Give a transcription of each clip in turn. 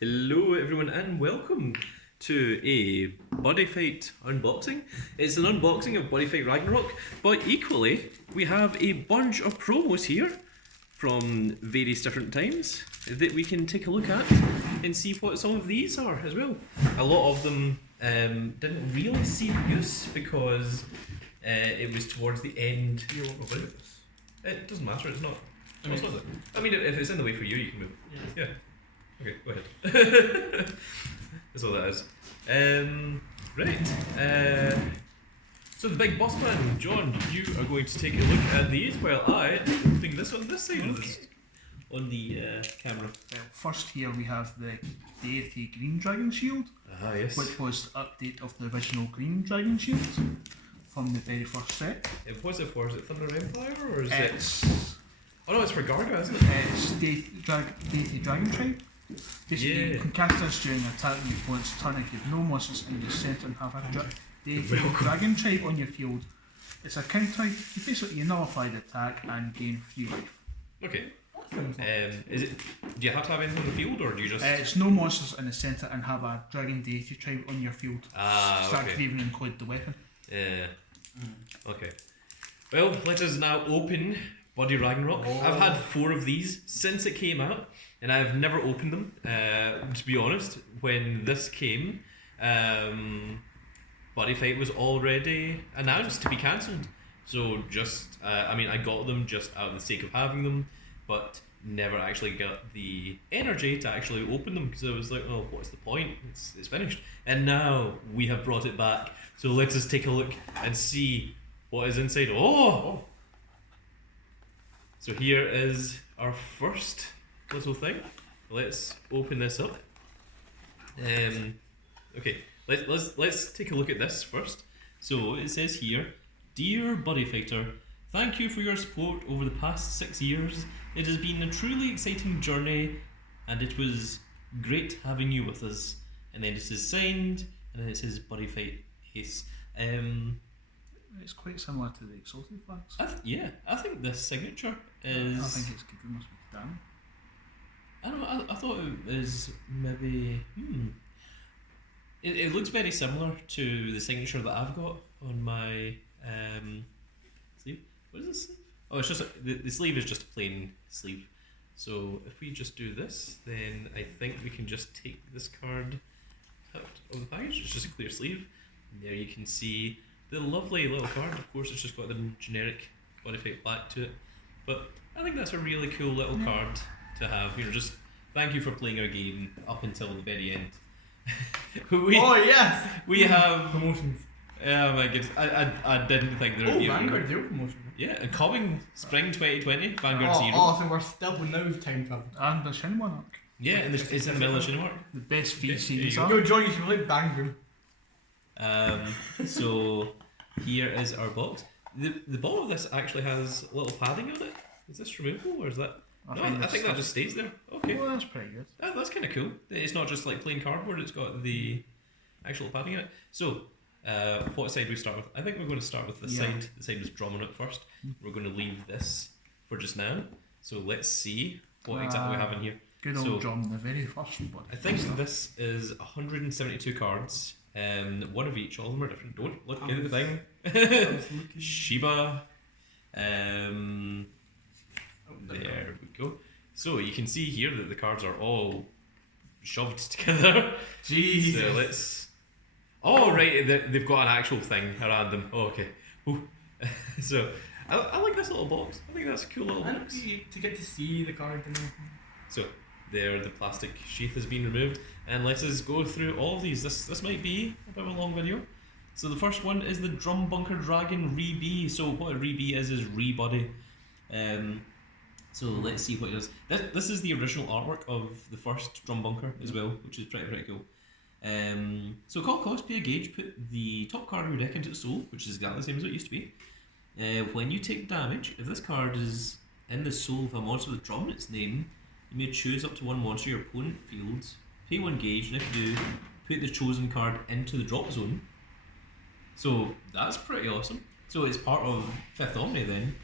Hello everyone and welcome to a Buddyfight unboxing. It's an unboxing of Buddyfight Ragnarok, but equally we have a bunch of promos here from various different times that we can take a look at and see what some of these are as well. A lot of them didn't really see use because it was towards the end. It doesn't matter, it's not. I mean, if it's in the way for you, you can move. Yeah. Okay, go ahead. That's all that is. Right. So the big boss man, John, you are going to take a look at these while I am putting this on this side of this, on the camera. First here we have the Deity Green Dragon Shield, Yes. which was the update of the original Green Dragon Shield from the very first set. What's it for? Is it Thunder Empire or is It's it? Oh no, it's for Garga, isn't it? it's Deity Dragon Tribe. Basically, you can cast this during an attack on your opponent's turn if you have no monsters in the centre and have a Deity Dragon Tribe on your field. It's a counter. You basically nullify the attack and gain 3 life. Okay. Is it? Do you have to have anything on the field, or do you just? It's no monsters in the centre and have a Dragon Deity Tribe on your field. So that could even include the weapon. Yeah. Okay. Well, let us now open Buddy Ragnarok. I've had 4 of these since it came out, and I've never opened them. To be honest, when this came, Buddyfight was already announced to be cancelled. So just, I got them just out of the sake of having them, but never actually got the energy to actually open them because I was like, oh, what's the point? It's finished. And now we have brought it back. So let us take a look and see what is inside. Oh! So here is our first little thing. Let's open this up. Okay, let's take a look at this first. So it says here, Dear Buddyfighter, thank you for your support over the past 6 years. It has been a truly exciting journey, and it was great having you with us. And then it is signed, and then it says Buddyfight Ace. It's quite similar to the Exalted Flags. I think this signature is. I think it's good. We must be damn. I don't know. I thought it was maybe. It looks very similar to the signature that I've got on my sleeve. What is this sleeve? Oh, it's just the sleeve is just a plain sleeve. So if we just do this, then I think we can just take this card out of the package. It's just a clear sleeve. And there you can see the lovely little card. Of course, it's just got the generic Buddyfight black to it. But I think that's a really cool little card to have. Just thank you for playing our game up until the very end. We have promotions. Oh my goodness, I didn't think there would be. Vanguard Zero promotion. Yeah, and coming spring 2020, Vanguard Zero. Oh, so we're still now's time travel. And the Shinwan arc. Yeah, and it's in the middle of Shinmark. The best feed Okay, series there you are. Yo, John, you should play Bang So here is our box. The bottom of this actually has a little padding on it. Is this removable or is that? I think that just stays there. Okay. Well, that's pretty good. That's kind of cool. It's not just like plain cardboard, it's got the actual padding in it. So, what side we start with? I think we're going to start with the side is drumming it first. We're going to leave this for just now. So let's see what exactly we have in here. Good old drum, the very first one. I think this is 172 cards. One of each, all of them are different. Don't look at the thing. Shiba. There we go. So you can see here that the cards are all shoved together. Jeez. So let's. Oh right, they've got an actual thing around them. Oh, okay. So I like this little box. I think that's a cool little box. To get to see the card and everything. So there, the plastic sheath has been removed, and let us go through all of these. This might be a bit of a long video. So the first one is the Drum Bunker Dragon Re-B. So what a Re-B is Re-Buddy. So let's see what it does. This is the original artwork of the first Drum Bunker as well, which is pretty cool. So call cost, pay a gauge, put the top card of your deck into its soul, which is exactly the same as it used to be. When you take damage, if this card is in the soul of a monster with a drum in its name, you may choose up to one monster your opponent fields, pay 1 gauge, and if you do, put the chosen card into the drop zone. So that's pretty awesome. So it's part of 5th Omni then.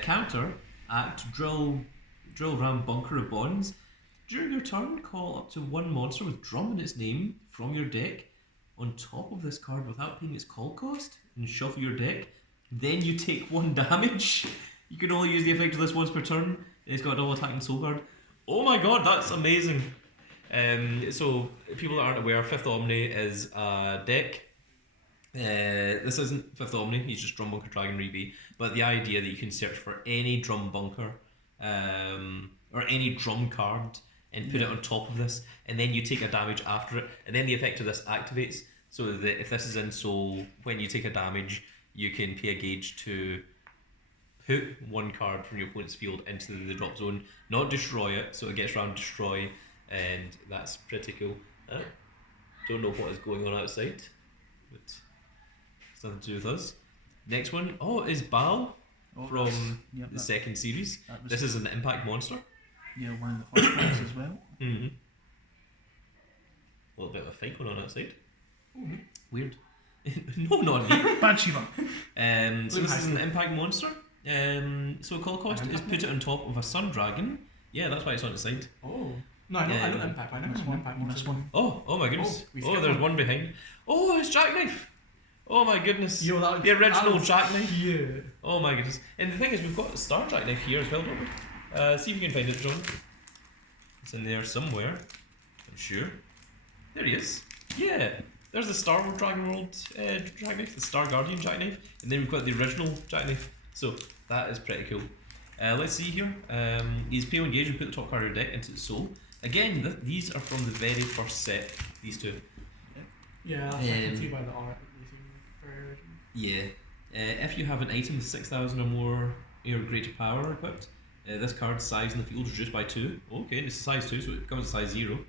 Counter, act, drill ram bunker of bonds. During your turn, call up to one monster with drum in its name from your deck on top of this card without paying its call cost and shuffle your deck. Then you take 1 damage. You can only use the effect of this once per turn. It's got a double attack and soul guard. Oh my god, that's amazing. So, people that aren't aware, 5th Omni is a deck. This isn't 5th Omni, he's just Drum Bunker Dragon Rebe. But the idea that you can search for any Drum Bunker or any drum card and put it on top of this, and then you take a damage after it, and then the effect of this activates. So that if this is in soul, when you take a damage, you can pay a gauge to put 1 card from your opponent's field into the drop zone, not destroy it, so it gets around destroy, and that's pretty cool. Don't know what is going on outside, but it's nothing to do with us. Next one, is Baal from the second series. This is an impact monster. Yeah, one of the first ones as well. Mm-hmm. A little bit of a fight going on outside. Mm-hmm. Weird. No, not me. Bad Shiva. So this is an impact monster. So call cost is put it on top of a sun dragon. Yeah, that's why it's on its side. Oh. No, I know impact. I know impact monster. Oh my goodness. Oh, There's one behind. Oh, it's Jackknife. Oh my goodness. Yo, the original Jackknife. Yeah. Oh my goodness. And the thing is, we've got a Star Jackknife here as well, don't we? See if you can find it, John. It's in there somewhere, I'm sure. There he is. Yeah. There's the Star Wars Dragon World Jackknife, the Star Guardian Jackknife, and then we've got the original Jackknife. So that is pretty cool. Let's see here. He's pay engage and put the top card of your deck into the soul. Again, these are from the very first set. These two. Yeah, I can see by the art. Yeah. If you have an item with 6,000 or more or greater power equipped, this card's size in the field is reduced by 2. Okay, it's a size 2, so it becomes a size 0.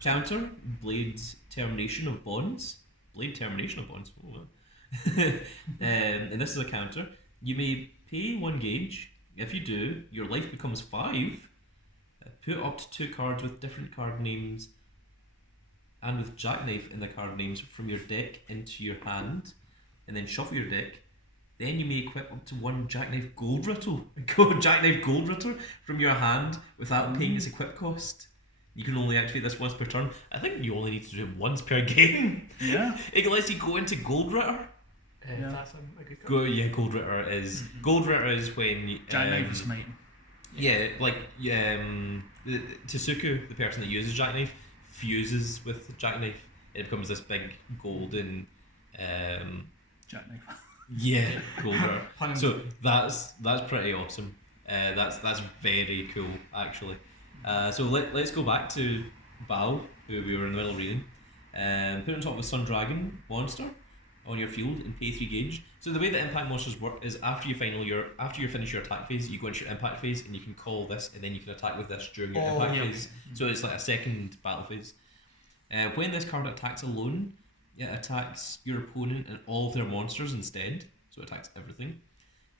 Counter, Blade Termination of Bonds. Blade Termination of Bonds. Oh, wow. And this is a counter. You may pay 1 gauge. If you do, your life becomes 5. Put up to 2 cards with different card names and with Jackknife in the card names from your deck into your hand, and then shuffle your deck. Then you may equip up to 1 Jackknife Gold Ritter from your hand without paying its equip cost. You can only activate this once per turn. I think you only need to do it once per game. Yeah. It lets you go into Gold Ritter. That's a good card. Gold Ritter is when Jackknife is an item. Yeah, like Tsuku, the person that uses Jackknife, fuses with Jackknife. It becomes this big golden Jackknife. Yeah, gold ritter. So that's pretty awesome. That's very cool actually. So let's go back to Baal, who we were in the middle of reading. Put on top of a Sun Dragon monster on your field and pay 3 gauge. So the way that impact monsters work is after you finish your attack phase, you go into your impact phase and you can call this, and then you can attack with this during your impact phase. So it's like a second battle phase. When this card attacks alone, it attacks your opponent and all of their monsters instead. So it attacks everything.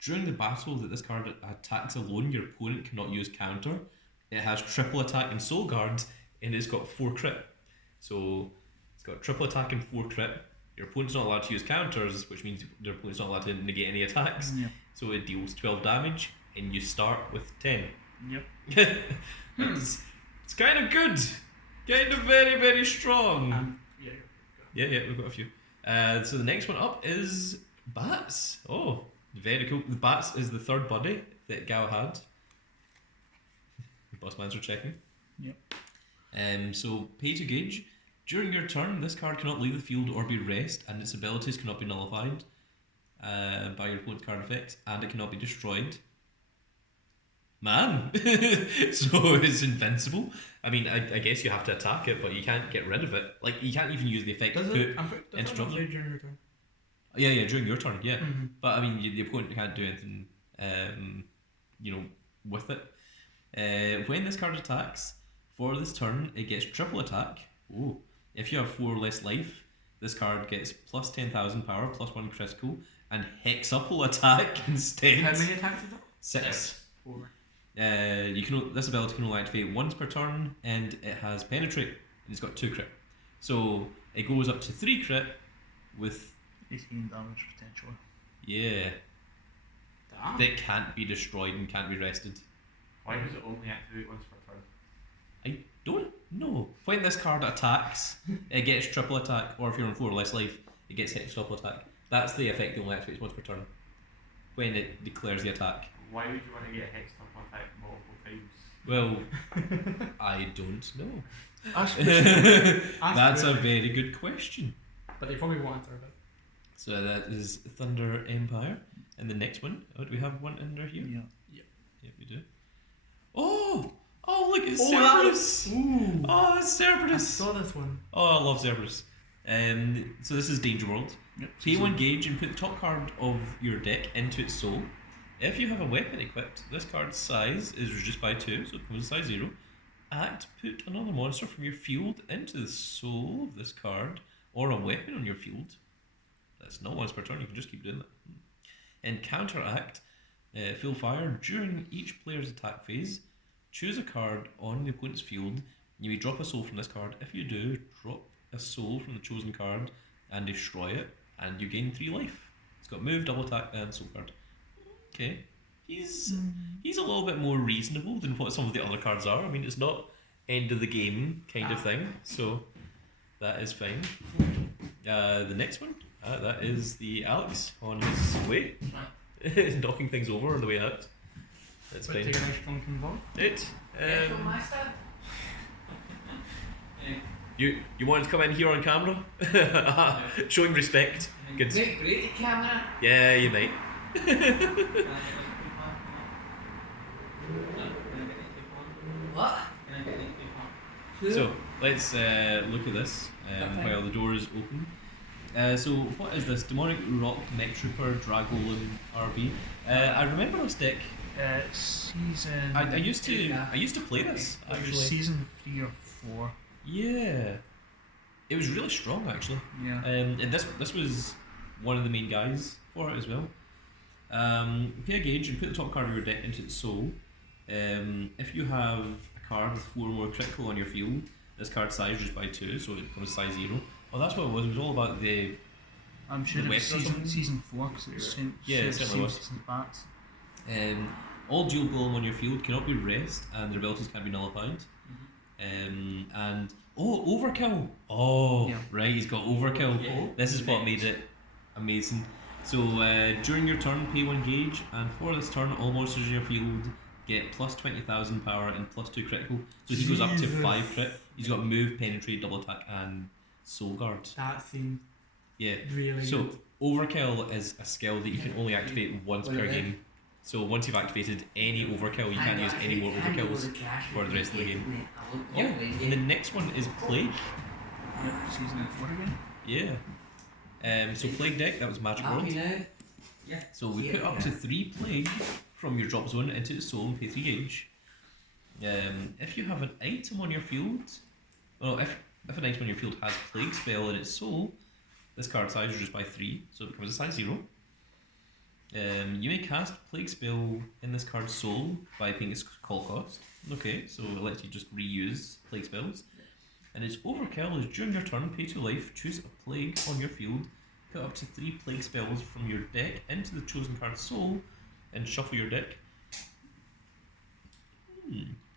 During the battle that this card attacks alone, your opponent cannot use counter. It has triple attack and soul guard, and it's got 4 crit. So it's got triple attack and 4 crit. Your opponent's not allowed to use counters, which means your opponent's not allowed to negate any attacks. Yep. So it deals 12 damage, and you start with 10. Yep. It's kind of good. Kind of very, very strong. Yeah, we've got a few. So the next one up is Bats. Oh, very cool. The Bats is the 3rd buddy that Gal had. Bossmans are checking. Yep. So pay to gauge. During your turn, this card cannot leave the field or be rest, and its abilities cannot be nullified by your opponent's card effects, and it cannot be destroyed. Man! So it's invincible. I mean, I guess you have to attack it, but you can't get rid of it. Like, you can't even use the effect to put into drop zone. During your turn? Yeah, during your turn, yeah. Mm-hmm. But I mean, the opponent can't do anything, with it. When this card attacks, for this turn, it gets triple attack. Oh. If you have 4 or less life, this card gets plus 10,000 power, plus 1 critical, and hexuple attack instead. How many attacks is that? 6. 4. This ability can only activate once per turn, and it has penetrate, and it's got 2 crit. So it goes up to 3 crit with 18 damage potentially. Yeah. Damn. That can't be destroyed and can't be rested. Why does it only activate once per turn? I don't know. When this card attacks, it gets triple attack, or if you're on 4 or less life, it gets hit triple attack. That's the effect it only activates once per turn. When it declares the attack. Why would you want to get hit triple attack multiple times? Well, I don't know. Ask That's a really. very good question. But they probably won't answer it. So that is Thunder Empire. And the next one, do we have one under here? Yeah. Yeah, we do. Oh, look, it's that Cerberus. Ooh. Oh, it's I Cerberus. saw this one. Oh, I love Cerberus. So this is Danger World. Yep. Pay 1 gauge and put the top card of your deck into its soul. If you have a weapon equipped, this card's size is reduced by 2, so it becomes size 0. Act, put another monster from your field into the soul of this card, or a weapon on your field. That's not once per turn, you can just keep doing that. And counteract, full fire, during each player's attack phase, choose a card on the opponent's field. You may drop a soul from this card. If you do, drop a soul from the chosen card and destroy it, and you gain 3 life. It's got move, double attack, and soul card. Okay, he's a little bit more reasonable than what some of the other cards are. I mean, it's not end of the game kind of thing, so that is fine. The next one, that is the Alex on his way, knocking things over on the way out. That's fine. Take a nice drunk involved. You wanted to come in here on camera, showing respect. Good. Great camera. Yeah, you might. What? So let's look at this while the door is open. So what is this? Demonic Rock Neck Trooper Dragolin RB. I remember this deck. Season. I used to play this It was actually. season 3 or 4. Yeah, it was really strong actually. Yeah. And this was one of the main guys for it as well. Pay a gauge and put the top card of your deck into its soul. If you have a card with 4 or more critical on your field, this card's size reduced by 2, so it becomes size 0. Oh, that's what it was. It was all about the. I'm sure The it was weapon or something? season 4 because it's Yeah, it certainly was. seasons back. All dual golem on your field cannot be rest, and their abilities can be nullified. And overkill. Oh, Yeah. right, he's got overkill. Yeah. This is what made it amazing. So during your turn, pay 1 gauge, and for this turn, all monsters in your field get plus 20,000 power and plus 2 critical. So he goes up to Jesus. 5 crit. He's got move, penetrate, double attack, and soul guard. That seemed Yeah. really So good. overkill is a skill that you can only activate once per game. So once you've activated any overkill, you can't use any more overkills for the rest of the game. Oh, and the next one is Plague. Yep, season 4 again. Yeah. So Plague deck, that was Magic Happy World. now? Yeah. So we put up to 3 Plague from your drop zone into the soul and pay 3 gauge. If you have an item on your field, well, if an item on your field has Plague spell in its soul, this card size is reduced by 3, so it becomes a size 0. You may cast Plague spell in this card's soul by paying its call cost. Okay, so it lets you just reuse Plague spells. And its overkill is during your turn, pay 2 life, choose a Plague on your field, put up to 3 Plague spells from your deck into the chosen card's soul, and shuffle your deck.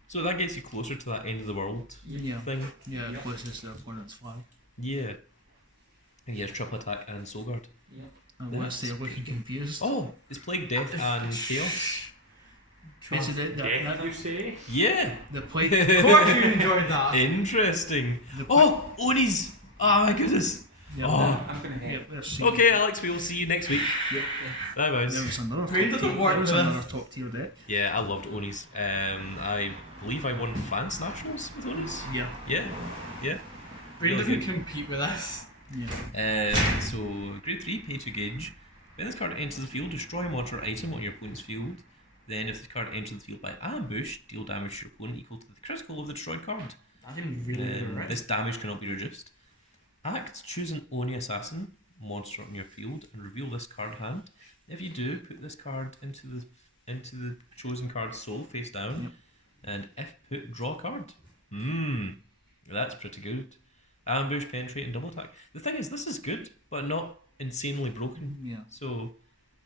So that gets you closer to that end of the world Yeah. thing. Yeah, it places the opponent's flag. Yeah. And he has triple attack and soul guard. And once they're looking confused. Oh, it's Plague, Death, and Chaos. Basically, Death, you say? Yeah. the plague. Of course you enjoyed that. Interesting. The Oh, Onis. Oh my goodness. Yeah, Oh. I'm gonna yeah, head. there's season- Okay, Alex, we will see you next week. Yep. Bye, There guys. was another top Brain doesn't tier. work There was with another this. top tier deck. Yeah, I loved Onis. I believe I won France Nationals with Onis. Yeah. Yeah. Brain Really doesn't good. compete with us. Yeah. So, grade 3, pay 2 gauge. When this card enters the field, destroy a monster item on your opponent's field. Then, if this card enters the field by ambush, deal damage to your opponent equal to the critical of the destroyed card. That seemed really right. This damage cannot be reduced. Act, choose an Oni Assassin monster on your field and reveal this card hand. If you do, put this card into the chosen card's soul face down. Yep. And if put, draw a card. That's pretty good. Ambush, penetrate, and double attack. The thing is, this is good, but not insanely broken. Yeah. So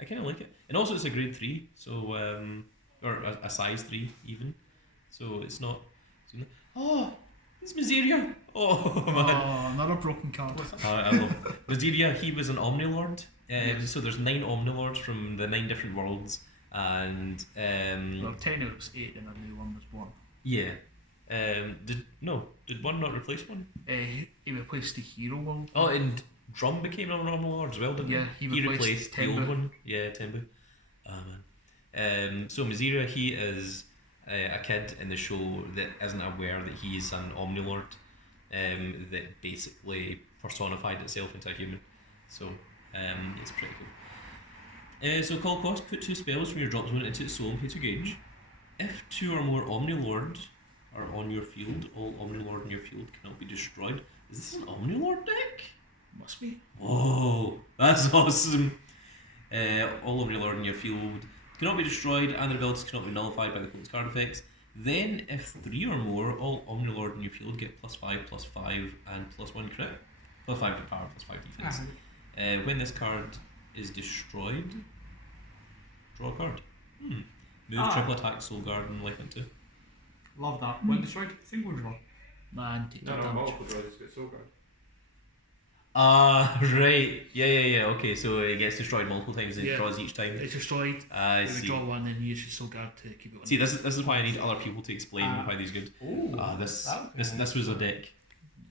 I kind of like it. And also, it's a grade 3, so or a size 3 even. So it's not. Oh, it's Miseria. Oh man. Oh, another broken card. I love Miseria. He was an Omni Lord. So there's 9 Omni Lords from the 9 different worlds, and Well, technically it was 8 and a new one was born. yeah. Did one not replace one? He replaced the hero world. Oh, and Drum became an Omni Lord as well, didn't Yeah, he? he replaced the old Tembu. one. Yeah, Tembu. Oh man. So Miseria, he is a kid in the show that isn't aware that he's an Omnilord, that basically personified itself into a human. So it's pretty cool. So call cost, put 2 spells from your drop zone into its soul, pay 2 gauge. If 2 or more Omnilord are on your field, all Omnilord in your field cannot be destroyed. Is this an Omnilord deck? Must be. Whoa, that's awesome. All Omnilord in your field cannot be destroyed, and their abilities cannot be nullified by the opponent's card effects. Then, if 3 or more, all Omnilord in your field get +5/+5 and +1 crit. +5 to power, +5 defense. When this card is destroyed, draw a card. Move, triple attack, soul guard, and life into. Love that. When destroyed, single draw. Man, take No, the no, damage. multiple draws, it's got so good. Right. Yeah. Okay, so it gets destroyed multiple times and it Yeah. draws each time. It's destroyed. I You would see. draw one and you use your soul guard to keep it on. See, this is why I need other people to explain why these good. Ooh. This was a deck.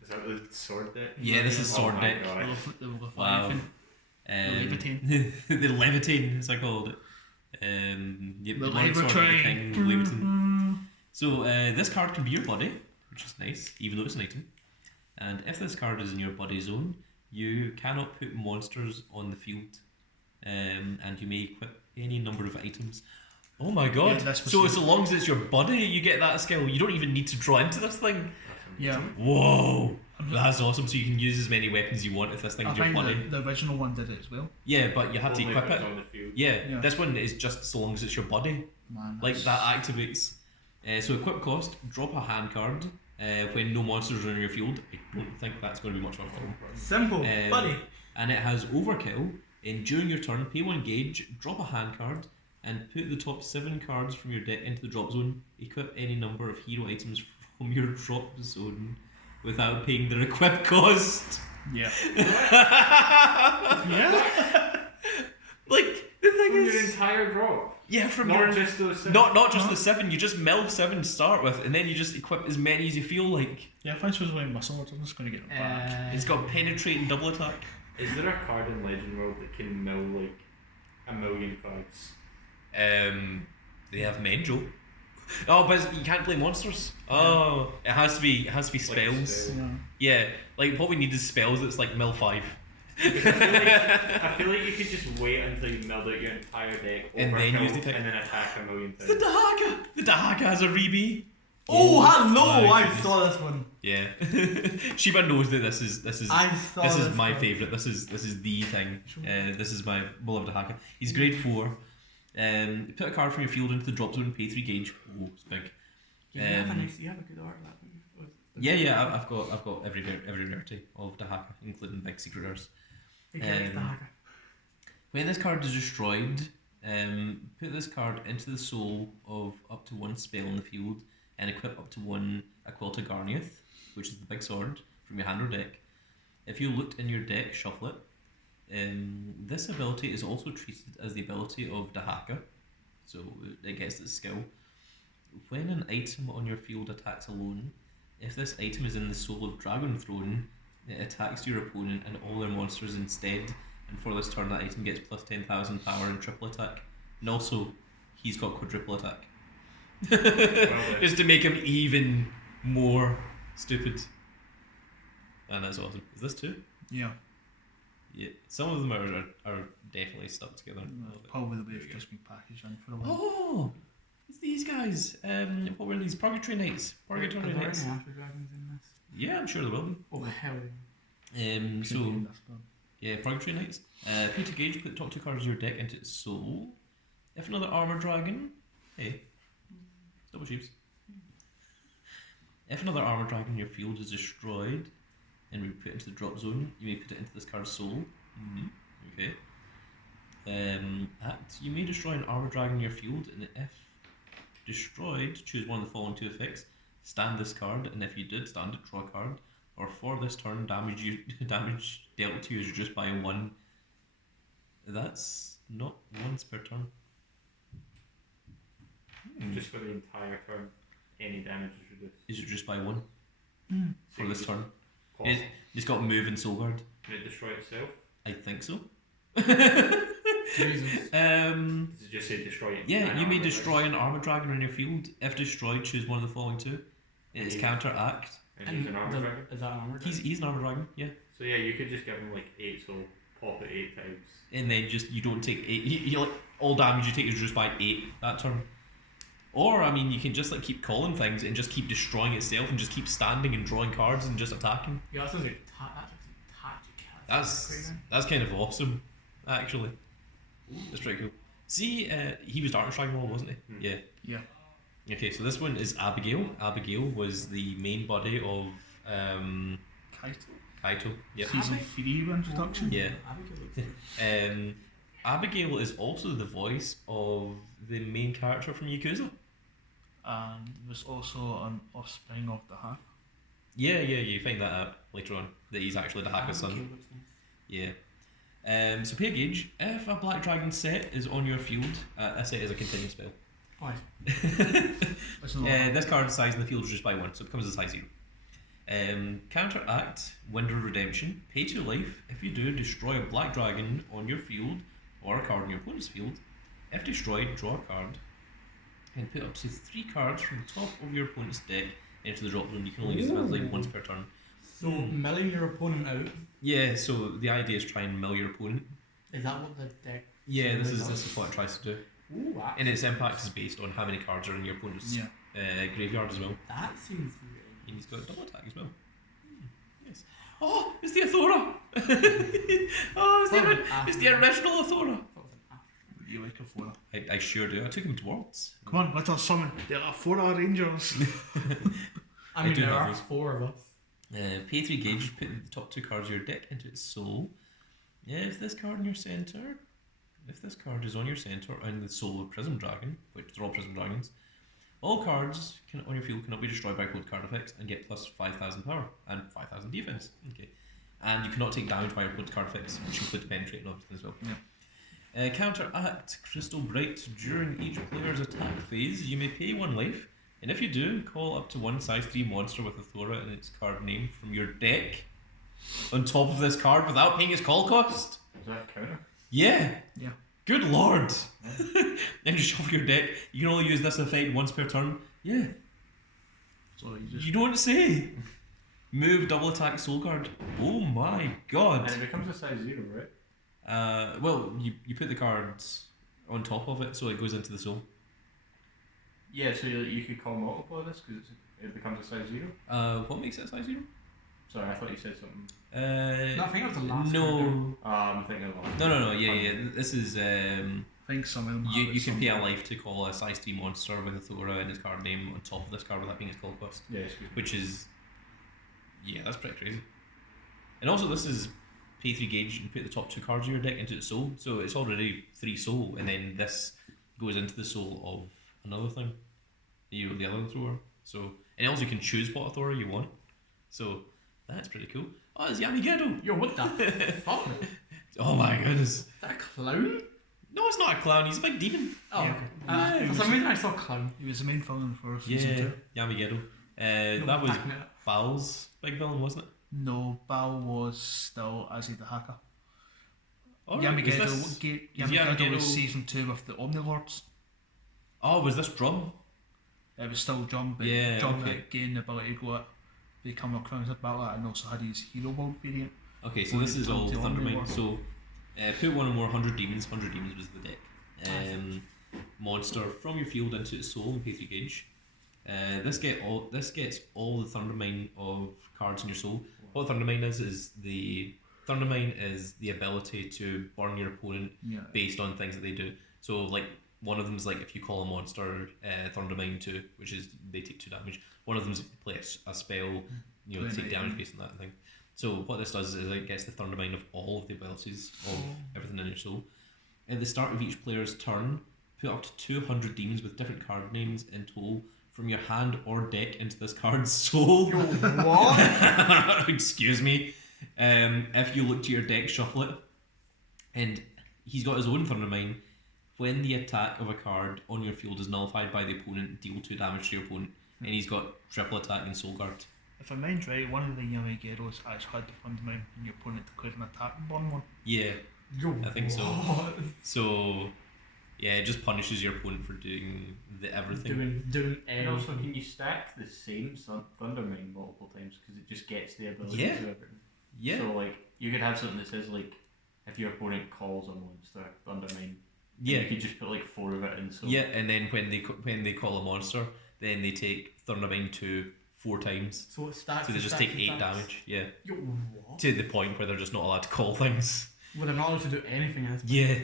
Is that the sword deck? Yeah, this is sword Oh my deck. God. The Wow. Leviathan. Levitating. The Levitating, as I called it. Yep, The Lord Sword of the Levitrain. King, Levitain. So this card can be your body, which is nice, even though it's an item. And if this card is in your body zone, you cannot put monsters on the field, and you may equip any number of items. Oh my god! Yeah, that's So what- as long as it's your body, you get that skill. You don't even need to draw into this thing. Yeah. Whoa! That's awesome. So you can use as many weapons you want if this I thing's your find body. the original one did it as well. Yeah, but you had to Only equip if it's it. on the field. Yeah, Yeah. this one is just so long as it's your body. Man, Like that activates. So equip cost, drop a hand card when no monsters are in your field. I don't think that's going to be much of a problem. Simple, buddy. And it has overkill. And during your turn, pay 1 gauge, drop a hand card, and put the top 7 cards from your deck into the drop zone. Equip any number of hero items from your drop zone without paying their equip cost. Yeah. Yeah. Like the thing From your is, entire drop. yeah, from Not your just those 7. not just the 7. You just mill 7 to start with, and then you just equip as many as you feel like. Yeah, if I was wearing my sword, I'm just going to get it back. It's got penetrate and double attack. Is there a card in Legend World that can mill like 1,000,000 cards? They have Mendel. Oh, but you can't play monsters. Oh, it has to be spells. spell. Yeah. Yeah, like what we need is spells that's like mill 5. I feel like you could just wait until you milled out your entire deck, And then overkill, use the attack. and then attack 1,000,000 The times. Dahaka! The Dahaka has a Reebee. Oh, hello! my I goodness. saw this one. Yeah. Shiba knows that this is I saw this this is my one. favourite. This is the thing. This is my beloved Dahaka. He's grade 4. Put a card from your field into the drop zone and pay 3 gauge. Oh, it's big. You have Um, you have a good art of that one. Yeah, I've got every rarity of Dahaka, including big secret rares. Hey, Gary's the um, hacker. When this card is destroyed, put this card into the soul of up to 1 spell in the field and equip up to 1 Aquilta Garnieth, which is the big sword, from your hand or deck. If you looked in your deck, shuffle it. This ability is also treated as the ability of Dahaka, so it gets this skill. When an item on your field attacks alone, if this item is in the soul of Dragon Throne, it attacks your opponent and all their monsters instead, and for this turn that item gets plus 10,000 power and triple attack. And also, he's got quadruple attack. Just to make him even more stupid. And that's awesome. Is this 2? Yeah. Yeah. Some of them are definitely stuck together. Probably the way it's just been packaged in for a while. Oh! It's these guys. What were these? Purgatory Knights. Purgatory Are there Knights. any After Dragons in this? Yeah, I'm sure there will be. Oh, hell yeah. So, Couldn't be this one. yeah, Purgatory Knights. Pay 2 gauge, put the top 2 cards of your deck into its soul. If another armor dragon, hey, double sheeps. If another armor dragon in your field is destroyed and we put it into the drop zone, you may put it into this card's soul. Okay. You may destroy an armor dragon in your field, and if destroyed, choose one of the following 2 effects. stand this card, and if you did stand it, draw a card. Or for this turn, damage dealt to you is reduced by 1. That's not once per turn. Just for the entire turn, any damage is reduced. Is it reduced by 1 for So this you turn? pause. It's got move and soul guard. Can it destroy itself? I think so. Jesus. Does it just say destroy it? Yeah, An you may armor destroy an armor dragon on your field. If destroyed, choose one of the following 2. It's Yeah. counteract. dragon? And he's an armor dragon? Is that an armor? He's an armor dragon, yeah. So yeah, you could just give him like 8, so pop it 8 times. And then you don't take 8. You like all damage you take is reduced by 8 that turn. Or I mean, you can just like keep calling things and just keep destroying itself and just keep standing and drawing cards and just attacking. Yeah, that sounds like tactic. That's kind of awesome, actually. That's pretty cool. See, he was Darkness Dragon Ball, wasn't he? Yeah. Yeah. Okay, so this one is Abigail. Abigail was the main body of Kaito. Yep. Season 3 introduction. Yeah. Abigail is also the voice of the main character from Yakuza. And was also an offspring of the Hack. Yeah, you find that out later on, that he's actually the Haka's son. Yeah. So pay a gauge. If a black dragon set is on your field, a set is a continuing spell. Why? This card's size in the field is reduced by 1, so it becomes a size 0. Counteract, Window of Redemption. Pay 2 life. If you do, destroy a black dragon on your field or a card on your opponent's field. If destroyed, draw a card and put up to 3 cards from the top of your opponent's deck into the drop zone. You can only use them as like once per turn. So milling your opponent out. Yeah, so the idea is try and mill your opponent. Is that what the deck? Yeah, this is what it tries to do. Ooh, wow. And its impact is based on how many cards are in your opponent's graveyard as well. That seems really. And he's got double attack as well. Yes. Oh, it's the Athora! It's the original Athora! You like a Flora? I sure do. I took him to Worlds. Come on, let us summon the Flora Rangers. I mean, do there have are those. 4 of us. Pay 3 gauge, put the top 2 cards of your deck into its soul. If this card in your centre, if this card is on your centre and the soul of Prism Dragon, which they're all Prism Dragons, all cards on your field cannot be destroyed by cold card effects and get plus 5,000 power and 5,000 defense. Okay, and you cannot take damage by your cold card effects, which includes penetrate and everything as well. Yeah. Counteract Crystal Bright. During each player's attack phase, you may pay 1 life, and if you do, call up to 1 size 3 monster with Athora and its card name from your deck on top of this card without paying its call cost. Is that a counter? Yeah. Yeah. Good lord. Then you shuffle your deck. You can only use this effect once per turn. Yeah. So you just You don't say. Move double attack soul card. Oh my god. And it becomes a size 0, right? Well, you put the cards on top of it so it goes into the soul. Yeah, so you could call multiple of this because it becomes a size 0? What makes it size 0? Sorry, I thought you said something. No, I think that was the last No. I'm thinking of one. No, yeah. This is, I think some of them have you it can pay a somewhere. life to call a size 3 monster with Athora and its card name on top of this card without paying its call cost. Yeah, excuse me. Which is, yeah, that's pretty crazy. And also this is pay 3 gauge and put the top 2 cards of your deck into its soul, so it's already 3 soul, and then this goes into the soul of another thing, the other thrower. So, and also you can choose what Athora you want, so that's pretty cool. Oh, it's Yamigedo! Yo, what the fuck? Is Oh my goodness. that a clown? No, it's not a clown, he's a big demon. Oh, Yeah. okay. For some reason I saw clown. He was the main villain for season 2. Yamigedo. No, That was backing it up. Bal's big villain, wasn't it? No, Bal was still Azzy the Hacker. Alright, was Yamigedo this- Yamigedo was Yamigedo- season 2 with the Omni Lords. Oh, was this Drum? It was still Drum, but Yeah, Drum okay. had gained the ability to go out, become a crown battler, and also had his hero build variant. Okay, so this is all Onto Thunderman. Omnilord. So, put 1 or more 100 demons. 100 demons was the deck. Monster from your field into its soul and pay 3 gauge. This gets all the Thundermine of cards in your soul. What Thundermine is the Thundermine is the ability to burn your opponent Yeah. based on things that they do. So like one of them is like if you call a monster Thundermine 2, which is they take 2 damage. One of them is if you play a spell, you know, they take damage based on that thing. So what this does is it gets the Thundermine of all of the abilities of everything in your soul. At the start of each player's turn, put up to 200 demons with different card names in total from your hand or deck into this card's soul. Yo, what? Excuse me. If you look to your deck, shuffle it, and he's got his own Thunderman. When the attack of a card on your field is nullified by the opponent, deal 2 damage to your opponent, and he's got triple attack and soul guard. If I mind right, one of the Abigails actually had the Thunderman and your opponent declared an attack and burn one. Yeah, Yo, I think so. what? So, yeah, it just punishes your opponent for doing the everything. Doing And also, everything. can you stack the same Thundermane multiple times because it just gets the ability Yeah. to do everything? Yeah. So like you could have something that says like if your opponent calls a monster, Thundermane. Yeah. You could just put like 4 of it in. So Yeah, and then when they call a monster, then they take Thundermine 2 4 times. So it stacks. So they and just stacks take and 8 stacks. damage. Yeah. Yo, what? To the point where they're just not allowed to call things. Well, they're not allowed to do anything else. Yeah.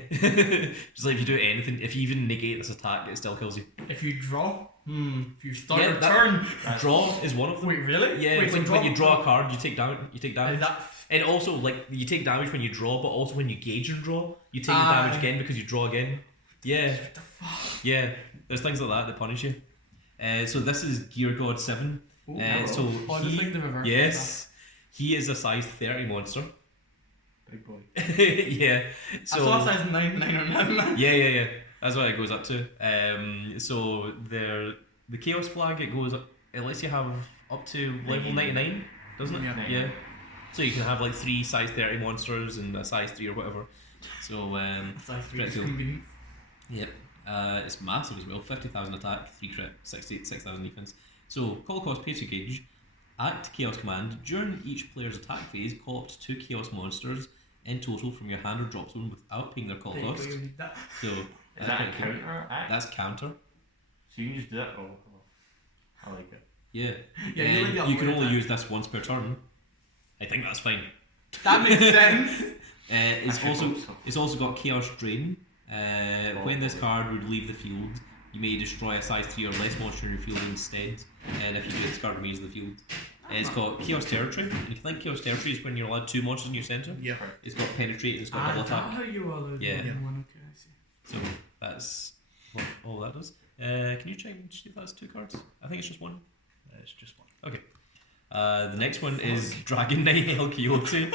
Just like if you do anything, if you even negate this attack, it still kills you. If you draw, if you start Yeah, your that- turn. Draw is one of them. Wait, really? Yeah, Wait, so when you draw a card, you take damage. You take damage. Is that And also, like, you take damage when you draw, but also when you gauge and draw, you take the damage again because you draw again. Yeah. what the fuck? Yeah. There's things like that that punish you. So this is Gear God 7. So Oh, I just think the reverse. yes, he is a size 30 monster. big boy. Yeah. I So saw size 9 or 9. yeah. That's what it goes up to. So the Chaos Flag, it goes up, it lets you have up to level 99, doesn't it? Yeah. So you can have like 3 size 30 monsters and a size 3 or whatever. So Size 3 is Pretty cool. convenient. yep. It's massive as well. 50,000 attack, 3 crit, 6,000 defense. So call cost, pay to gauge. Act Chaos Command. During each player's attack phase, call up to 2 Chaos monsters in total from your hand or drop zone without paying their call There you go, cost. you need that. So Is that's that a pretty cool. counter act? That's counter. So you can just do that. Oh, I like it. Yeah. Yeah, And really got you can weird only attack. use this once per turn. I think that's fine. That makes sense. It's I also hope so. it's also got Chaos Drain. When this card would leave the field, you may destroy a size 3 or less monster in your field instead. And if you do, this card remains in the field. It's got Chaos Territory. And if you think Chaos Territory is when you're allowed 2 monsters in your centre, Yeah. it's got Penetrate and it's got double Is that attack. how you allowed Yeah. one? Okay, I see. So that's what all that does. Can you check and see if that's 2 cards? I think it's just 1. It's just one. Okay. The next one is Dragon Knight El Quixote.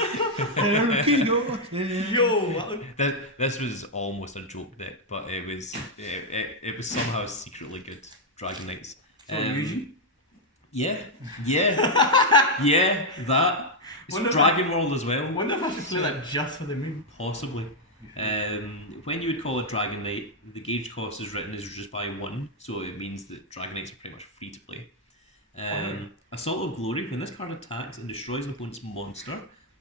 Yo, This was almost a joke deck, but it was somehow secretly good. Dragon Knights. So Yuji? Yeah. That. It's Wonder if Dragon World as well. I wonder if I should play that just for the meme. Possibly. When you would call a Dragon Knight, the gauge cost is written as reduced by 1, so it means that Dragon Knights are pretty much free to play. Assault of Glory. When this card attacks and destroys an opponent's monster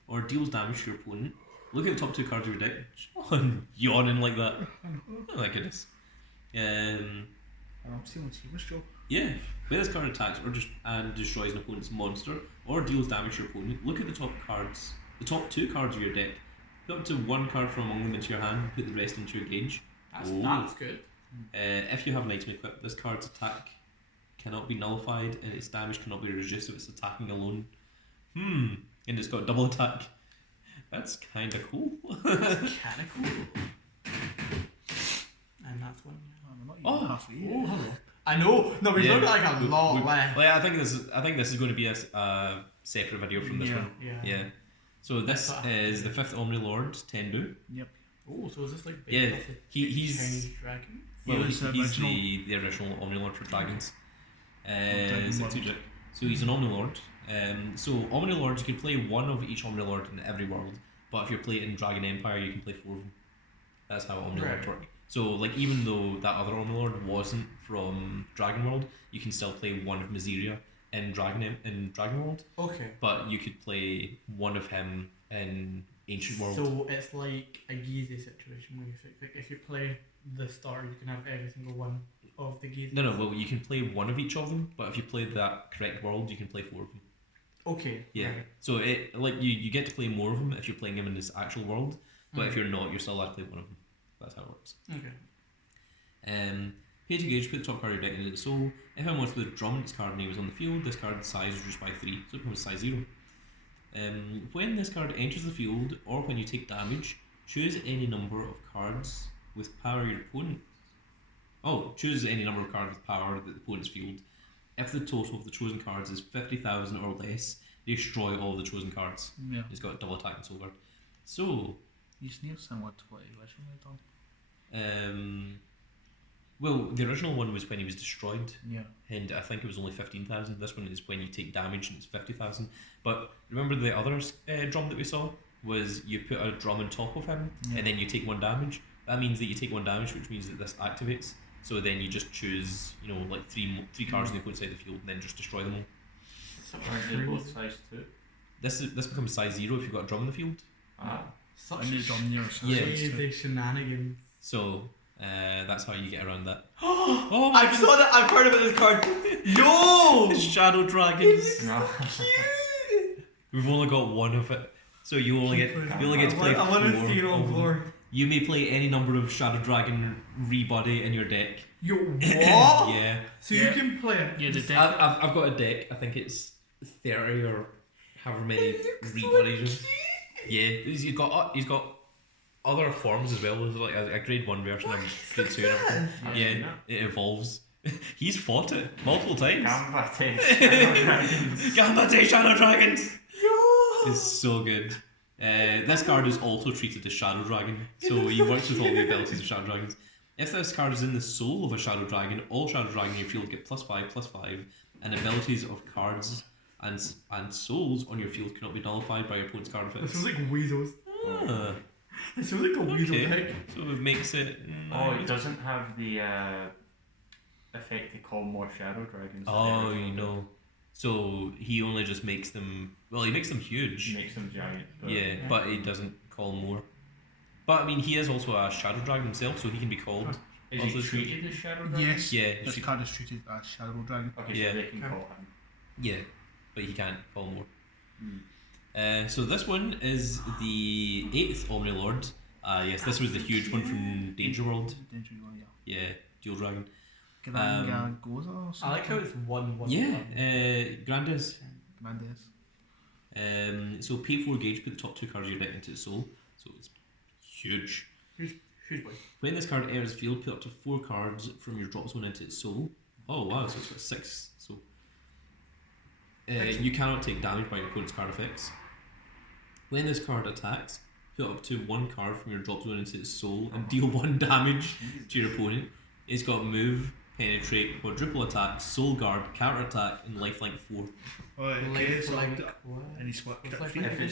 or deals damage to your opponent, look at the top 2 cards of your deck. Sean, yawning like that. Oh my goodness. I'm stealing Seamus, Joe. Yeah. When this card attacks and destroys an opponent's monster or deals damage to your opponent, look at the top 2 cards of your deck. Put up to 1 card from among them into your hand, put the rest into your gauge. That's good. If you have an item equipped, this card's attack cannot be nullified and its damage cannot be reduced if it's attacking alone. And it's got double attack. That's kinda cool. That's kind of cool. And that's one. I'm not even halfway. Oh, hello. I know. No, we've got like a lot left. Like, I think this is going to be a separate video from this one. Yeah. So this is the 5th Omni Lord, Tenbu. Yep. Oh, so is this like Yeah, based off the he's Chinese dragon? well, He was the he's original. the original Omni Lord for dragons. Dragon So World. he's an Omni Lord. So Omni Lords, you can play 1 of each Omni Lord in every world, but if you're playing in Dragon Empire, you can play 4 of them. That's how Omni Lords work. So like even though that other Omni Lord wasn't from Dragon World, you can still play 1 of Miseria in Dragon World, Okay. but you could play 1 of him in Ancient World. So it's like a Gize situation where if you play the star, you can have every single one of the Gize. No, well, you can play 1 of each of them, but if you play that correct world, you can play 4 of them. Okay. Yeah. Right. So it like you get to play more of them if you're playing them in this actual world, but if you're not, you're still allowed to play 1 of them. That's how it works. Okay. Pay to gauge, put the top card of your deck into its soul. If a monster with a drum its card name is on the field, this card's size is reduced by 3, so it becomes size 0. When this card enters the field, or when you take damage, choose any number of cards with power your opponent. Choose any number of cards with power that the opponent's field if the total of the chosen cards is 50,000 or less, destroy all the chosen cards. Yeah. He's got double attack and soul guard. So, He's near similar to what he originally done. well, the original one was when he was destroyed, Yeah. and I think it was only 15,000. This one is when you take damage and it's 50,000. But remember the other drum that we saw was you put a drum on top of him, Yeah. and then you take 1 damage. That means that you take 1 damage, which means that this activates. So then you just choose, like three cards and they put inside the field, and then just destroy them all. Aren't they both size 2? This becomes size 0 if you've got a drum in the field. Ah. Such I need drum near Yeah. crazy shenanigans. So that's how you get around that. Oh my I saw that. I've heard about this card. Yo! Shadow Dragons. No. We've only got 1 of it, so you only get to play I want to 4 see it on of them. glory. You may play any number of Shadow Dragon Rebuddy in your deck. Yo, what? Yeah. So Yeah. you can play it. Yeah, the deck. I've got a deck. I think it's 30 or however many Rebuddies. Yeah, he's got other forms as well. There's like a grade 1 version and grade 2 and everything. Yeah, it evolves. He's fought it multiple times. Gambate Shadow Dragons! It's so good. This card is also treated as Shadow Dragon, so he works with all the abilities of Shadow Dragons. If this card is in the soul of a Shadow Dragon, all Shadow Dragon in your field get +5/+5, and abilities of cards and souls on your field cannot be nullified by your opponent's card This effects. feels like Weasels. Ah, This feels like a Weasel okay. deck. So it makes it. Oh, it doesn't have the effect to call more Shadow Dragons. Oh, So he only just makes them. Well, he makes them It huge. makes them giant. But Yeah, but he doesn't call more. But I mean, he is also a Shadow Dragon himself, so he can be called. Is Also he treated as Shadow Dragon? Yes. Yeah, This she- card is treated as Shadow Dragon. Okay, Yeah. so they can call him. Yeah, but he can't call more. Hmm. So this one is the 8th Omni Lord. Yes, this was the huge one from Danger World. Danger World, yeah. Yeah, Dual Dragon. Garanga Goza or I something. like how it's 1/1. Yeah, Grandes. Grandes. So pay 4 gauge, put the top 2 cards of your deck into its soul. So it's huge. Huge boy. When this card enters the field, put up to 4 cards from your drop zone into its soul. Oh wow, so it's got 6. So you cannot take damage by your opponent's card effects. When this card attacks, put up to 1 card from your drop zone into its soul and deal 1 damage to your opponent. It's got move, penetrate, quadruple attack, soul guard, counter attack, and lifelink 4. Oh, okay, so Like and what? he's what? What's Crit like free?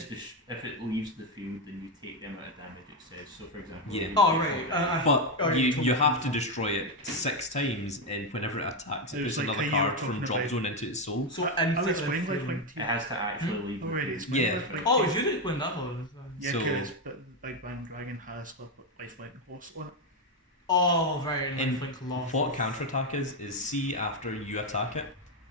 If it leaves the field, then you take the amount of damage it says. So, for example. Yeah. you Oh take right. But Oh, you totally. have to destroy it 6 times, and whenever it attacks, it It was puts like another how you were card from talking drop about- zone into its soul. So I'll instantly explain feeling- lifelink It has to actually leave. the Already field. explained Yeah. lifelink. Oh, you did explain that one. Yeah, So- because Big Bang Dragon has lifelink host on it. Oh, very And nice. Like lost. What counter attack is see after you attack it,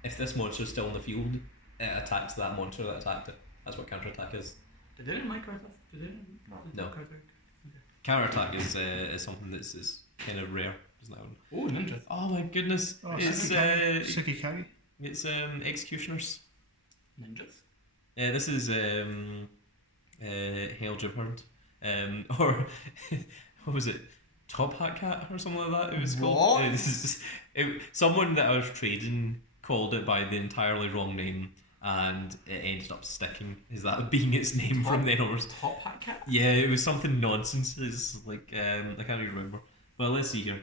if this monster is still in the field, it attacks that monster that attacked it. That's what counter attack is. Did they make cards? Did they? No. Counter attack is something that's is kind of rare, isn't that one? Oh, ninja. Oh my goodness! Oh, it's Sukikari. executioners. Ninjas. This is Hail Jeopard, or what was it? Top Hat Cat or something like that. It was called. What? Someone that I was trading called it by the entirely wrong name, and it ended up sticking. Is that being its name from then onwards? Top Hat Cat. Yeah, it was something nonsense. It's like I can't even remember. But let's see here.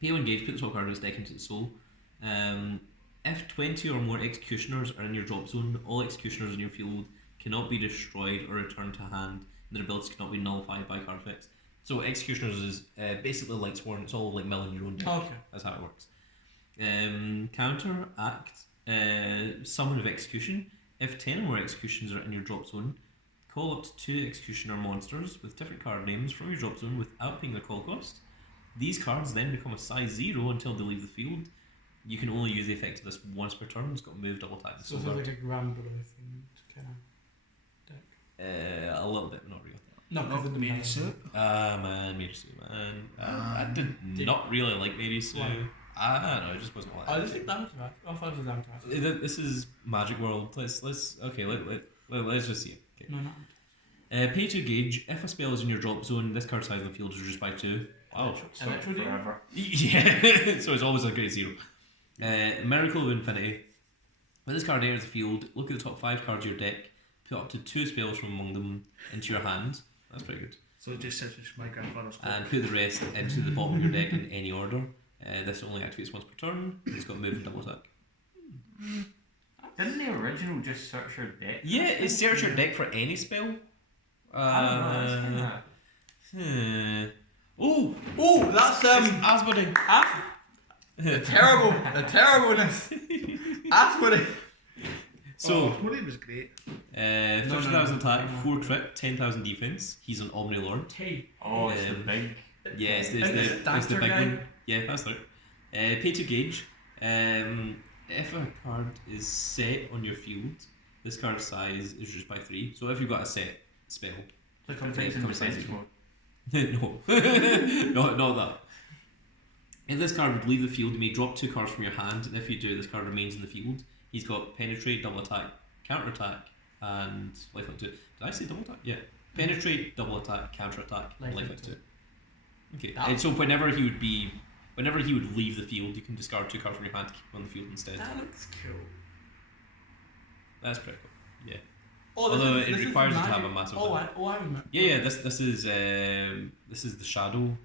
Pay 1 gauge, put the top card of its deck into its soul. If 20 or more executioners are in your drop zone, all executioners in your field cannot be destroyed or returned to hand. Their abilities cannot be nullified by card effects. So executioners is basically like Sworn. It's all like milling your own deck. Okay. That's how it works. Counter act. Summon of execution. If 10 or more executions are in your drop zone, call up to 2 executioner monsters with different card names from your drop zone without paying the call cost. These cards then become a size 0 until they leave the field. You can only use the effect of this once per turn. It's got move, double attack, and So soul it's guard. like a Grand Blue thing kind of deck. A little bit, but not really. No, because of the Mary mana. Sue. Man, Mary Sue, man. I did not really like Mary Sue. Why? I don't know, it just wasn't like Oh, this is damage match. Oh, I thought it was damage match. This is Magic World. Let's just see it. Okay. No, no. Pay 2 gauge. If a spell is in your drop zone, this card size of the field is reduced by 2. Wow. Electro Demon? Forever. Yeah. So it's always a grade 0. Miracle of Infinity. When this card enters the field, look at the top 5 cards of your deck, put up to 2 spells from among them into your hand. That's pretty good. So it just says it's my grandfather's clock. And put the rest into the bottom of your deck in any order. This only activates once per turn. It's got move and double attack. Didn't the original just search your deck? Yeah, it search your deck for any spell. I don't know. Oh, that's Asbury. the terribleness. Asbury. So, Asbury was great. 50,000 attack, 4 crit, 10,000 defense. He's an Omni Lord. Oh, it's the big. Yeah, it's the dancer big guy. one. Yeah, that's right. Pay to gauge. If a card is set on your field, this card's size is reduced by 3. So if you've got a set spell, Like on things in comes defense size mode. no, not that. If this card would leave the field, you may drop 2 cards from your hand, and if you do, this card remains in the field. He's got penetrate, double attack, counter attack, and lifelink 2. Did I say double attack? Yeah. Penetrate, double attack, counter attack, and lifelink 2. Okay. And so whenever he would leave the field, you can discard 2 cards from your hand to keep him on the field instead. That looks cool. That's pretty cool. Yeah. Oh, Although this it is requires you to magic. have a massive. I remember. Yeah. This is the shadow.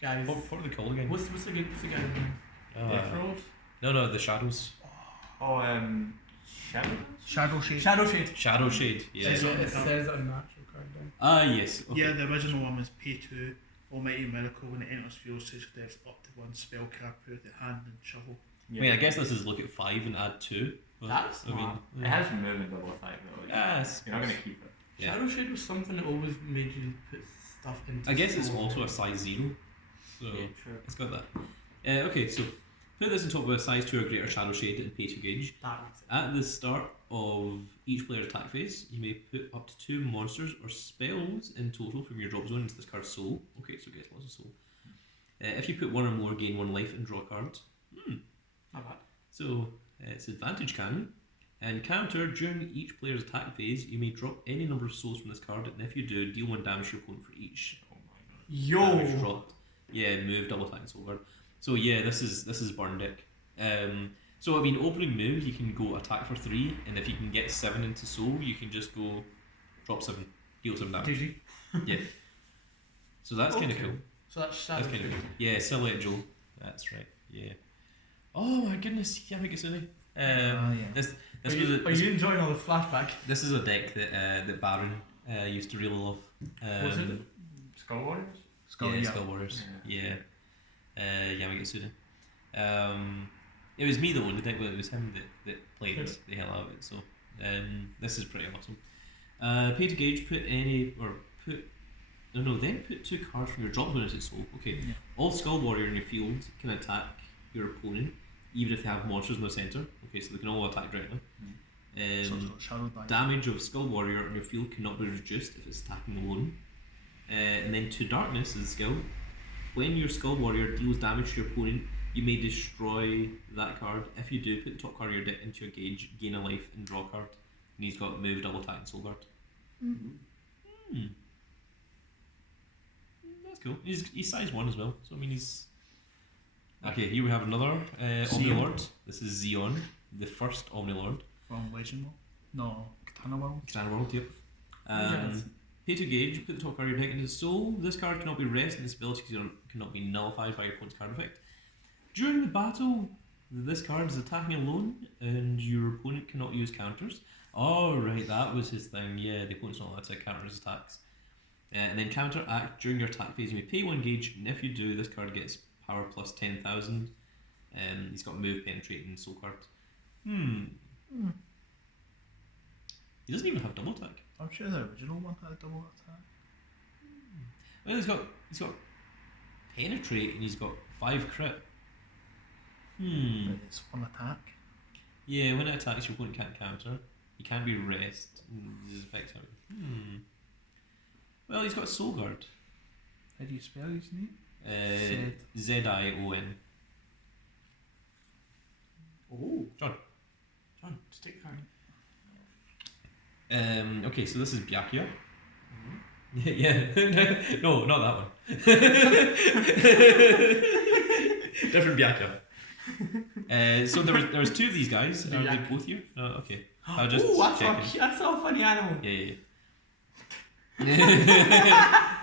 Guys, What are they called again? what's the guy? Uh, Road? no, the shadows. Oh, Shadow? Shadow Shade. Shadow Shade. Shadow Shade. Yeah. It says it on the actual card then. Ah, yes. Okay. Yeah, the original one was pay 2. Almighty Miracle, when it enters field, says there's up to 1 spell card, put it the hand and shuffle. I mean, I guess this is look at 5 and add 2. But, That's I mean, smart. It has move and double attack though. Yes. You're not going to keep it. Yeah. Shadow Shade was something that always made you put stuff into. I guess it's soul. also a size 0. So Yeah, true. it's got that. Okay, so put this on top of a size 2 or greater Shadow Shade and pay 2 gauge. That makes sense. At the start of each player's attack phase, you may put up to 2 monsters or spells in total from your drop zone into this card's soul. Okay, so it gets lots of soul. If you put 1 or more, gain 1 life and draw a card. Not bad. So it's advantage cannon. And counter, during each player's attack phase, you may drop any number of souls from this card, and if you do, deal 1 damage to your opponent for each Oh my god. damage dropped. Yeah, move, double attack, and soul guard. So yeah, this is burn deck. So I mean, opening move, you can go attack for 3, and if you can get 7 into soul, you can just go drop 7, deal 7 damage. GG. Yeah. So that's kind of Okay. cool. So that's Shadow That's kind of Shade. cool. Yeah, Silhouette Joel. That's right. Yeah. Oh my goodness, yeah, make it silly. yeah. This Are was you, are you enjoying all the flashback? this is a deck that Baron used to really love. Was it? Skull Warriors? Skull Warriors. Yeah. Yamagatsuda. It was me that won the deck, but it was him that played Good. the hell out of it. So this is pretty awesome. Pay to gauge. Then put 2 cards from your drop zone into soul. Okay. Yeah. All Skull Warrior in your field can attack your opponent, even if they have monsters in the center. Okay, so they can all attack directly. So it's got Shadow Die. Damage of Skull Warrior on your field cannot be reduced if it's attacking alone. And then to Darkness is a skill. When your Skull Warrior deals damage to your opponent, you may destroy that card. If you do, put the top card of your deck into your gauge, gain a life, and draw a card. And he's got move, double attack, and soul guard. That's cool. He's size 1 as well, so I mean he's... Okay, here we have another Omni Lord. This is Zeon, the first Omni Lord. From Legend World? No, Katana World. Katana World, yep. Yes. Pay to gauge, put the top card of your deck into soul. This card cannot be rest and its ability cannot be nullified by your opponent's card effect. During the battle, this card is attacking alone and your opponent cannot use counters. Oh, right, that was his thing. Yeah, the opponent's not allowed to counter his attacks. And then counter act during your attack phase. You may pay 1 gauge, and if you do, this card gets power plus 10,000. He's got move, penetrate, and soul card. He doesn't even have double attack. I'm sure the original one had a double attack. Well, he's got penetrate, and he's got 5 crit. But it's 1 attack. Yeah, when it attacks, your opponent can't counter. He can be rest. His effects are... Well, he's got soul guard. How do you spell his name? Zion. Oh, John. just take a card. Okay, so this is Byakuya. Yeah. No, not that one. Different Byakuya. So there was two of these guys. Are Yeah. they both here? No, okay. I just Ooh, checking. that's a funny animal. Yeah.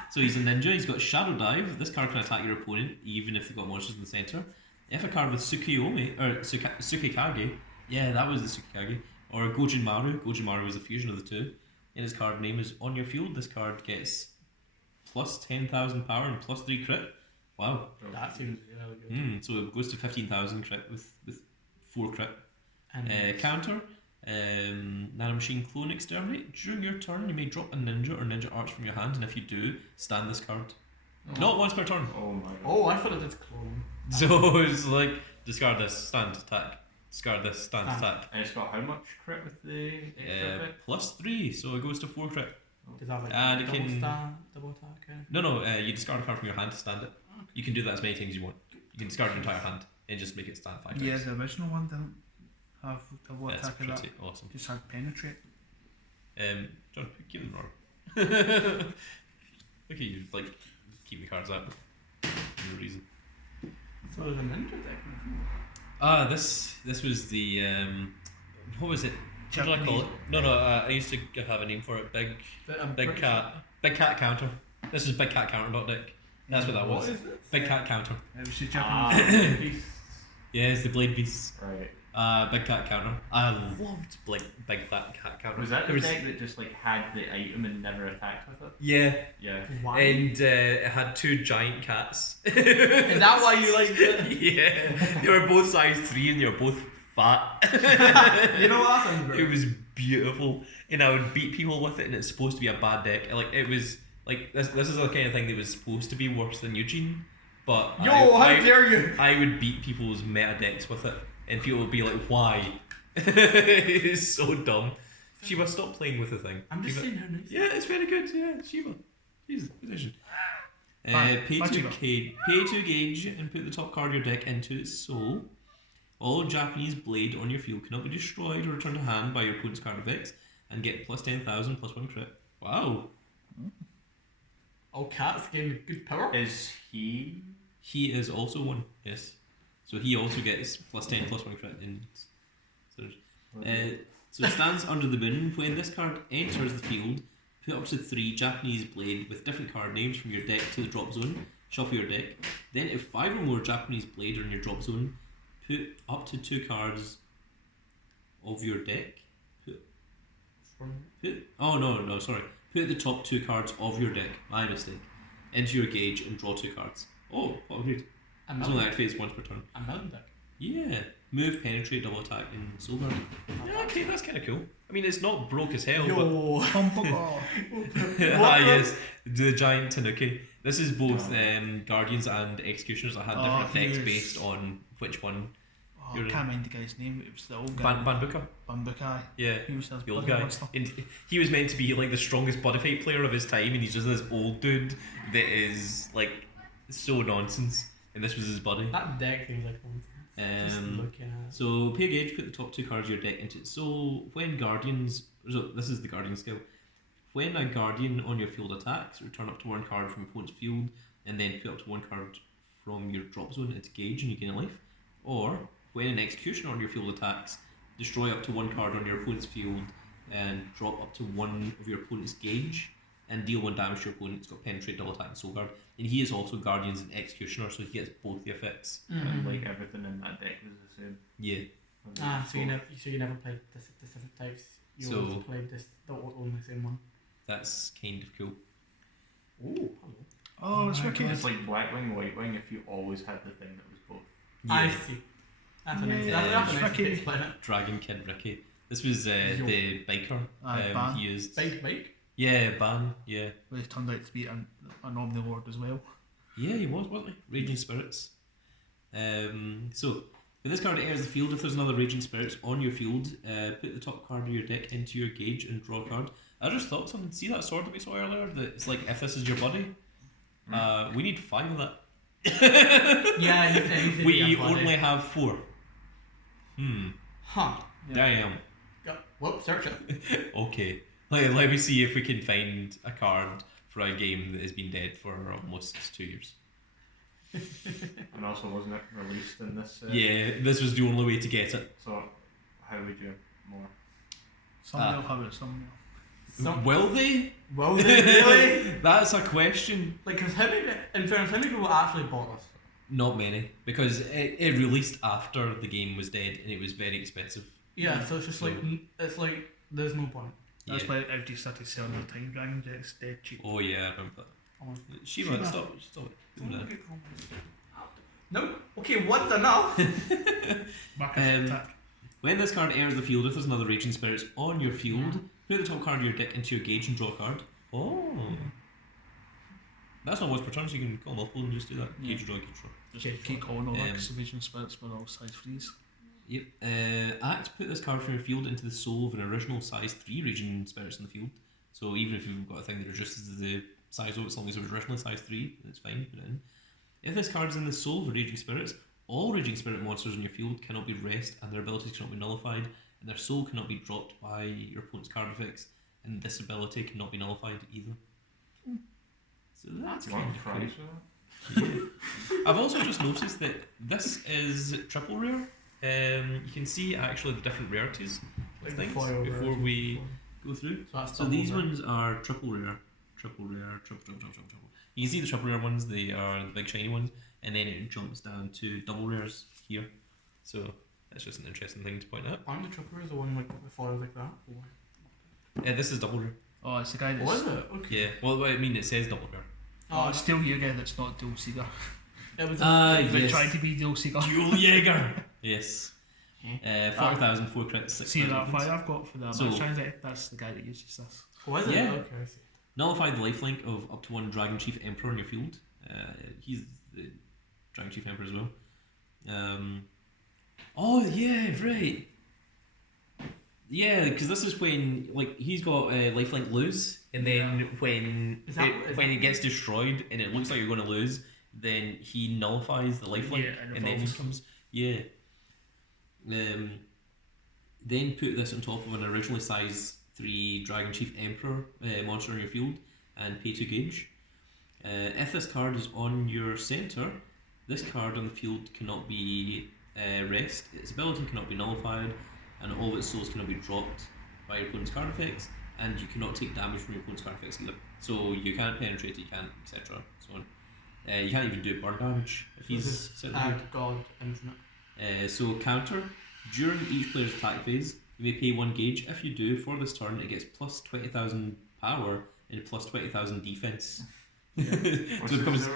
So he's a ninja. He's got Shadow Dive. This card can attack your opponent even if they've got monsters in the center. If a card with Tsukiyomi or Tsukikage, yeah, that was the Tsukikage, or Gojinmaru. Gojinmaru is a fusion of the two. And his card name is on your field. This card gets plus 10,000 power and plus 3 crit. Wow. That seems really good. So it goes to 15,000 crit with 4 crit. And Counter. Nanomachine Clone Exterminate. During your turn, you may drop a ninja or ninja arch from your hand, and if you do, stand this card. Not once per turn. Oh my god. Oh, I thought it did clone. So it's like discard this, stand, attack. Discard this, stand, attack. And it's got how much crit with the extra bit? Plus 3, so it goes to 4 crit. Does that have like And it double can- double attack? No, you discard a card from your hand to stand it. You can do that as many times as you want. You can discard your entire hand and just make it stand 5 times. Yeah, the original one didn't have double That's attack of that. pretty awesome. Just had penetrate. John, keep them wrong. Look at you, like, keep the cards out. For no reason. So there's a ninja deck. This was the what was it? What did I call it? No. I used to have a name for it. Big cat counter. This was big cat counter dot deck. That's what that was. What is this? Big cat counter. It was the Ah, Japanese. Yeah, it's the blade beasts. right. Big cat counter. I loved big cat counter. Was that the There deck that just like had the item and never attacked with it? Yeah, Yeah. Why? and it had 2 giant cats. Is that why you liked it? Yeah, they were both size 3 and they were both fat. You know what? That sounds It great. was beautiful, and I would beat people with it, and it's supposed to be a bad deck. Like it was like this is the kind of thing that was supposed to be worse than Eugene, but Yo, how dare you? I would beat people's meta decks with it, and people would be like, "Why?" It's so dumb. Shiva, stop playing with the thing. I'm just Give it- saying how nice. Yeah, it's very good. Yeah, Shiva. Jesus, position. Fine. Pay What to you got? pay to gauge and put the top card of your deck into its soul. All Japanese blade on your field cannot be destroyed or returned to hand by your opponent's card effects, and get plus 10,000 plus 1 crit. Wow. All cats gain good power. Is he? He is also 1. Yes. So he also gets plus 10 plus 1 crit. So it stands under the moon. When this card enters the field, put up to 3 Japanese blade with different card names from your deck to the drop zone. Shuffle your deck. Then if 5 or more Japanese blade are in your drop zone, put up to 2 cards of your deck. Put the top 2 cards of your deck, my mistake, into your gauge and draw 2 cards. Oh, what good. It's only activates once per turn. A mountain deck. Yeah. Move, penetrate, double attack, and soul guard. Yeah, okay, that's kind of cool. I mean, it's not broke as hell, Yo. Humbucker. but... yes, the giant Tanuki. This is both Guardians and Executioners that had different effects yes. based on which one. Oh, I can't mind the guy's name. It was the old guy. Banbuka. Bambukai. Yeah. He was The old guy. And he was meant to be like the strongest Buddyfight player of his time, and he's just this old dude that is like so nonsense. And this was his buddy. That deck seems like one. Just looking at it. So pay gauge, put the top 2 cards of your deck into it. So when Guardians, so this is the Guardian skill. When a Guardian on your field attacks, return up to 1 card from opponent's field, and then put up to 1 card from your drop zone into gauge, and you gain a life. Or when an Executioner on your field attacks, destroy up to 1 card on your opponent's field, and drop up to 1 of your opponent's gauge, and deal 1 damage to your opponent. It's got penetrate, double attack, and soul guard. And he is also Guardians and Executioner, so he gets both the effects. And like everything in that deck is the same. Yeah. So you never played the specific types. You So- always played only the same one. That's kind of cool. Oh, Oh, it's my wicked. It's like Black Wing, White Wing if you always had the thing that was both. I see. That's a nice. Yeah, That's a it's nice way to wicked. explain it. Dragon Kid Ricky. This was the biker. Ban. He used. Bike. Yeah, Ban. Yeah. Well, he turned out to be an Omni Lord as well. Yeah, he was, wasn't he? Raging Spirits. So, when this card enters the field, if there's another Raging Spirits on your field, put the top card of your deck into your gauge and draw a card. I just thought something. See that sword that we saw earlier? That it's like if this is your buddy, we need 5 of that. Yeah, anything. We only have 4. Huh. Damn. Whoop, search it. Okay. Let me see if we can find a card for a game that has been dead for almost 2 years. And also, wasn't it released in this? Yeah, this was the only way to get it. So, how would you more? Somebody will have it somewhere. Will they? Will they really? That's a question. Like, because in fairness, how many people actually bought this? Not many, because it released after the game was dead and it was very expensive. Yeah, so it's just like, it's like, there's no point. That's Yeah. why everybody started selling their time dragons. It's dead cheap. Oh yeah, I remember that. Oh. Shiva, stop it. Doing that. No. Okay, one's enough. Back attack. When this card enters the field, if there's another Raging Spirits on your field, put the top card of your deck into your gauge and draw a card. Oh. That's not once per turn, so you can call multiple and just do that. Gauge draw, gauge draw. Just keep calling all that Evasion Spirits were all size 3s. Yep. Act, put this card from your field into the soul of an original size 3 Raging Spirits in the field. So even if you've got a thing that reduces the size of it, as long as it was originally size 3, it's fine, put it in. If this card is in the soul of a Raging Spirits, all Raging Spirit monsters in your field cannot be rest and their abilities cannot be nullified, and their soul cannot be dropped by your opponent's card effects, and this ability cannot be nullified either. So that's kind of cool. Yeah. I've also just noticed that this is triple rare. You can see actually the different rarities of things before we go through. So these ones are triple rare. Triple. You can see the triple rare ones, they are the big shiny ones, and then it jumps down to double rares here. So that's just an interesting thing to point out. Aren't the triple rares the one like the foils like that? Yeah, this is double rare. Oh, it's the guy that's... Was it? Okay. Yeah, well, I mean, it says double rare. Oh, it's still your guy that's not Dual Seeker. It was They tried to be Dual Seeker. Dual Jaeger! Yes. 40,000, 4 crits, 6,000. See that fire I've got for that So- that's the guy that uses this. Was it? Yeah. Okay, I see. Nullify the lifelink of up to 1 Dragon Chief Emperor in your field. He's the Dragon Chief Emperor as well. Oh yeah, right. Yeah, because this is when he's got lifelink lose, and then when it gets destroyed and it looks like you're going to lose, then he nullifies the lifelink, and then he comes. Yeah. Then put this on top of an originally size 3 Dragon Chief Emperor monster in your field and pay 2 gauge. If this card is on your center, this card on the field cannot be rest, its ability cannot be nullified, and all of its souls cannot be dropped by your opponent's card effects, and you cannot take damage from your opponent's card effects either. So you can't penetrate it, you can't, etc. So on. You can't even do burn damage if he's sitting there. God Infinite. So counter, during each player's attack phase, you may pay 1 gauge. If you do, for this turn, it gets plus 20,000 power and plus 20,000 defense. So it becomes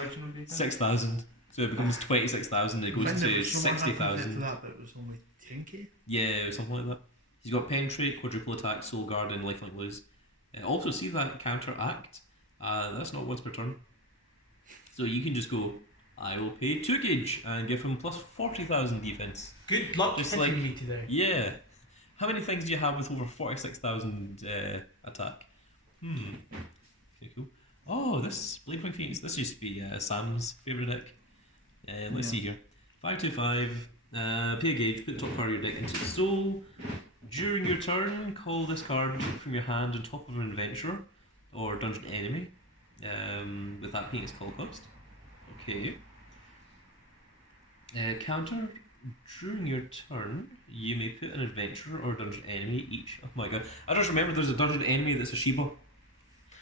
6,000. So it becomes 26,000. It goes to 60,000. That, but it was only 10k. Yeah, something like that. He's got penetrate, quadruple attack, soul guard, and lifelink lose. Also, see that counter act. That's not once per turn. So you can just go, I will pay 2 gauge and give him plus 40,000 defense. Good luck Just hitting like- me today. Yeah. How many things do you have with over 46,000 attack? Okay, cool. Oh, this Bladewing Phoenix, this used to be Sam's favourite deck. Let's see here. 525, pay a gauge, put the top card of your deck into the soul. During your turn, call this card from your hand on top of an adventurer or dungeon enemy, with that being its call cost. Okay. Counter, during your turn, you may put an adventurer or dungeon enemy each. Oh my god. I just remember there's a dungeon enemy that's a Shiba.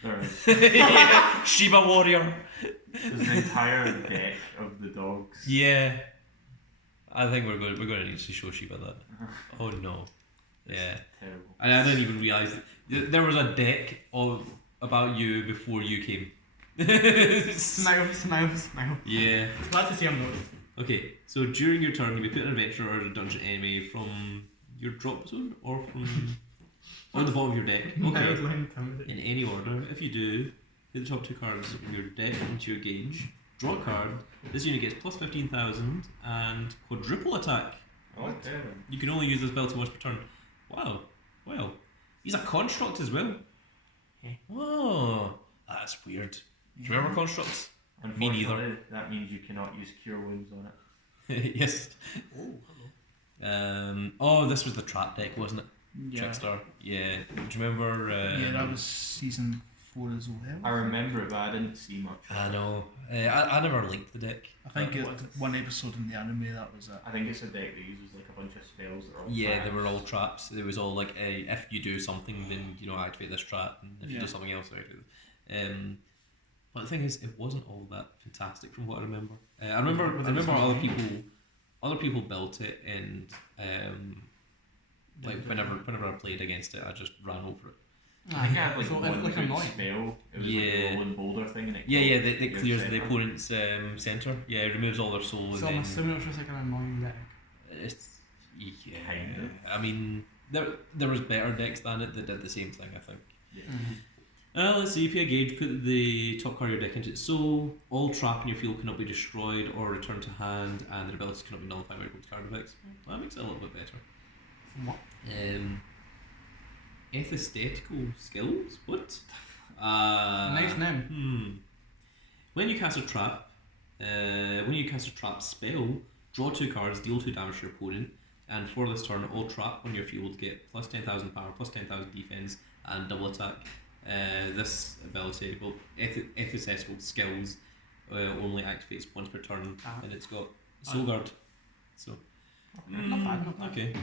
There is. Yeah, Shiba warrior. There's an entire deck of the dogs. Yeah. I think we're going to need to show Shiba that. Oh no. Yeah. Terrible. And I didn't even realise there was a deck about you before you came. Smile. Yeah. Glad to see I'm noticed. Okay, so during your turn, you may put an adventurer or a dungeon enemy from your drop zone or from on the bottom of your deck. Okay. In any order. If you do, put the top 2 cards of your deck into your gauge. Draw a card. This unit gets plus 15,000 and quadruple attack. Okay. You can only use this ability once per turn. Wow. Well, he's a construct as well. Oh, that's weird. Do you remember constructs? Me neither. Unfortunately, that means you cannot use cure wounds on it. Yes. Oh, hello. Oh, this was the trap deck, wasn't it? Yeah. Trickstar. Yeah. Do you remember? Yeah, that was season 4 as well. I remember it, but I didn't see much. I know. I never liked the deck. I think But it, what's it? one episode in the anime that was it. I think it's a deck that uses like a bunch of spells that are all Yeah, they traps. were all traps. It was all like, if you do something, then activate this trap, and if you Yeah. do something else, activate it. But the thing is, it wasn't all that fantastic from what I remember. I remember other people built it, and like whenever I played against it, I just ran over it. I think I had like so one like good annoying. spell. It was Yeah. like a rolling boulder thing, and it It your clears the center. opponent's centre. Yeah, it removes all their soul, So and I'm then assuming it's just like an annoying deck. it's yeah. Kind of. I mean, there was better decks than it that did the same thing, I think. Yeah. Let's see, pay a gauge, put the top card of your deck into its soul. All trap in your field cannot be destroyed or returned to hand, and their abilities cannot be nullified by equal to card effects. Well, that makes it a little bit better. What? Ethistetical skills? What? Nice name. When you cast a trap spell, draw 2 cards, deal 2 damage to your opponent, and for this turn, all trap on your field get plus 10,000 power, plus 10,000 defense, and double attack. This ability, well, ethistetical skills, only activates once per turn, and it's got Soul Guard. So, Not bad, not bad. okay.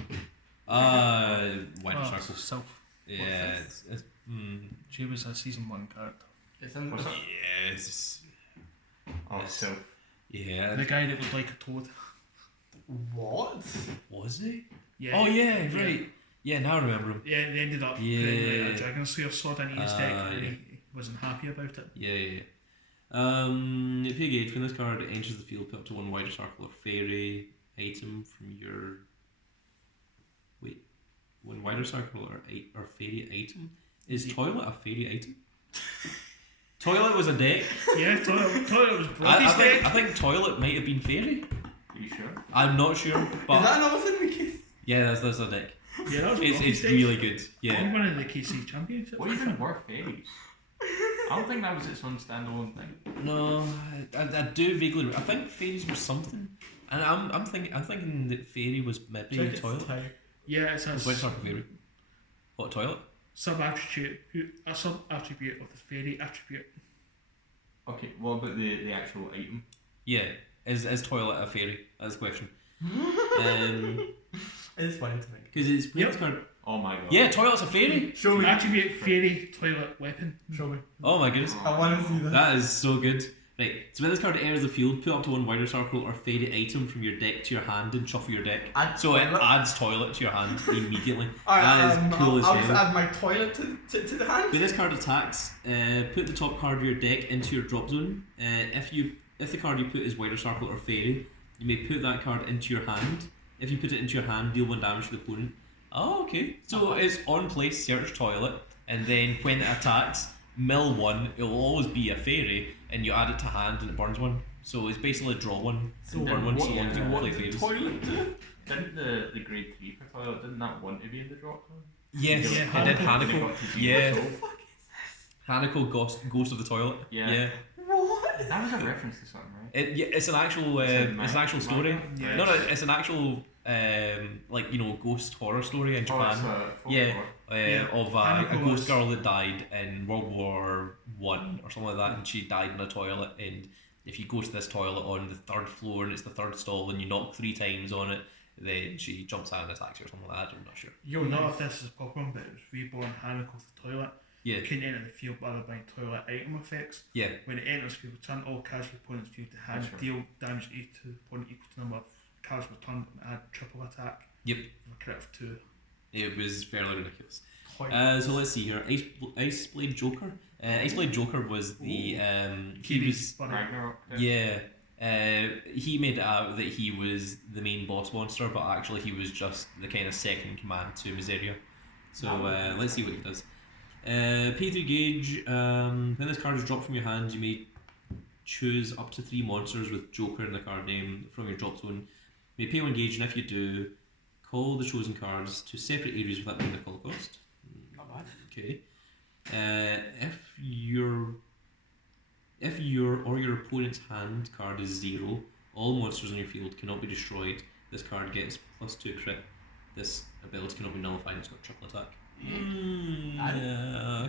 Wider Oh, circle. Self. Yeah, this? it's She was a season 1 character. It's in What's that? yeah, it's Oh, Yes. so yeah. The guy that looked like a toad. What? Was he? Yeah. Oh yeah, right. Yeah, now I remember him. Yeah, they ended up putting Yeah. like, a Dragon Slayer sword into his deck, and yeah. he wasn't happy about it. Yeah. Pay gauge, when this card enters the field, put up to 1 wider circle or fairy item from your. Wait, 1 wider circle or fairy item? Is toilet a fairy item? Toilet was a deck. Yeah, toilet was I Brody's deck. think toilet might have been fairy. are you sure? I'm not sure, but Is that another thing we can? yeah, there's a deck. Yeah, that was It's Brody's deck. really good. Won Yeah. one of the KC championships. What even were fairies? I don't think that was its own standalone thing. No, I do vaguely. I think fairies were something, and I'm thinking that fairy was maybe a toilet. Yeah, it's a Which circle fairy? What toilet? sub-attribute of the fairy attribute. Okay, what about the actual item? Yeah, is toilet a fairy? That's the question. It's funny to me. Because it's Yep. card. Oh my god. Yeah, toilet's a fairy. Show me. Attribute fairy toilet weapon. Show me. Oh my goodness, I want to see that. that is so good. Right, so when this card enters the field, put up to 1 wider circle or fairy item from your deck to your hand and shuffle your deck. Add So it toilet. adds toilet to your hand immediately. Alright, That is cool as I'll just hell. add my toilet to the hand. When this card attacks, put the top card of your deck into your drop zone. If the card you put is wider circle or fairy, you may put that card into your hand. If you put it into your hand, deal 1 damage to the opponent. Oh, okay. So it's on place, search toilet, and then when it attacks, mill 1. It will always be a fairy, and you add it to hand and it burns 1. So it's basically draw 1, So burn 1, so what- long as you can what play did fairies. toilet do? Didn't the grade 3 for toilet, didn't that want to be in the drop zone? Yes, Yeah, it did Hanako. Hanako. Yeah. So, Hanako, Ghost of the Toilet. Yeah. What? that was a reference to something, right? It's an actual It's a it's an actual manga. story. Yeah. No, it's an actual ghost horror story in Oh, it's Japan. a folklore. Yeah. Yeah. Of a Hanako ghost was- girl that died in World War One or something like that, and she died in a toilet. And if you go to this toilet on the 3rd floor and it's the 3rd stall, and you knock 3 times on it, then she jumps out and attacks you or something like that. I'm not sure. You'll know if this is Pokemon, but it was reborn Hanako the toilet. Yeah, Couldn't enter the field other by toilet item effects. yeah, When it enters the field, turn all casual opponents viewed to hand, That's right. deal damage to the opponent equal to the number of cards returned and add triple attack. Yep. With a crit of 2. it was fairly ridiculous. Toilet. So let's see here. Ice Blade Joker. Ice Blade Joker was the he Kiwi's was buddy. Ragnarok. yeah. He made it out that he was the main boss monster, but actually he was just the kind of second in command to Miseria. So let's see what he does. P3 gauge. When this card is dropped from your hand, you may choose up to 3 monsters with Joker in the card name from your drop zone. You may pay 1 gauge, and if you do, call the chosen cards to separate areas without paying the call cost. Not bad. Okay. If your or your opponent's hand card is 0, all monsters on your field cannot be destroyed. This card gets +2 crit. This ability cannot be nullified. It's got triple attack.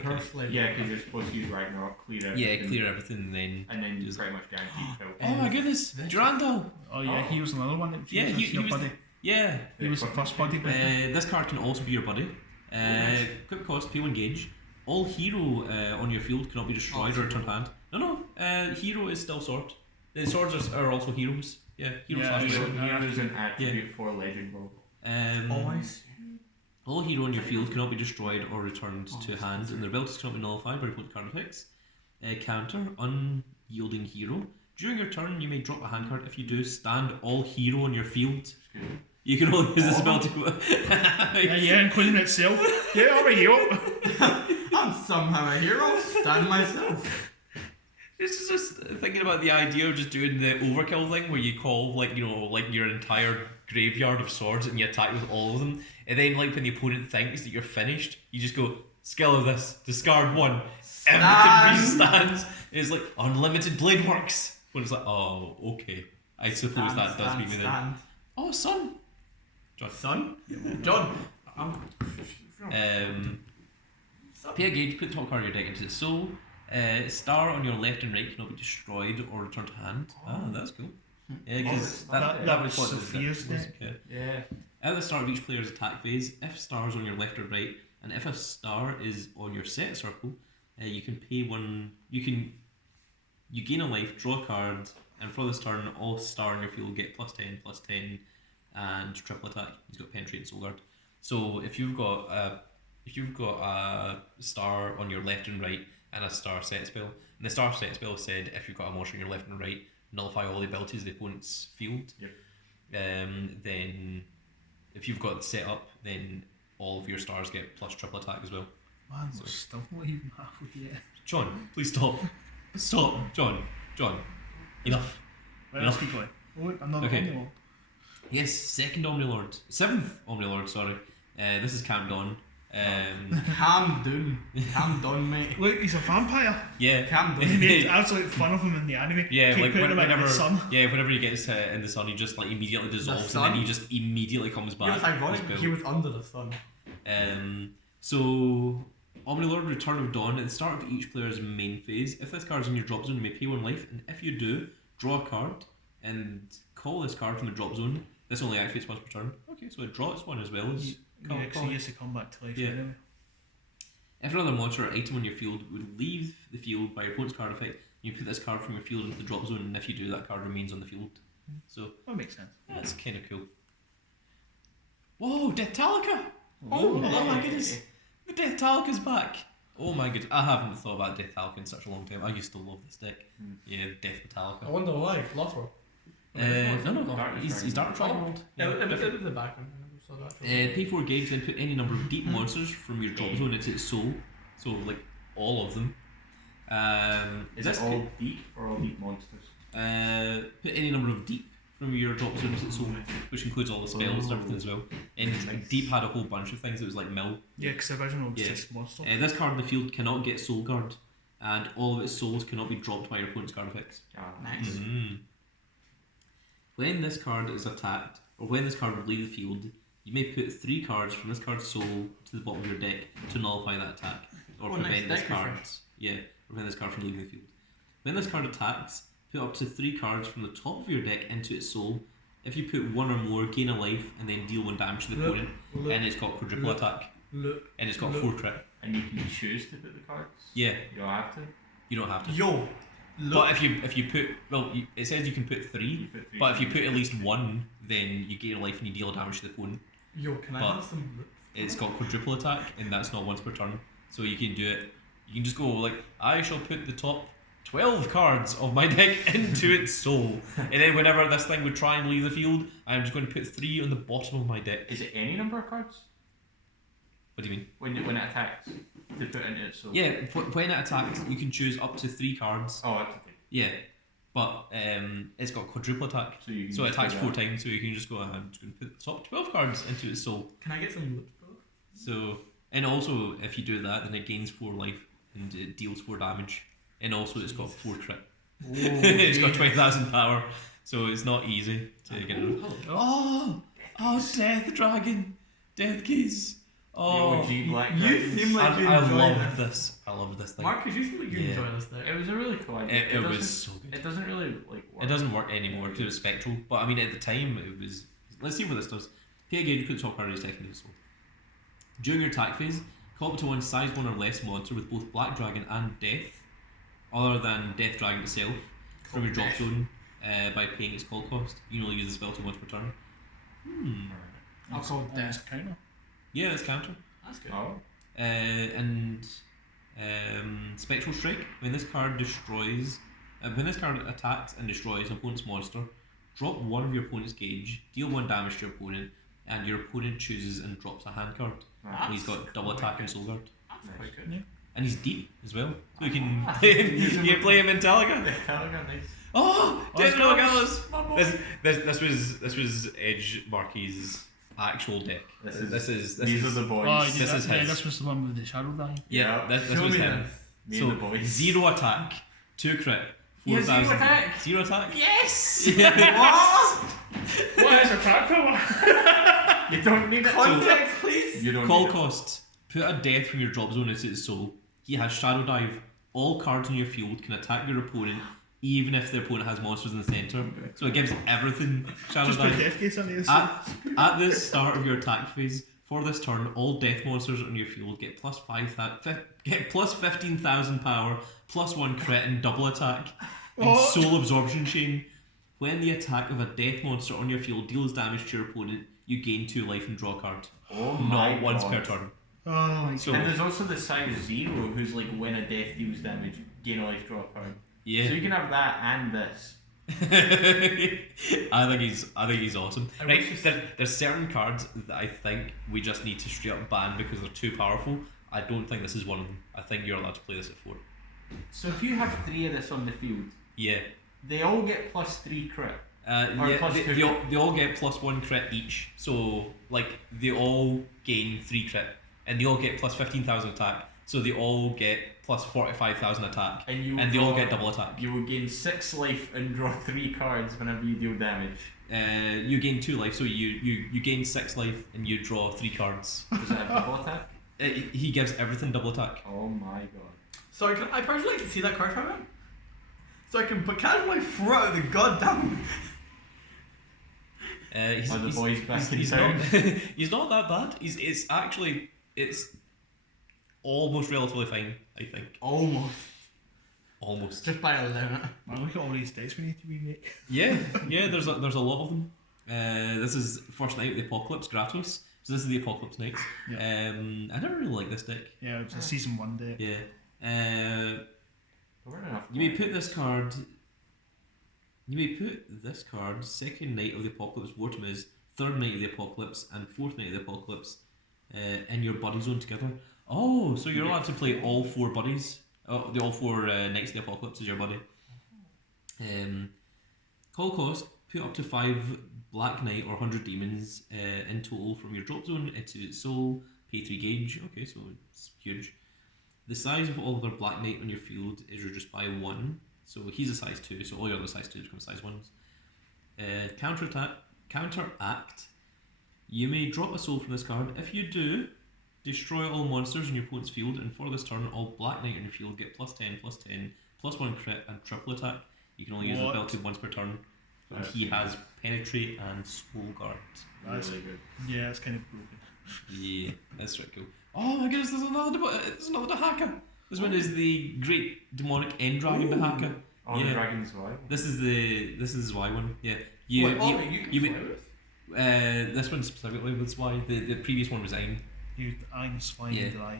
Personally, Yeah, because you're supposed to use Ragnarok, clear everything. Yeah, clear everything And then you just- pretty much guaranteed kill. Oh my goodness, Durandal! Oh yeah, he was another one that was Yeah, used as he your was buddy. Yeah. He was the first buddy. This card can also be your buddy. Quick cost, pay 1 gauge. All hero on your field cannot be destroyed or returned hand. No, hero is still sword. The swords are also heroes. Yeah, heroes Yeah, slash so- sword. Hero is an attribute for Legend World. always. All hero on your field cannot be destroyed or returned to hand, and their abilities cannot be nullified by opponent card effects. Counter, unyielding hero. During your turn, you may drop a hand card. If you do, stand all hero on your field. You can only use the spell to. Yeah, including itself. Yeah, all right, yo. I'm somehow a hero. Stand myself. It's just thinking about the idea of just doing the overkill thing where you call like your entire graveyard of swords and you attack with all of them, and then like when the opponent thinks that you're finished, you just go skill of this, discard 1, everything restands. It's like unlimited blade works. When it's like, oh okay, I suppose that does mean that. Oh son, John. Pay a gauge, put the top card of your deck into the soul. Star on your left and right cannot be destroyed or returned to hand. That's cool. Yeah, because that was what Sophia's deck. Yeah. At the start of each player's attack phase, if stars on your left or right, and if a star is on your set circle, you can pay 1. You gain a life, draw a card, and for this turn, all star on your field get +10, and triple attack. He's got penetrate and soul guard. So if you've got a star on your left and right and a star set spell, and the star set spell said if you've got a monster on your left and right, nullify all the abilities of the opponent's field. Yep. Then if you've got it set up, then all of your stars get plus triple attack as well. Man, we're still not even halfway yet. John, please stop. Stop, John. Enough. Right, let's keep going. Oh, wait, another Okay. Omni Lord. Yes, second Omni Lord. 7th Omni Lord, sorry. This is Camp Dawn. Calm down, mate. Look, he's a vampire. Yeah. Calm They down. made absolute fun of him in the anime. Yeah, Keep like putting him out in whenever the sun. whenever he gets in the sun, he just like immediately dissolves, and then he just immediately comes It back. was ironic. He's He was under the sun. So Omnilord, Return of Dawn. At the start of each player's main phase, if this card is in your drop zone, you may pay 1 life, and if you do, draw a card and call this card from the drop zone. This only activates once per turn. Okay, so it draws 1 as well as. Yeah, because he used to come back to life Yeah. anyway. If another monster or item on your field would leave the field by your opponent's card effect, you put this card from your field into the drop zone, and if you do, that card remains on the field. So That makes sense. that's kind of cool. Whoa, Death Talica! Oh my goodness, the Death Talica's back! Oh my goodness, I haven't thought about Death Talica in such a long time. I used to love this deck. Yeah, Death I Metallica. wonder why. Lost World. No, Darkness he's Dark Dragon. Dragon World. It was the background. I never saw that. Pay 4 gauge, then put any number of deep monsters from your drop zone into its soul. So, like, all of them. Is it all deep or all deep monsters? Put any number of deep from your drop zone into its soul, which includes all the spells and everything as well. And Nice. deep had a whole bunch of things. It was like mill. Yeah, because the original was Yeah. just monster. This card in the field cannot get soul guard, and all of its souls cannot be dropped by your opponent's card effects. Nice. When this card is attacked, or when this card would leave the field, you may put 3 cards from this card's soul to the bottom of your deck to nullify that attack, or Oh, nice. prevent this Deck card. refresh. Yeah, prevent this card from leaving the field. When this card attacks, put up to 3 cards from the top of your deck into its soul. If you put 1 or more, gain a life, and then deal 1 damage to the opponent. And it's got quadruple attack, and it's got 4 crit. And you can choose to put the cards? Yeah, You don't have to? you don't have to. Yo. But if you put it says you can put 3, You put 3 but if you put at least 1, then you gain a life and you deal damage to the opponent. Yo, can I But have some? It's got quadruple attack, and that's not once per turn. So you can do it. You can just go like, I shall put the top 12 cards of my deck into its soul, and then whenever this thing would try and leave the field, I'm just going to put 3 on the bottom of my deck. Is it any number of cards? What do you mean? When it attacks, to put into its soul? Yeah, when it attacks, you can choose up to 3 cards. Oh, that's okay. Yeah, but it's got quadruple attack, So you can so it just attacks do 4 that. times. So you can just go, I'm just going to put the top 12 cards into its soul. Can I get some loot, bro? So, and also if you do that, then it gains 4 life and it deals 4 damage, and also it's got 4 crit. It's got 20,000 power, so it's not easy to get rid of. Oh, Death Dragon, Death Keys. Oh, OG Black You Dragons. seem like you I enjoy love this. this. I love this thing. Marcus, you seem like you Yeah. enjoy this thing. It was a really cool idea. It was so good. It doesn't really like work. It doesn't work anymore because it was spectral. But I mean, at the time, it was. Let's see what this does. Pay again, put the top card of your second into soul. During your attack phase, call up to one size 1 or less monster with both Black Dragon and Death, other than Death Dragon itself, from your drop zone by paying its call cost. You can only use the spell 2 once per turn. I'll call That's death. a counter. Yeah, that's counter. That's good. Oh. And Spectral Strike. When this card attacks and destroys an opponent's monster, drop one of your opponent's gauge, deal 1 damage to your opponent, and your opponent chooses and drops a hand card. Right. He's got double attack and soul guard. That's quite good. And he's deep as well. So you can you can play him in Talaga. Nice. Oh, Dead it's close. Gallows! This was Edge Marquis's actual deck. These is are the boys. Oh, This is his. this was the one with the shadow die. yeah. This Show was me him. this. Me So and the boys. 0 attack, 2 crit, He has 4,000. 0 attack? 0 attack. Yes! What is attack power? You don't need it. Context, please. You don't Call need cost. Put a death from your drop zone into its soul. He has Shadow Dive. All cards in your field can attack your opponent, even if their opponent has monsters in the centre. So it gives everything Shadow Just put Dive. death case on the At the start of your attack phase, for this turn, all death monsters on your field get plus 15,000 power, plus 1 crit and double attack. And What? Soul Absorption Chain. When the attack of a death monster on your field deals damage to your opponent, you gain 2 life and draw a card. Oh my Not once God. per turn. Oh my So And there's also the size 0, who's like when a death deals damage, gain a life, draw a card. yeah. So you can have that and this. I think he's awesome. I Right, wish there's certain cards that I think we just need to straight up ban because they're too powerful. I don't think this is one of them. I think you're allowed to play this at 4. So if you have 3 of this on the field, Yeah. they all get plus 3 crit. Or Yeah, plus they, 2 they all get plus 1 crit each. So like they all gain 3 crit, and they all get plus 15,000 attack. So they all get plus 45,000 attack, And and they all get double attack. You will gain 6 life and draw 3 cards whenever you deal damage. You gain 2 life, so you gain 6 life and you draw 3 cards. Does that have double attack? He gives everything double attack. Oh my god. So I personally like to see that card from him. So I can casual my throat out of the goddamn. He's, Are the he's- boys back he's, in he's town? not, he's not that bad. It's almost relatively fine, I think. Almost. Just by a limit. Man, look at all these decks we need to remake. Yeah, there's a lot of them. This is first night of the Apocalypse Gratos. So this is the Apocalypse Knights. Yeah. I never really liked this deck. Yeah, it's a season 1 deck. Yeah. There weren't enough You may cards. put this card. You may put this card second night of the Apocalypse Vortimis, third night of the Apocalypse, and fourth night of the Apocalypse in your buddy zone together. Oh, so you're allowed to play all 4 buddies. Oh, the all 4 Knights of the Apocalypse is your buddy. Call cost, put up to 5 Black Knight or 100 demons in total from your drop zone into its soul, pay 3 gauge. Okay, so it's huge. The size of all other Black Knight on your field is reduced by 1. So he's a size 2, so all your other size 2s become size 1s. Counteract. You may drop a soul from this card. If you do, destroy all monsters in your opponent's field, and for this turn, all Black Knight in your field get plus 10, plus 1 crit, and triple attack. You can only use the What? ability once per turn. And he has Penetrate and Soul Guard. That's really good. Yeah, it's kind of broken. Yeah, that's right, cool. Oh my goodness, there's another Dahaka. This one is the Great Demonic End Dragon Dahaka. Oh, Yeah. the Dragon's Wild. This is the Y one. Yeah. This one specifically with Y. The previous one was Ein. You Ein, Swine, Yeah. Dry.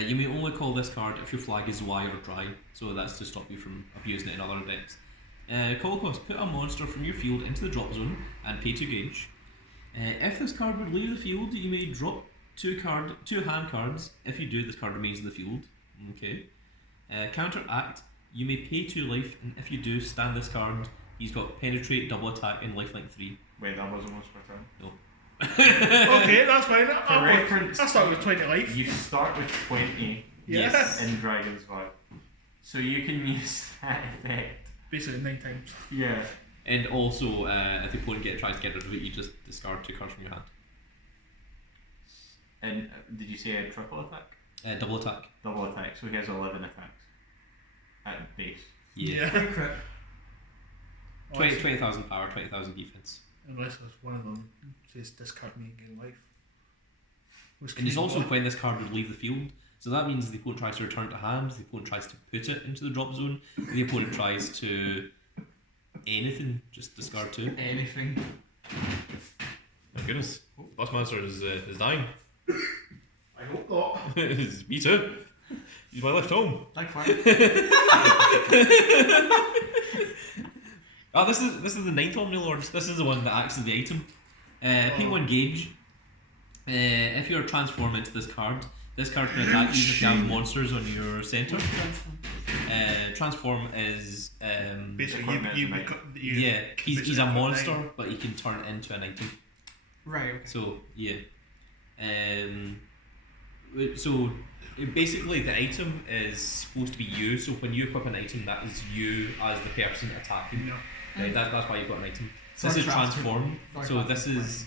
You may only call this card if your flag is Y or Dry, so that's to stop you from abusing it in other decks. Call cost: put a monster from your field into the drop zone and pay 2 gauge. If this card would leave the field, you may drop 2 hand cards. If you do, this card remains in the field. Okay. Counteract: you may pay 2 life, and if you do, stand this card. He's got Penetrate, double attack, and lifelink 3. Wait, that wasn't once per turn. No. Okay, that's fine. For reference, I start with 20 life. you start with 20 Yes. in Dragon's Wild. So you can use that effect. Basically 9 times. Yeah. And also, if the opponent tries to get rid of it, you just discard 2 cards from your hand. And did you say a triple attack? Double attack. Double attack, so he has 11 attacks at base. Yeah. Crit crit. 20,000 power, 20,000 defense. Unless there's one of them says discard me and gain life. And it's also when this card would leave the field. So that means the opponent tries to return it to hand, the opponent tries to put it into the drop zone, the opponent tries to anything, just discard 2. Anything. My goodness. Boss Monster is dying. I hope not. Me too. He's my left home. Like fire. Oh, this is the 9th Omni Lord. This is the one that acts as the item. Pay 1 gauge. If you're transformed into this card can attack you if you have monsters on your center. Transform is Basically, he's a monster, but he can turn into an item. Right. Okay. So yeah, so basically the item is supposed to be you. So when you equip an item, that is you as the person attacking. Yeah. That's why you've got an item. So This is transform. transform. So this is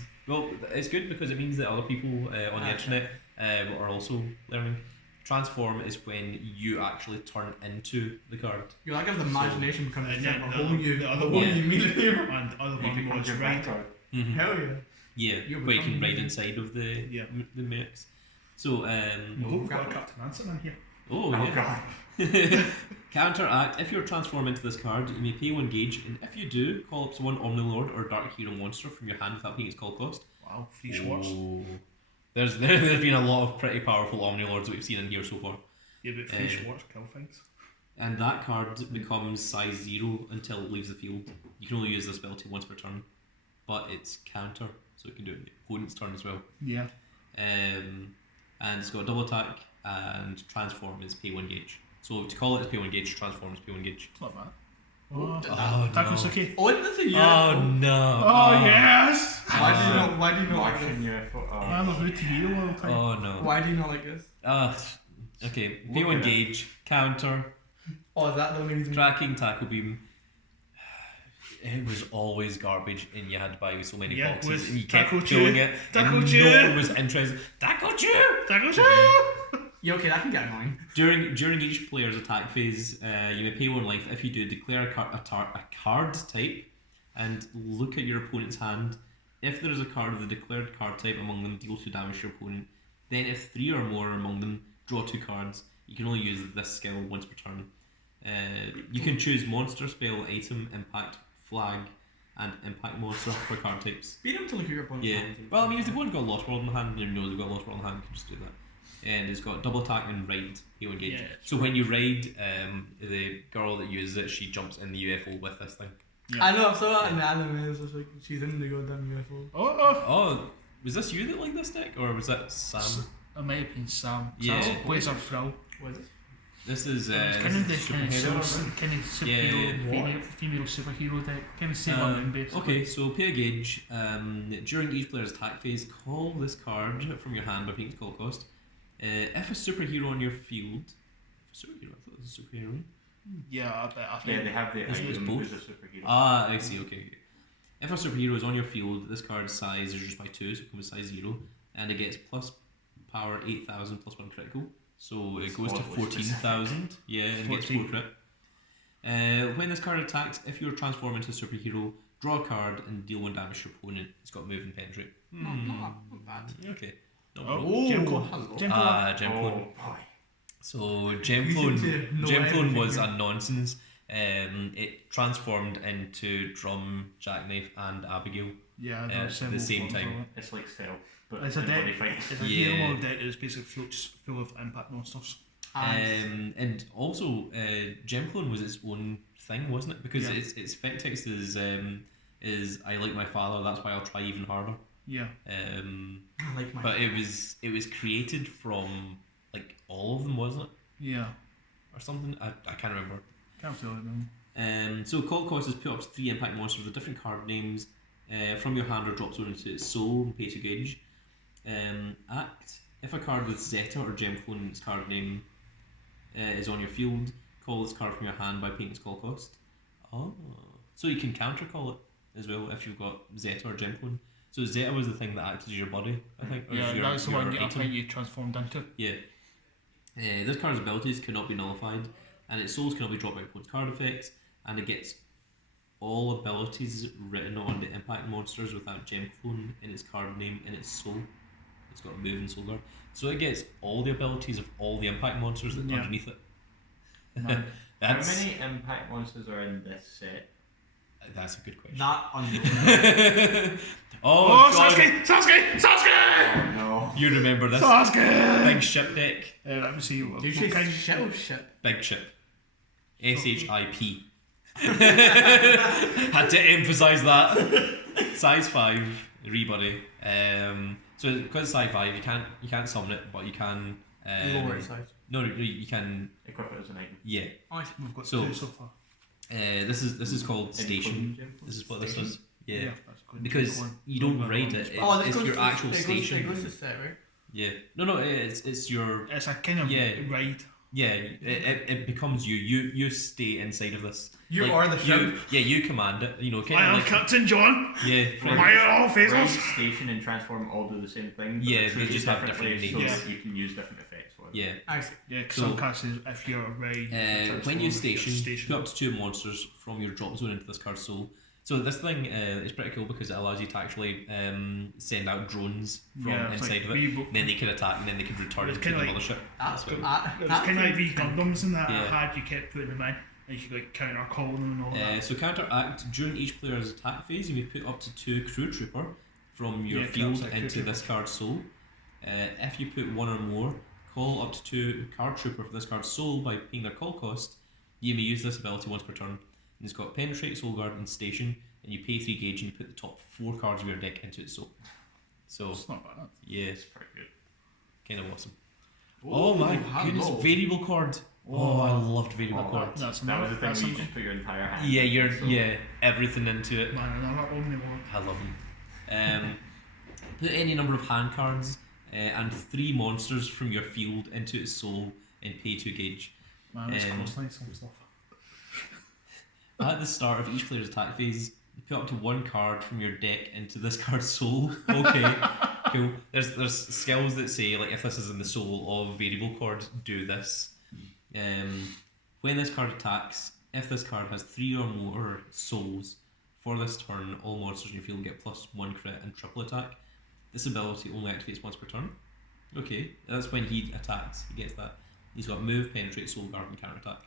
it's good because it means that other people on the internet are also learning. Transform is when you actually turn into the card. You like if the imagination becomes a yeah, thing, the home you, other home one- you immediately. And other He one becomes was your right. card. Mm-hmm. Hell yeah. Yeah, You're where you can becoming- ride inside of the Yeah. the mix. So We've got Captain Answer in here. oh Oh yeah. god. Counteract. If you're transformed into this card, you may pay 1 gauge, and if you do, call up to 1 Omni Lord or Dark Hero monster from your hand without paying its call cost. Wow, 3 swords. Oh. There's been a lot of pretty powerful Omni Lords that we've seen in here so far. Yeah, but 3 swords kill things. And that card becomes size 0 until it leaves the field. You can only use this ability once per turn, but it's counter, so it can do it in the opponent's turn as well. Yeah. And it's got double attack, and transform is pay 1 gauge. So to call it as pay 1 gauge, transform is pay 1 gauge. It's not bad. Oh, Takosuke. Oh, isn't this a Oh UFO? no! Oh, yes! Why do you not? Why do you not like Martian this? UFO. Man was root to heal all the time. Oh no! Why do you not like this? Okay. Pay Look 1 at it. gauge, counter, Oh, is that the only reason? tracking, tackle beam. It was always garbage, and you had to buy so many Yeah, boxes, with and you kept Taco doing Chew. it. Taco and Chew. no one was interested. Taco Chew! Takosuke! Yeah, okay, that can get annoying. During each player's attack phase, you may pay 1 life. If you do, declare a card type and look at your opponent's hand. If there is a card of the declared card type among them, deal 2 damage to your opponent. Then, if 3 or more are among them, draw 2 cards. You can only use this skill once per turn. You can choose monster, spell, item, impact, flag, and impact monster for card types. Beat him to look at your opponent's Yeah. hand. Well, I mean, if the opponent got Lost World in the hand, and you know they've got Lost World in the hand, you can just do that. And it's got double attack and ride, pay 1 gauge. Yeah, So when you ride, the girl that uses it, she jumps in the UFO with this thing. I know, I saw that in the anime. It's just like she's in the goddamn UFO. Oh, was this you that liked this deck, or was that Sam? It might have been Sam. Yeah. Sam plays a thrill. What is it? This is It's kind of the superhero. kind of superhero, Yeah. female superhero deck. Kind of same on basically. Okay, so pay a gauge. During each player's attack phase, call this card from your hand by paying its call cost. If a superhero on your field, superhero, I thought it was a superhero. Yeah, I Yeah, think. they have the It's item both. who's a superhero. Ah, I see. Okay. If a superhero is on your field, this card's size is reduced by 2, so it becomes size 0, and it gets plus power 8,000 plus 1 critical. So it goes to Oddly 14,000. Yeah, and gets 4 14. crit. When this card attacks, if you're transformed into a superhero, draw a card and deal 1 damage to your opponent. It's got move and penetrate. Not bad. Okay. No Oh, problem. Gemco. hello. Gemco. Gemclone. Oh boy. So You seem to know Gemclone everything was here. a nonsense. It transformed into Drum, Jackknife, and Abigail. Yeah, at there's several the same forms of time. it. It's like Cell, but It's a in deck. Buddyfight. It's a Yeah. hero deck that is basically floats full of impact monsters. And also, Gemclone was its own thing, wasn't it? Because Yeah. its effect text is I like my father. That's why I'll try even harder. Yeah. I like my. But it was created from like all of them, wasn't it, Yeah. or something? I can't remember. Can't feel it, man. So call cost is put up to 3 impact monsters with different card names from your hand or drop zone into its soul and pay to gauge. Act. If a card with Zeta or Gemclone's card name is on your field, call this card from your hand by paying its call cost. Oh. So you can counter call it as well if you've got Zeta or Gemclone. So Zeta was the thing that acted as your body, I think. Or Yeah, your, that's the one your I item. think you transformed into. Yeah. This card's abilities cannot be nullified, and its souls cannot be dropped by opponent's card effects, and it gets all abilities written on the impact monsters without gem clone in its card name in its soul. It's got a move and soul guard. So it gets all the abilities of all the impact monsters that are underneath it. Man. How many impact monsters are in this set? That's a good question. Not unknown. Oh, God. Sasuke! Oh no. You remember this? Sasuke! Big ship deck. Let me see. Did you say shit or shit? Big ship. SHIP. Had to emphasise that. Size 5, Rebuddy. So because it's size 5, you can't summon it, but you can Lower its size. No, you can Equip it as an item. yeah. We've got So- 2 so far. This is called station. Including gem This is what station? this is. Yeah. That's good. Because Go on. you don't Go on, ride go on. it. Oh, It's this goes your to, actual it goes, station. It goes to set, right? Yeah. No, it's your It's a kind of Yeah. ride. yeah. It becomes you. You stay inside of this. You Like, are the ship. you command it. You know, I kind am of like Captain John. yeah. Right. Why are all Ride, phasers? station, and transform all do the same thing. But Yeah, they're they treated just have differently different so names. that you can use different effects for it. Yeah. I see. Yeah, because So- some cats is if you're a ride. When you station, put up to 2 monsters from your drop zone into this card's soul. So this thing is pretty cool because it allows you to actually send out drones from inside of it. And then they can attack and then they can return It's it to the kinda mothership. That's what- It was kind of like these Gundams and that Yeah. I had. You kept putting them in, and you could like counter call them and all that. So counteract during each player's attack phase, you may put up to 2 crew trooper from your Yeah, field counteract crew into trooper. this card's soul. If you put 1 or more, call up to 2 card trooper for this card's soul by paying their call cost. You may use this ability once per turn. And it's got penetrate, soul guard, and station. And you pay 3 gauge and you put the top 4 cards of your deck into its soul. So It's not bad. yeah, It's pretty good. kind of awesome. Oh my goodness, variable card. Oh, I loved variable Oh, cards. That's That was the thing that's where you something. just put your entire hand. Yeah, you're So- everything into it. Man, another Omni Lord. I love them. Put any number of hand cards and 3 monsters from your field into its soul and pay 2 gauge. Man, it's Um, costly some stuff. At the start of each player's attack phase, you put up to 1 card from your deck into this card's soul. Okay, cool. There's skills that say like if this is in the soul of variable card, do this. When this card attacks, if this card has 3 or more souls, for this turn, all monsters in your field get +1 crit and triple attack. This ability only activates once per turn. Okay, that's when he attacks. He gets that. He's got move, penetrate, soul guard, and counter attack.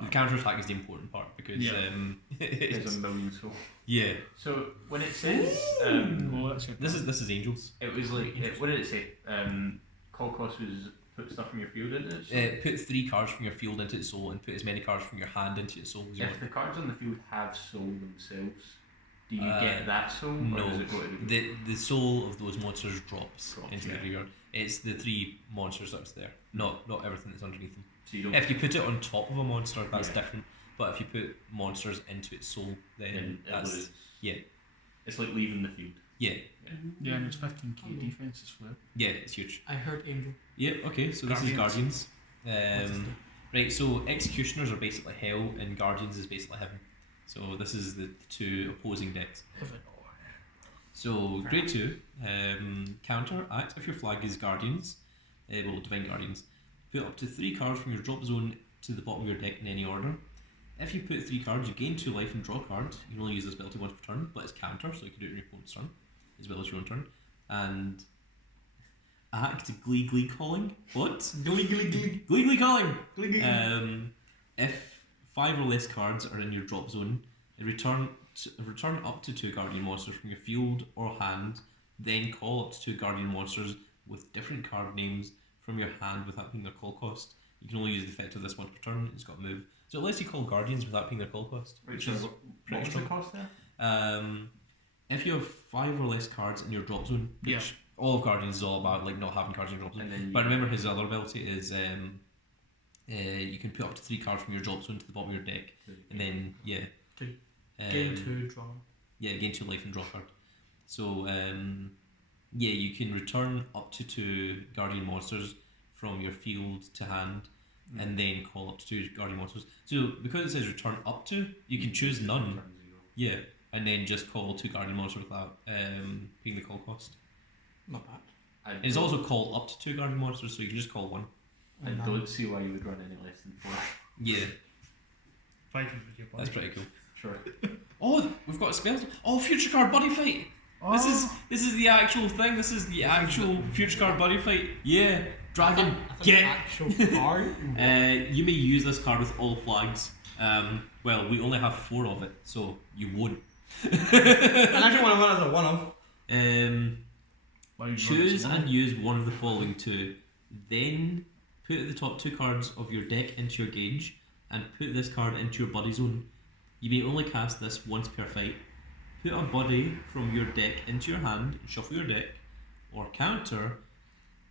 The counter attack is the important part because There's a million soul. yeah. So when it says Oh, that's it. This is angels. it was like what did it say? Call cost was put stuff from your field into it. So Put 3 cards from your field into its soul and put as many cards from your hand into its soul as you if want. the cards on the field have soul themselves, do you Uh, get that soul? Or no. does it go to the The soul of those monsters drops into the yeah. graveyard. It's the 3 monsters that's there, not everything that's underneath them. So you don't. If you put it on top of a monster, that's Yeah. different. But if you put monsters into its soul, then then it that's loses. yeah. It's like leaving the field. yeah, Yeah, and it's 15k defense as well. yeah, it's huge. I heard Angel. Yeah, okay, so this is Guardians. Right, so Executioners are basically hell and Guardians is basically heaven. So this is the 2 opposing decks. So grade 2, counter, act if your flag is Guardians, Divine Guardians. Put up to 3 cards from your drop zone to the bottom of your deck in any order. If you put 3 cards, you gain 2 life and draw cards. You can only use this ability once per turn, but it's counter, so you can do it on your opponent's turn, as well as your own turn. And act Glee calling. What? Glee calling! If 5 or less cards are in your drop zone, return up to 2 Guardian monsters from your field or hand, then call up to 2 Guardian monsters with different card names from your hand without paying their call cost. You can only use the effect of this once per turn. It's got a move. So it lets you call Guardians without paying their call cost. Which is what pretty was the strong. cost there? If you have 5 or less cards in your drop zone, which Yeah. all of Guardians is all about, like not having cards in your drop zone. And then But remember his other ability is you can put up to 3 cards from your drop zone to the bottom of your deck, and then yeah, Okay. Gain 2, draw. yeah, gain 2 life and draw a card. So yeah, you can return up to 2 Guardian monsters from your field to hand, and then call up to 2 Guardian monsters. So because it says return up to, you can choose none. Turn 0. Yeah, and then just call 2 guardian monsters without paying the call cost. Not bad. And it's also call up to 2 guardian monsters, so you can just call 1. I don't see why you would run any less than 4. Yeah, 5 with your body. that's pretty cool. Sure. Oh, we've got spells. Oh, Future Card Buddyfight. Oh. This is the actual thing. This is the actual Future Card Buddyfight. Yeah, dragon. Get. Actual card. You may use this card with all flags. Well, we only have 4 of it, so you won't. And actually, one of them is a one of. Choose and use one of the following 2. Then put the top 2 cards of your deck into your gauge and put this card into your buddy zone. You may only cast this once per fight. Put a buddy from your deck into your hand and shuffle your deck. Or counter,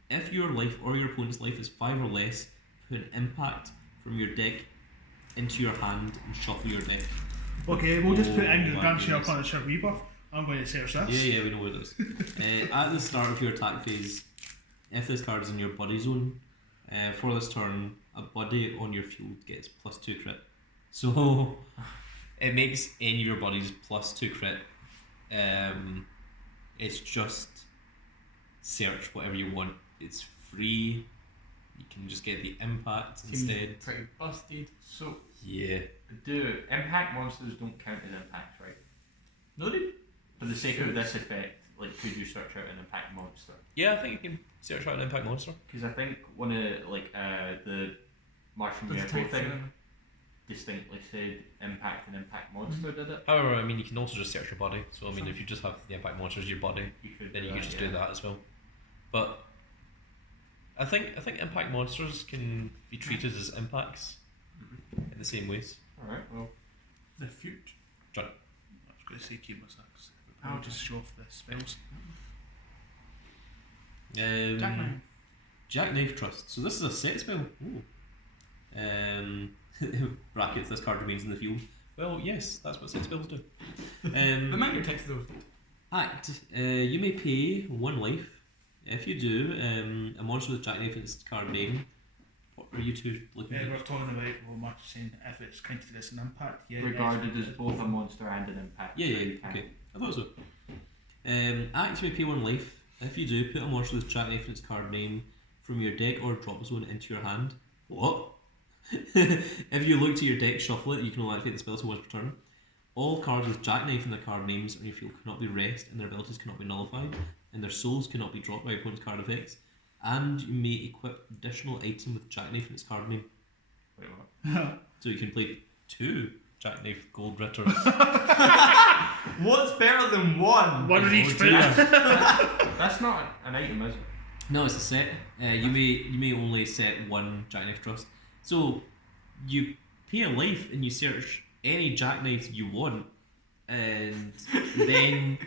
if your life or your opponent's life is 5 or less, put an impact from your deck into your hand and shuffle your deck. Okay, we'll just put in your my branching goodness. up on a short rebuff. I'm going to search this. Yeah, we know what it is. At the start of your attack phase, if this card is in your buddy zone, for this turn, a buddy on your field gets +2 crit. So it makes any of your buddies +2 crit. It's just search whatever you want. It's free. You can just get the impact instead. Pretty busted. So, Yeah. do impact monsters don't count as impacts, right? No, dude. For the sake of this effect, like, could you search out an impact monster? Yeah, I think you can search out an impact monster. Because I think one of the Martian UFO thing distinctly said impact and impact monster did it. However, I mean, you can also just search your body. So, I mean, if you just have the impact monster as your body, You could then do you could that, just yeah. do that as well. But I think impact monsters can be treated as impacts in the same ways. Alright, well, The future. I was going to say keep my sacks. I'll just show off the spells. Jackknife. Jackknife Trust. So this is a set spell. Ooh. Brackets, this card remains in the field. Well, yes, that's what set spells do. Remind your text those. Act. You may pay 1 life. If you do, a monster with Jackknife in its card name. What are you two looking at? We're talking about what Mark was saying, if it's counted as an impact. Yeah, regarded as both a monster and an impact. Yeah, so you can- okay. I thought so. Act, you may pay 1 life. If you do, put a monster with Jackknife in its card name from your deck or drop zone into your hand. What? If you look to your deck, shuffle it, you can only activate the spell so once per turn. All cards with Jackknife in their card names on your field cannot be rest, and their abilities cannot be nullified, and their souls cannot be dropped by opponent's card effects. And you may equip additional item with Jackknife in its card name. Wait, what? So you can play 2 Jackknife Gold Ritters. What's better than one? One of each foot. That's not an item, is it? No, it's a set. You may only set 1 Jackknife Trust. So you pay a life and you search any Jackknife you want, and then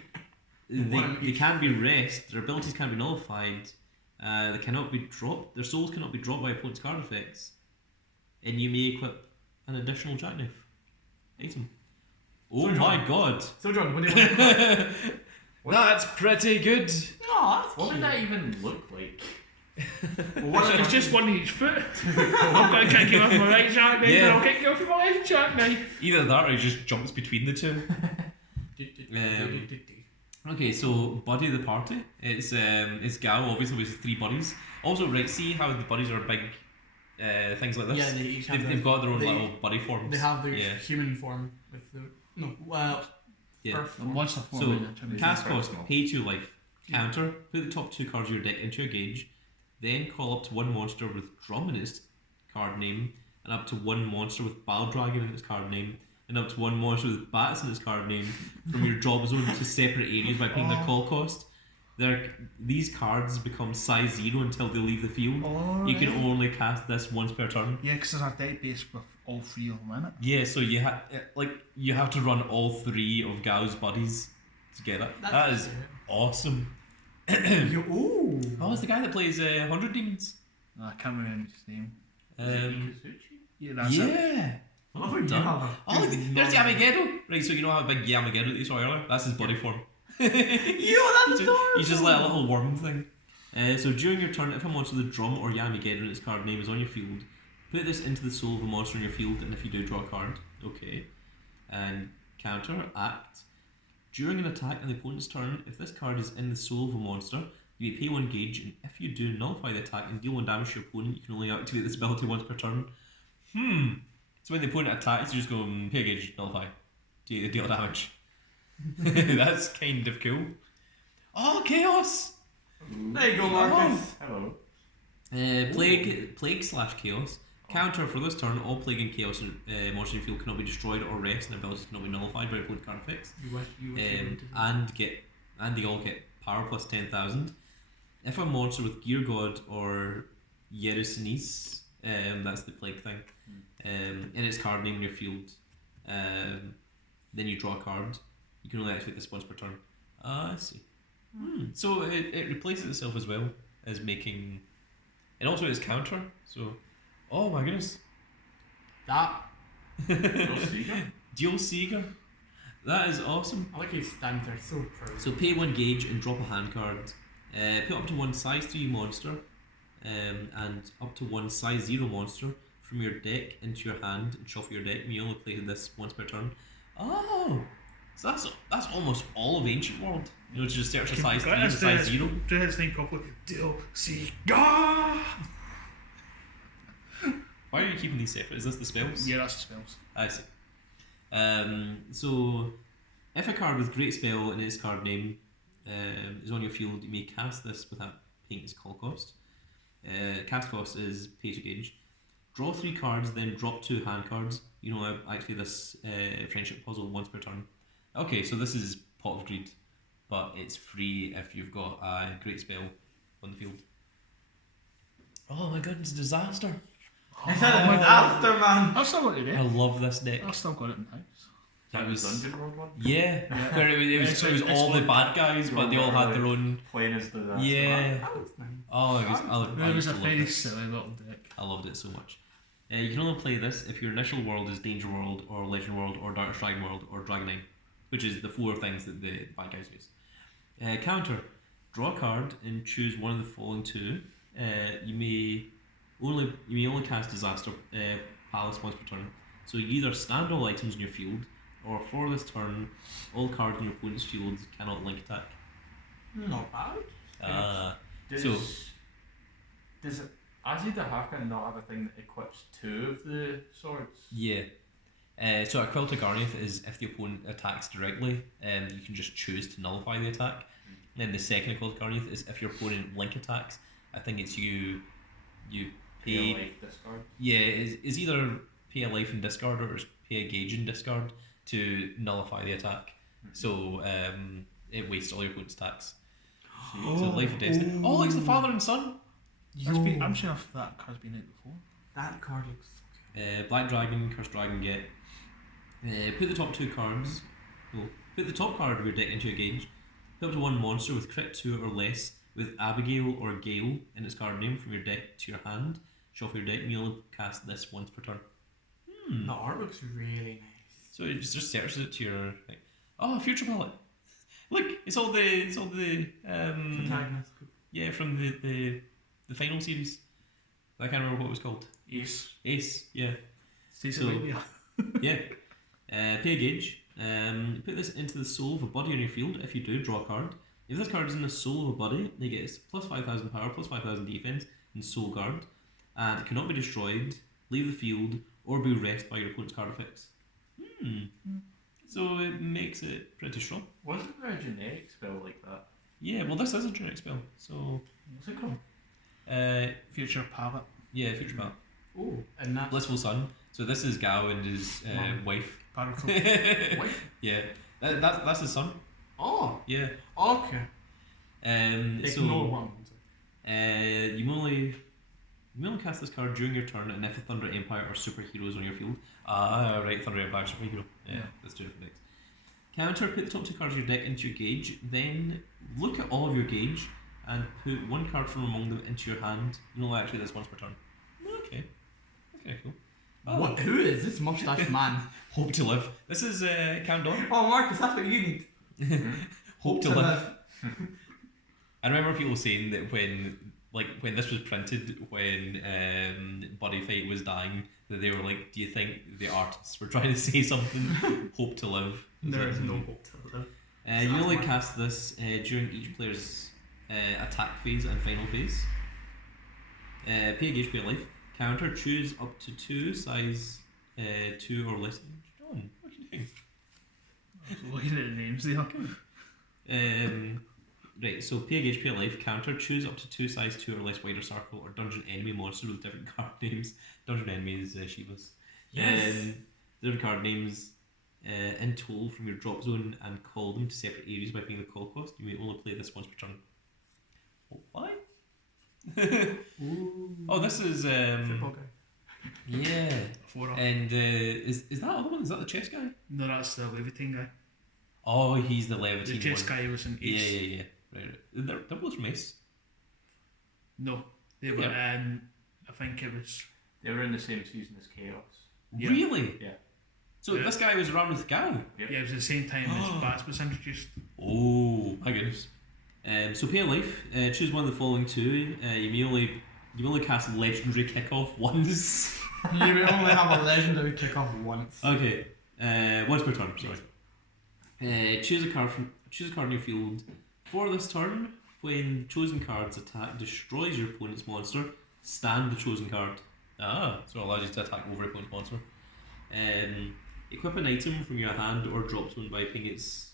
they can't be rest. Their abilities can't be nullified. They cannot be dropped. Their souls cannot be dropped by opponent's card effects, and you may equip an additional Jackknife item. Oh So my John- god! So, John, what do you want? That's pretty good. No, that's What would cute. that even look like? It's just one each foot. I'm going to kick you off my right jackknife, Yeah. and I'll kick you off my left jackknife. Either that, or he just jumps between the two. Okay, so buddy of the party. It's Gal, obviously, with 3 buddies. Also, right, see how the buddies are big things like this? Yeah, they each have They've got their own they- little buddy forms. They have their Yeah. human form with the Yeah. earth The form. monster form. So, in it, Jimmy. cast very cost, small. pay 2 life. Counter, put the top 2 cards of your deck into your gauge. Then call up to 1 monster with Drum in its card name, and up to 1 monster with Battle Dragon in its card name, and up to 1 monster with Bats in its card name from your drop zone to separate areas by paying their call cost. These cards become size 0 until they leave the field. Oh, You can right. only cast this once per turn. Yeah, because there's a deck base with all 3 of them in it. Yeah, so you have to run all 3 of Gao's buddies together. That is awesome. Ooh. Oh, it's the guy that plays 100 Demons. No, I can't remember his name. Ikuzuchi? Yeah, that's it. Yeah. I love how you Done. have a Oh, there's Yamageddon. Right, so you know how big Yamageddon that you saw earlier? That's his body form. Yo, that's He's just like a little worm thing. So during your turn, if a monster with a drum or Yamageddon in its card name is on your field, put this into the soul of a monster on your field, and if you do, draw a card. Okay. And counter, act. During an attack on the opponent's turn, if this card is in the soul of a monster, you may pay 1 gauge, and if you do, nullify the attack and deal 1 damage to your opponent. You can only activate this ability once per turn. So when the opponent attacks, you just go, pay a gauge, nullify. Deal damage. That's kind of cool. Oh, chaos! There you go, Marcus. Hello. Plague/chaos. Counter for this turn, all plague and chaos monsters in your field cannot be destroyed or rest, and abilities cannot be nullified by opponent card effects. And they all get power plus 10,000. If a monster with Gear God or Yerusines, that's the plague thing, in its card name in your field, then you draw a card. You can only activate this once per turn. I see. So it replaces itself as well as making, and also it's counter. So, oh my goodness, That. Dual Seeger, that is awesome. I like his stance there, so proud. So pay 1 gauge and drop a hand card. Put up to 1 size 3 monster, and up to 1 size 0 monster from your deck into your hand and shuffle your deck. And you only play this once per turn. Oh, so that's almost all of Ancient World. You know, to just search a size 3 and size 0. Do his name properly. Deal Seeger. Why are you keeping these separate? Is this the spells? Yeah, that's the spells. I see. So, if a card with Great Spell in its card name is on your field, you may cast this without paying its call cost. Cast cost is pay 2 gauge. Draw 3 cards, then drop 2 hand cards. You know, actually this friendship puzzle once per turn. Okay, so this is Pot of Greed, but it's free if you've got a Great Spell on the field. Oh my goodness, disaster! It's a disaster, man. I've still got it I there. love this deck. I've still got it in the house. That was Dungeon World one? yeah, where it was It's all the one- bad guys, but they all had their own. Playing as disaster. Yeah. That looks nice. Oh, it was, It was a I loved very it. silly little deck. I loved it so much. You can only play this if your initial world is Danger World or Legend World or Dark Dragon World or Dragonite, which is the 4 things that the bad guys use. Counter: draw a card and choose one of the following 2. You may only cast Disaster Palace once per turn. So you either stand all items in your field, or for this turn, all cards in your opponent's field cannot link attack. Not bad. Does Azzy the Haka not have a thing that equips 2 of the swords? Yeah. So a Quilta Garneth is if the opponent attacks directly, you can just choose to nullify the attack. And then the second Quilta Garneth is if your opponent link attacks. I think it's you Pay pay. a life discard. Yeah, is either pay a life and discard or it's pay a gauge and discard to nullify the attack. So it wastes all your opponent's attacks. So life and destiny. Oh, it's the father and son. I'm sure if that card's been out before. That card looks so good. Black Dragon, Cursed Dragon, get. Put the top 2 cards. No, put the top card of your deck into your gauge. Put up to 1 monster with crit 2 or less with Abigail or Gale in its card name from your deck to your hand. Shuffle your deck and you'll cast this once per turn. The art looks really nice. So it just searches it to your thing. Oh, Future Palette. Look, it's all the Protagonist. yeah, from the final series. I can't remember what it was called. Ace, yeah. Stays So- Arabia. Yeah. Pay a gauge. Put this into the soul of a buddy on your field. If you do, draw a card. If this card is in the soul of a buddy, they get plus 5,000 power, plus 5,000 defense, and soul guard. And it cannot be destroyed, leave the field, or be rest by your opponent's card effects. So it makes it pretty strong. Wasn't there a generic spell like that? Yeah, well, this is a generic spell. So, What's it called? Future Palette. yeah, Future Palette. Oh, and that's Blissful Son. So this is Gao and his wife. Paracle. wife. Yeah, that's his son. Oh, Yeah. okay. Ignore So one. you may only cast this card during your turn, and if a Thunder Empire or superheroes on your field. Right, Thunder Empire, superhero. Yeah, that's 2 different decks. Counter: put the top 2 cards of your deck into your gauge, then look at all of your gauge and put 1 card from among them into your hand. You know, actually, this once per turn. Okay, cool. What? Who is this mustache man? Hope to live. This is Countdown. Oh, Marcus, that's what you need. Hope to live. I remember people saying that when this was printed, when Buddyfight was dying, that they were like, "Do you think the artists were trying to say something?" Hope to live. There is no hope to live. You only cast this during each player's attack phase and final phase. Pay a gauge, pay a life. Counter, choose up to 2 size 2 or less. John, what are you doing? I was looking at the names there. Right, so pay a gauge, pay a life. Counter, choose up to 2 size 2 or less wider circle or dungeon enemy monster with different card names. Dungeon enemy is Shivas. Yes. Different card names in total from your drop zone and call them to separate areas by paying the call cost. You may only play this once per turn. Why? Oh, this is Football guy. yeah. 4 up. And is that other one? Is that the chess guy? No, that's the levitating guy. Oh, he's the The levitating chess one. guy was in Yeah, Ace. yeah. Right. They're both from Ace. No, they were in. I think it was. They were in the same season as Chaos. Yeah. Really? Yeah. So Yeah. this guy was around with Gal. Yeah, it was the same time as Bats was introduced. Oh my goodness. So pay a life. Choose one of the following 2. You may only cast legendary kickoff once. You will only have a legendary kickoff once. Okay. Once per turn. Sorry. Choose a card in your field. For this turn, when chosen card's attack destroys your opponent's monster, stand the chosen card. So it allows you to attack over opponent's monster. Equip an item from your hand or drop zone by paying its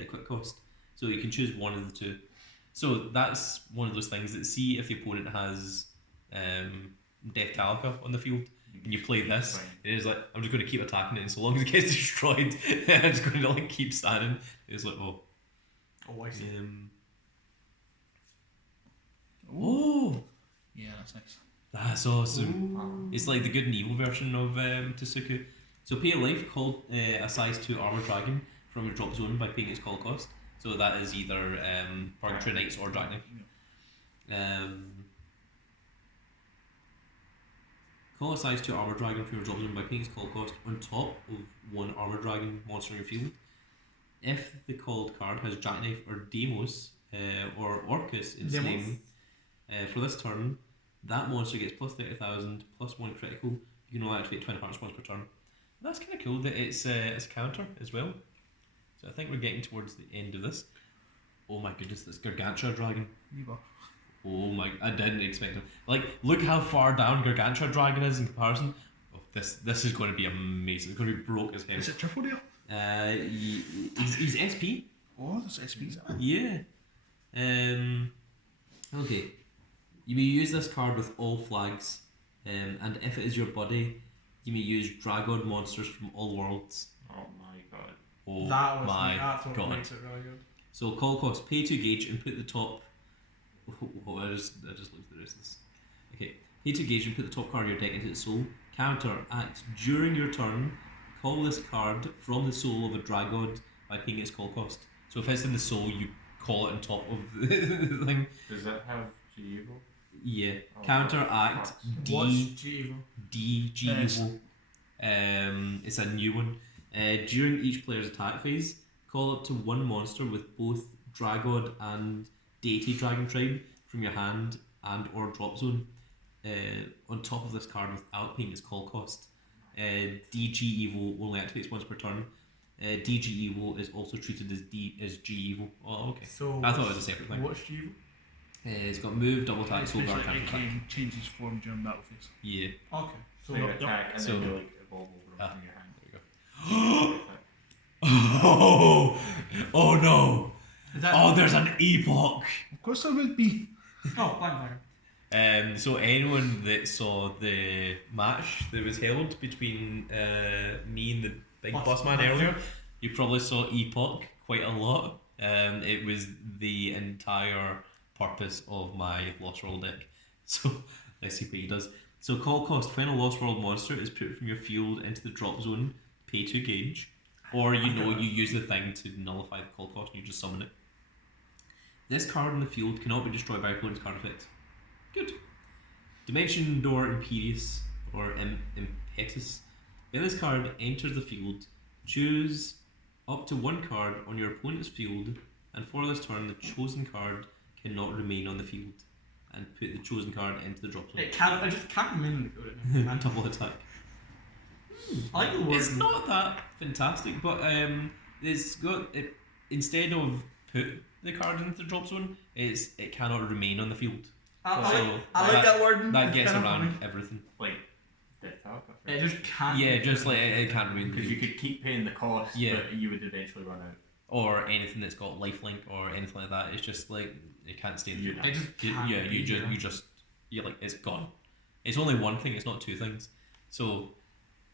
equip cost. So you can choose one of the 2. So that's one of those things that see if the opponent has Death Calica on the field and you play this, it is like, I'm just going to keep attacking it and so long as it gets destroyed, I'm just going to like keep standing. It's like, oh. Oh, I see. Oh! Yeah, that's nice. That's awesome. It's like the good and evil version of Tsuku. So pay a life, call a size 2 armor dragon from your drop zone by paying its call cost. So that is either Purgatory Knights or Jackknife. Call a size 2 armor dragon from your drop zone by paying its call cost on top of 1 armor dragon monster in your field. If the called card has Jackknife or Deimos or Orcus in its name for this turn, that monster gets plus 30,000 plus 1 critical. You can only activate 20 hearts once per turn. That's kind of cool that it's a counter as well. So I think we're getting towards the end of this. Oh my goodness, this Gargantua dragon. Oh my, I didn't expect it. Like, look how far down Gargantua dragon is in comparison. Oh, this is going to be amazing. It's going to be broke as hell. Is it triple deal? He's SP. Oh, there's SPs. Yeah. Okay. You may use this card with all flags, and if it is your buddy, you may use Dragod monsters from all worlds. Oh my god. Oh That's what god. makes it really good. So call cost, pay 2 gauge and put the top. Oh, I just looked at the rest of this. Okay, pay 2 gauge and put the top card of your deck into its soul. Counter, act during your turn. Call this card from the soul of a Dragod by paying its call cost. So if it's in the soul, you call it on top of the thing. Does that have G-Evil? Yeah. Oh, Counter, act, What's D, G-Evil? D, G evil. It's a new one. During each player's attack phase, call up to 1 monster with both Dragod and Deity Dragon Tribe from your hand and or drop zone on top of this card without paying its call cost. DG Evil only activates once per turn. DG Evil is also treated as G Evil. Oh, okay. So I thought it was a separate thing. what's G-Evil? It's got move, double attack, It's soul guard, basically counter attack. can change his form during battle phase. Yeah. Okay. So So you attack and So- then you like evolve over from your hand. There you go. Oh no! is that Oh, there's an epoch. Of course there would be. Oh, Blind. So anyone that saw the match that was held between me and the big boss man earlier, you probably saw Epoch quite a lot. It was the entire purpose of my Lost World deck. So let's see what he does. So call cost, when a Lost World monster is put from your field into the drop zone, pay 2 gauge. Or you use the thing to nullify the call cost and you just summon it. This card in the field cannot be destroyed by opponent's card effect. Good. Dimension Door Imperious or Impetus. When this card enters the field, choose up to 1 card on your opponent's field, and for this turn, the chosen card cannot remain on the field, and put the chosen card into the drop zone. I just can't remember the code. Double attack. I like the word. It's not that fantastic, but it's got it. instead of put the card into the drop zone, it cannot remain on the field. I like that word. That It's gets kind of around funny. everything. Like death tap. It just can't. Yeah, just like it can't remain. Because you could keep paying the cost, Yeah. but you would eventually run out. Or anything that's got lifelink or anything like that. It's just like it can't stay in the You- field. It just can't. Yeah, be there. you're like it's gone. It's only one thing. It's not two things. So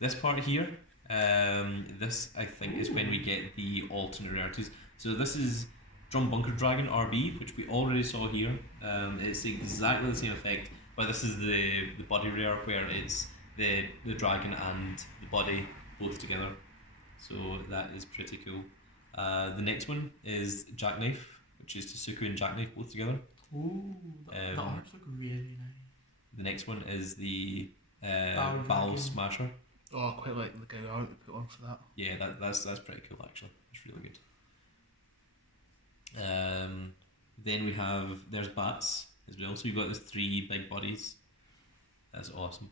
this part here, this I think is when we get the alternate rarities. So this is Drum Bunker Dragon RB, which we already saw here. It's exactly the same effect, but this is the body rare where it's the dragon and the body both together. So that is pretty cool. The next one is Jackknife, which is Tasuku and Jackknife both together. Ooh, that art's look really nice. The next one is the Bow Bow Dragon. Smasher. Oh, I quite like the guy art they put on for that. Yeah, that's pretty cool actually. It's really good. Then we have there's bats as well. So you've got these three big bodies. That's awesome.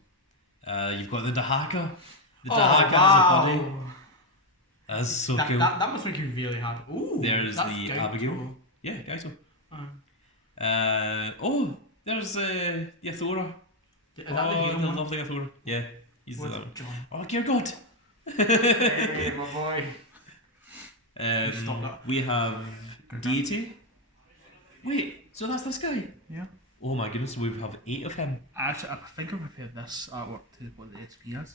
You've got the Dahaka. The Dahaka has a body. That's so that, cool. that must make you really happy. Ooh, There's that's the good. Abigail. Yeah, guys. Um, Oh, there's the Asura. is that the Oh, Zeon the one? lovely Asura. Yeah, he's the What's other one. it, John? Oh, dear God. Hey, my boy. Stop that. We have Deity. Wait, so that's this guy? Yeah. Oh my goodness, we have 8 of him. Actually, I think I prepared this artwork to what the SP is.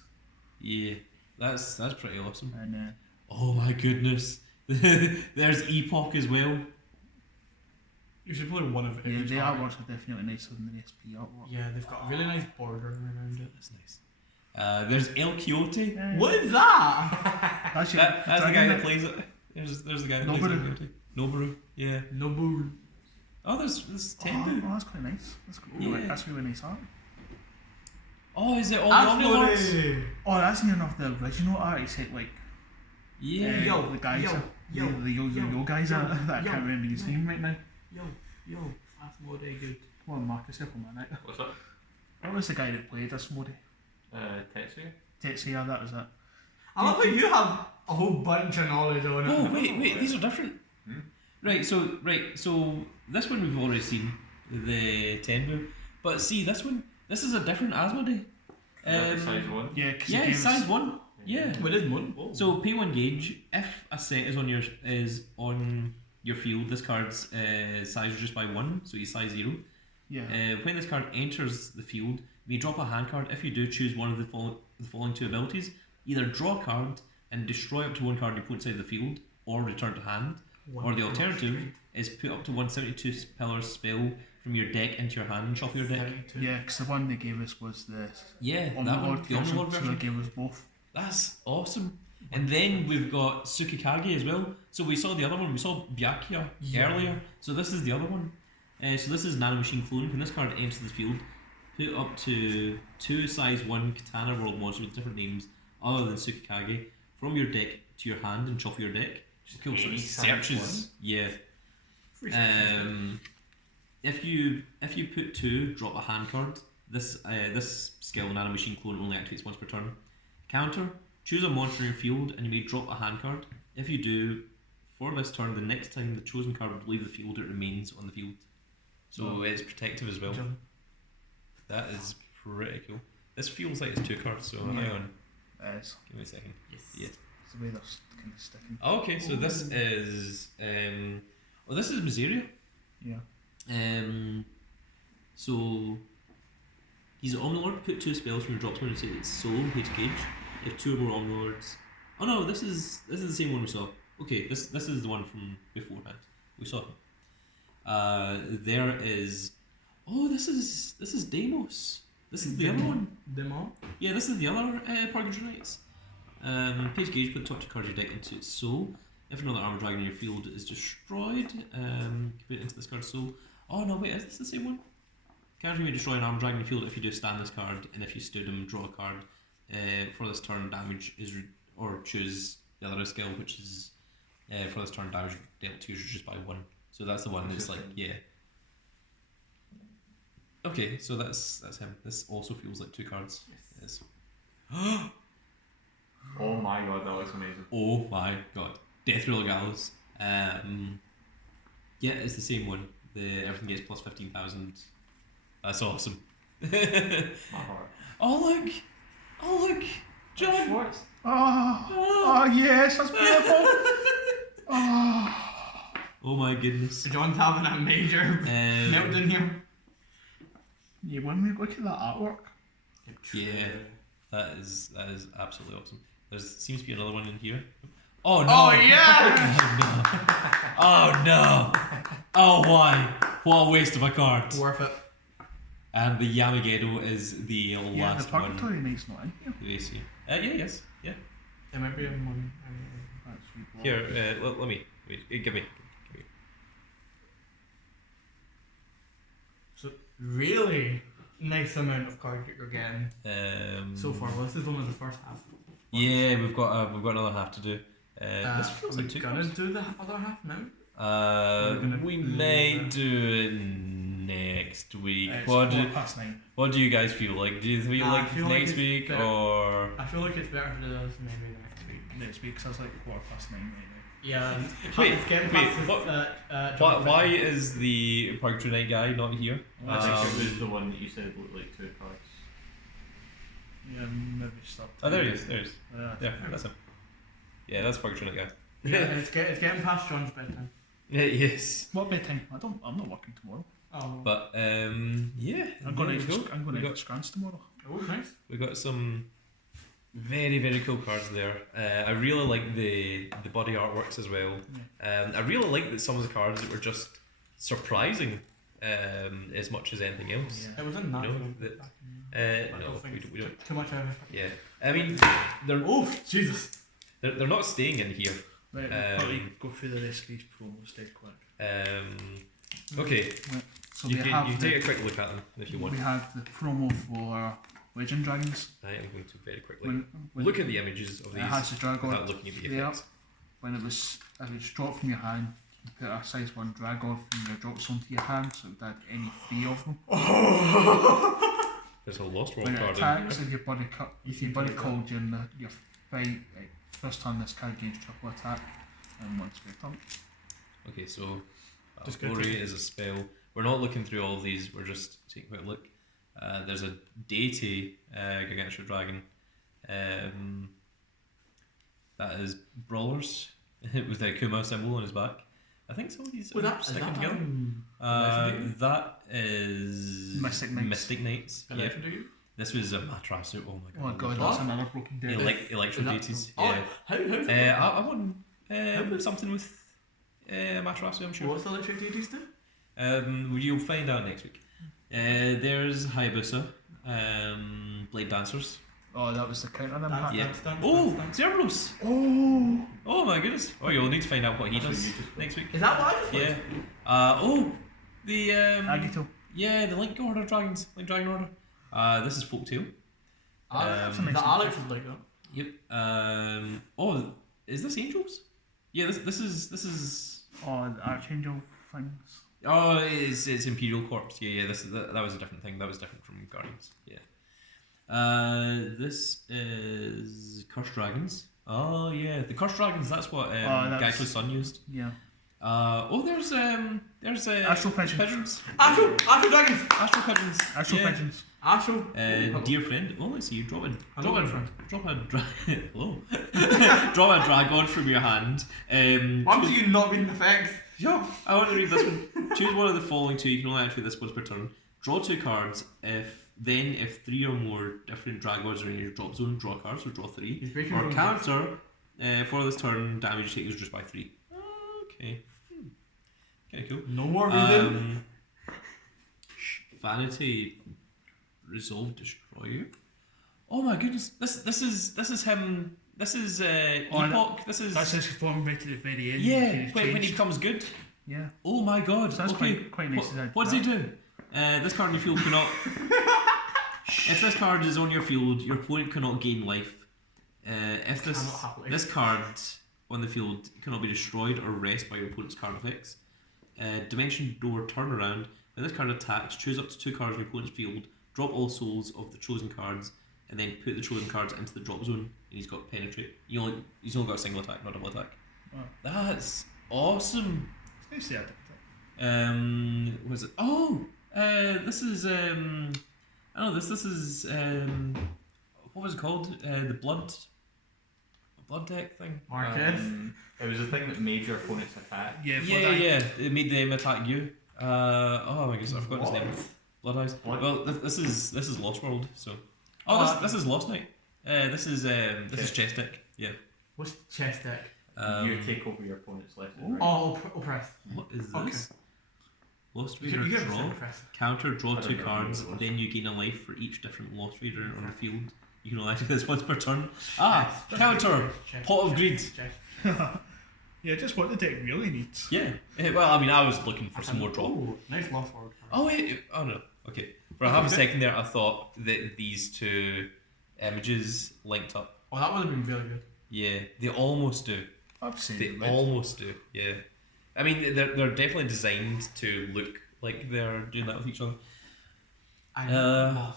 Yeah, that's pretty awesome. And Oh my goodness. There's Epoch as well. You should play one of yeah, each the art. artworks are definitely nicer than the SP artwork. Yeah, they've got a really nice border around it. That's nice. There's El Quixote. What is that? That's, your That's the guy dragon that plays it. There's the guy that plays El Noboru. Quixote. Noboru, yeah. Nobu. Oh, there's Tenbu. Oh, that's quite nice. That's cool. Yeah. That's really nice art. Oh, is it all the Omnilords? Absolutely. Oh, that's near enough the original art. He said like Yeah. Yo, the guys, yo, the yo guys yo, are that I yo, can't remember his yo. name right now. Yo, that's more good. Come on, Marcus, help him on that. What's that? What was the guy that played this Modi? Tetsuya? Tetsuya, that was it. I love how you have a whole bunch of knowledge on it. Oh, wait, these are different. Hmm? Right, so this one we've already seen, the Tenbu. But see, this is a different Asmodee. Is that the size one? Yeah, because Yeah, it's size 1. Yeah. What is one? Oh. So pay 1 gauge. If a set is on your field, this card's size reduced by 1, so he's size 0. Yeah. When this card enters the field, you may drop a hand card. If you do, choose one of the following 2 abilities. Either draw a card and destroy up to 1 card you put inside the field, or return to hand. Or the alternative is put up to 172 pillars spell from your deck into your hand and shuffle your deck. Yeah, because the one they gave us was the Yeah, Omni that one, Lord the Omni Lord so they version. gave us both. That's awesome. And then we've got Tsukikage as well. So we saw the other one, we saw Byakuya earlier. So this is the other one. So this is Nano Machine Clone. When this card enters the field, put up to 2 size 1 Katana World monsters with different names other than Tsukikage from your deck to your hand and shuffle your deck. Cool, so it Any size searches. Yeah. If you put 2, drop a hand card. This skill, Nano Machine Clone, only activates once per turn. Counter, choose a monster in your field and you may drop a hand card. If you do, for this turn, the next time the chosen card would leave the field, it remains on the field. So it's protective as well. That is pretty cool. This feels like it's 2 cards, so hang on. It's Give me a second. Yes. the way they're kind of sticking. Okay, so this is this is Miseria. Yeah. So he's an Omnilord. Put 2 spells from your drop zone and say it's solo H gauge. If 2 or more Omnilords. Oh no, this is the same one we saw. Okay, this is the one from beforehand. We saw him. There is. Oh, this is Deimos. This is the other one. Demo? Yeah, this is the other Purgatory Knights. Page gauge, put top 2 cards of your deck into its soul. If another armor dragon in your field is destroyed, put it into this card's soul. Oh no, wait, is this the same one? Cards may destroy an armor dragon in your field if you do stand this card, and if you stood him, draw a card. For this turn, damage is or choose the other skill, which is for this turn, damage dealt to you is reduced by 1. So that's the one that's like, yeah. Okay, so that's him. This also feels like 2 cards. Yes. Oh my god, that looks amazing. Oh my god. Death Roll Gallows. Yeah, it's the same one. Everything gets plus 15,000. That's awesome. My heart. Oh look, John. Schwartz. Oh yes, that's beautiful. Oh my goodness. John's having a major meltdown here. Yeah, when we look at that artwork, Yeah, that is absolutely awesome. There seems to be another one in here. Oh no! Oh yeah! Oh no! Oh why? What a waste of a card. Worth it. And the Yamagedo is the yeah, the last one. Purgatory Knight's not in here. AC. Yes. There might be a one. That's sweet. Here, let me. Wait, give me. So really nice amount of card that you're getting so far. Well, this is only the first half. Yeah, we've got another half to do. This feels Are like we two gonna cards. do the other half now? We may do it next week. It's What 9:15. do you guys feel like? Do you feel I like feel like next it's week better. or? I feel like it's better to do this maybe next week. Next week, because it's like 9:15 right now. Yeah. Wait, it's getting wait, past this, Why is the Purgatory Night guy not here? I think it was the one that you said looked like 2 cards. Yeah, maybe stop. Oh, there he is. There he is. Yeah, Yeah, that's him. Yeah, that's Purgatory Night guy. Yeah, it's getting past John's bedtime. Yeah, yes. What bedtime? I'm not working tomorrow. Oh. But yeah, I'm going there to we go. I'm going We to got- Scrans tomorrow. Oh, nice. We got some very, very cool cards there. I really like the body artworks as well. I really like that some of the cards that were just surprising as much as anything else. It was in that. No, film that- back in the- I No, don't think we it's don't. too much of it. Yeah, I mean, they're Oh, Jesus. they're not staying in here. Right, we'll probably go through the rest of these promos dead quick. Okay, So you we can have you the, take a quick look at them if you want. we have the promo for Legend Dragons. I am going to very quickly When look at the images of it these has the dragon without looking at the there. effects. When it was dropped from your hand, you put a size 1 drag off and it drops onto your hand, so it did any 3 of them. There's a Lost World When it card in attacks here. and your buddy called you in your fight, like, first turn this card gains triple attack and once per turn. Okay, so Just go Glory is a spell. We're not looking through all of these, we're just taking a quick look. There's a deity Gargantua Dragon. That is Brawlers with a Kuma symbol on his back. I think some of these Was are that sticking that together. legendary? That is Mystic Knights. Mystic Knights. A Yeah. legendary? This was a Matrasu. Oh my god. Oh my god, What? that's another broken deck. Electro Is that- deities. Oh, Yeah. how I want something with Matrasu, I'm sure. What's the electric deities do? You'll find out next week. There's Hayabusa, Blade Dancers. Oh, that was the counter impact. Yeah. Dance, Oh, dance. Cerberus! Oh! Oh my goodness. Oh, you'll need to find out what he That's what does you just put. next week. Is that what I just Yeah. put? The Agito. yeah, the Link Order Dragons, Link Dragon Order. This is Folktale. Alex, Um, the Alex is like that. Yep. Oh, is this Angels? Yeah, this is. Oh, the Archangel things. Oh, it's Imperial Corpse. Yeah. That was a different thing. That was different from Guardians. Yeah. This is Cursed Dragons. Oh yeah, the Cursed Dragons. That's what that's- Gaicho's son used. Yeah. There's Astral Pigeons. Astro Dragons! Astral Pigeons. Actual yeah. pigeons. Astro. Dear friend. Oh, let's see. You drop Hello, a dear friend. Hello. Drop a dragon from your hand. Why do you not read the facts? Yeah, I want to read this one. Choose one of the following two. You can only activate this once per turn. Draw 2 cards. If 3 or more different dragons are in your drop zone, draw a card. So draw 3. He's breaking Or rules. counter. For this turn, damage you take is reduced by 3. Okay. Kind of cool. No more reading. Vanity. Resolve Destroyer. Oh my goodness! This is him. This is Epoch. This is That's his form right to the very end. yeah. He's When he changed. becomes good. Yeah. Oh my god! So that's okay. quite nice. What does he do? This card in your field cannot. If this card is on your field, your opponent cannot gain life. If Cannot have life. this card on the field cannot be destroyed or rest by your opponent's card effects. Dimension Door Turnaround. When this card attacks, choose up to 2 cards in your opponent's field. Drop all souls of the chosen cards, and then put the chosen cards into the drop zone. And he's got Penetrate. He's only got a single attack, not double attack. Wow. That's awesome. It's nice to add Was it? Oh, this is this is what was it called? The blood deck thing. Marcus. It was the thing that made your opponent's attack. Yeah, Yeah. It made them attack you. Oh my goodness, I forgot his name. Blood Eyes. What? Well, this is Lost World. So. This is Lost Night. This is chess deck. Yeah. What's chess deck? You take over your opponent's left and right. Oh, oppress. What is Okay. this? Lost You Raider get draw. oppress. Counter, draw I don't 2 know cards, what it was. then you gain a life for each different Lost Raider on the field. You can only activate this once per turn. Chess. Counter! Chess. Pot of Greed. Chess. Yeah, just what the deck really needs. Yeah. Well, I mean, I was looking for some more draw. Oh, nice Lost World card. Oh, wait. Oh, no. Okay. For a half a second there, I thought that these two images linked up. Oh, that would have been really good. Yeah, they almost do. I've seen They it. almost do, yeah. I mean, they're definitely designed to look like they're doing that with each other.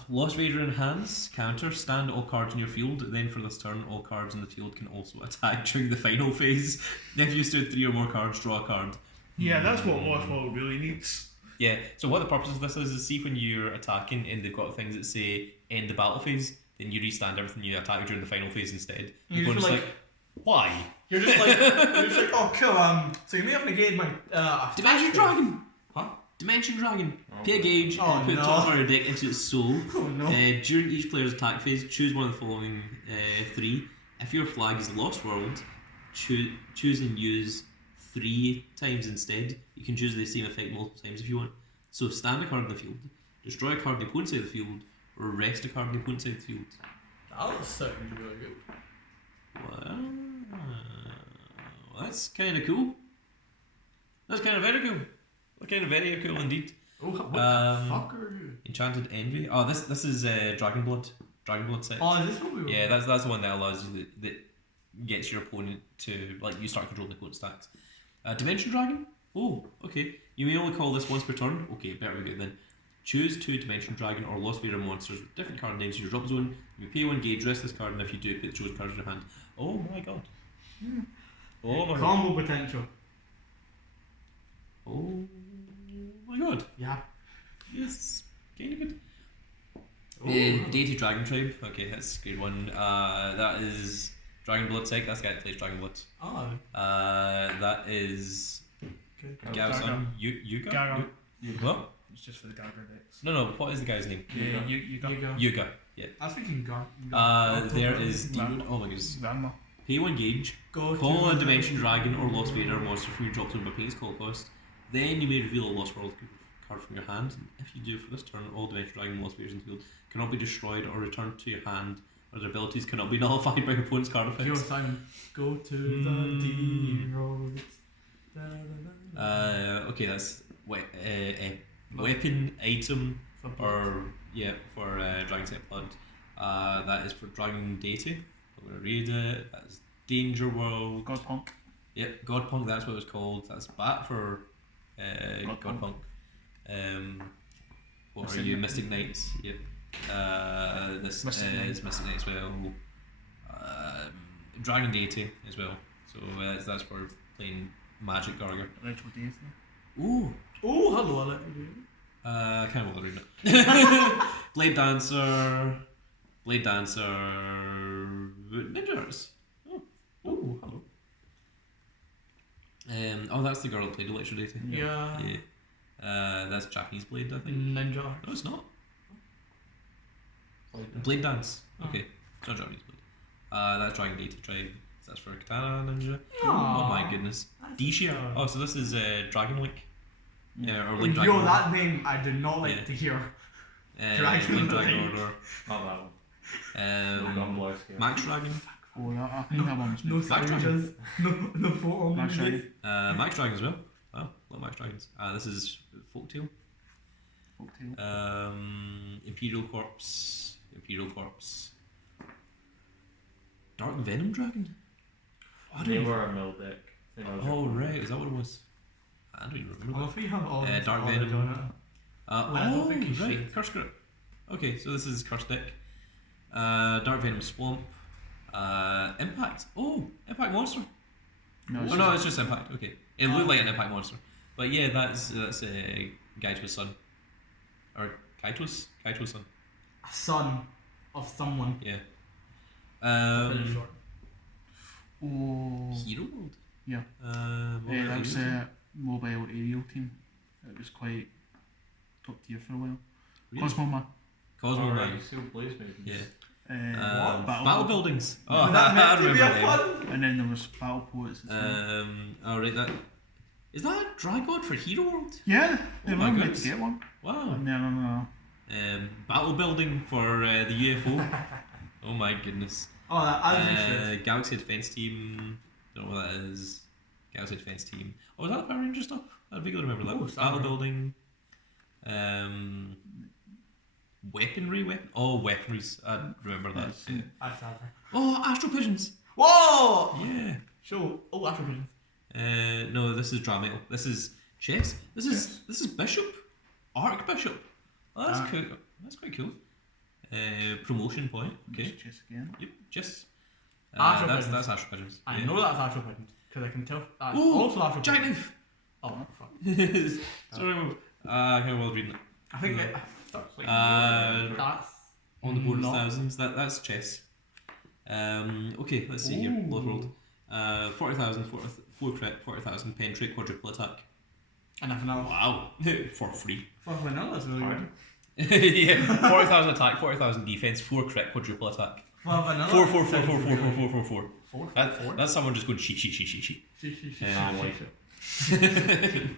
Lost Raider in hands, counter, stand all cards in your field, then for this turn, all cards in the field can also attack during the final phase. If you stood 3 or more cards, draw a card. Yeah, that's what Lost World really needs. Yeah, so what the purpose of this is see when you're attacking and they've got things that say end the battle phase, then you restand everything you attack during the final phase instead. You're You're just just like, why? You're just like, oh cool. So you may have negated my Dimension Dragon! Huh? Dimension Dragon. Oh, Pay a gauge Oh, and put no. the top part of your deck into its soul. Oh no. During each player's attack phase, choose one of the following 3. If your flag is Lost World, choose and use 3 times instead. You can choose the same effect multiple times if you want. So stand a card in the field, destroy a card in the opponent's side of the field, or rest a card in the opponent's side of the field. That was certainly really good. Well, that's kind of cool. That's kind of very cool. Kind of very cool indeed. Oh, what the fuck are you? Enchanted Envy. Oh, this is Dragon Blood set. Oh, is this what we were? Yeah, that's the one that allows you that gets your opponent to you start controlling the opponent's stacks. Dimension Dragon. Oh, okay. You may only call this once per turn. Okay, better we go then. Choose 2 Dimension Dragon or Lost Raider monsters with different card names in your drop zone. You pay 1 gauge, rest this card, and if you do, put the chosen card in your hand. Oh my god. Oh my god. Combo potential. Oh my god. Yeah. Yes. Kind of good. Oh. Deity Dragon Tribe. Okay, that's a good one. That is Dragon Blood Tech. That's the guy that plays Dragon Blood. Oh. That is Good. Gavson. Yuga? Gaga. What? It's just for the Gaga decks. No, what is the guy's name? Yeah, you You got go. Yuga. Yeah. I was thinking Gar. There is Demon. Oh my goodness. Grandma. Pay 1 gauge. Go Call to a Dimension Dragon or Lost Raider monster from your drop zone by paying its call cost. Then you may reveal a Lost World card from your hand. If you do for this turn, all Dimension Dragon and Lost Raiders in the field cannot be destroyed or returned to your hand, or their abilities cannot be nullified by your opponent's card Yo, effects. Simon. Go to the deep roads. Da, da, da. Okay, that's weapon item or for Dragon Set Blood. That is for Dragon Deity. I'm gonna read it. That's Danger World. Godpunk. Yep, Godpunk. That's what it was called. That's Bat for Godpunk. What Mystic are you? Knight. Mystic Knights. Yep. This Mystic is Knight. Mystic Knight as well. Dragon Deity as well. So that's for playing Magic Garger. Ritual Deity. Ooh. Oh, hello, Alec. Kind of bothering it. Blade Dancer. Ninjas. Oh, hello. That's the girl that played Electro Deity. Yeah. Yeah. That's Japanese Blade, I think. Ninja. No, it's not. Blade Dance. Oh. Okay, it's not Japanese Blade. That's Dragon Deity Tribe. That's for Katana Ninja. Aw. Oh my goodness. That's Dishia. cute. Oh, so this is Dragon Link. Or Link Dragon Yo, Order. that name I did not like Yeah. to hear. Dragon Link. Order. Not that one. Gun Blast, yeah. Max Dragon. Oh, I think that one was No Max sandwiches. No photo. Max Dragon. Max Dragon as well. Wow, love Max Dragons. This is Folktale. Folktale. Imperial Corpse. Dark Venom Dragon? I They don't were a mill deck. Oh, right, is that what it was? I don't even remember. Well, if we have all this Dark knowledge Venom. on I don't think you right, should. Curse Grip. Okay, so this is Curse Deck. Dark Venom Swamp. Impact. Oh, Impact Monster. No, Oh no, it's just impact. Okay, it looked like an impact monster, but yeah, that's Gaito's son, or Kaito's son. A son of someone. Yeah. Pretty short. Oh, Hero World. yeah. What Yeah, about that was Hero World? a mobile aerial team. It was quite top tier for a while. Really? Cosmo Man. Cosmo Alright, Man. Seal Blaze Maidens. Yeah. What? Battle buildings. Oh, Was that meant I to be remember a them. fun? And then there was Battle Poets as well. Alright, that is that a Dragod for Hero World? Yeah, they Oh were my meant goodness. to get one. Wow. No. Battle building for the UFO. Oh my goodness. Oh, that is Galaxy Defense Team. Don't know what that is. Galaxy Defense Team. Oh, is that Power Ranger stuff? I vaguely remember that. Oh, Battle sorry. building. Weaponry. Weaponries. I remember that. Yes. Yeah. That's sad. Oh, Astral Pigeons. Whoa! Yeah. Show. Oh, Astro Pigeons. No, this is Drametal. This is chess. This is Bishop. Archbishop. Oh, that's cool. That's quite cool. Promotion point. Okay. Just again. Yep. Just. Astral That's Pigeons. Astral Pigeons. I yeah. know that's Astro Pigeons because I can tell. That's Ooh, also Astro Pigeons. Jackknife. Oh, fuck. Sorry, I can't well reading it. I think No. it, That's like that's On the board of not- thousands. That's chess. Okay, let's see here. Love World. 40,000, 4 crit, 40,000 penetrate, quadruple attack. And if another Wow, for free. for vanilla, that's really Pardon? good. Yeah, 40,000 attack, 40,000 defense, 4 crit, quadruple attack. For vanilla, 4, 4, 4, sounds 4, 4, 4, really 4, 4, 4. Four. That's someone just going sheet. She. I like it.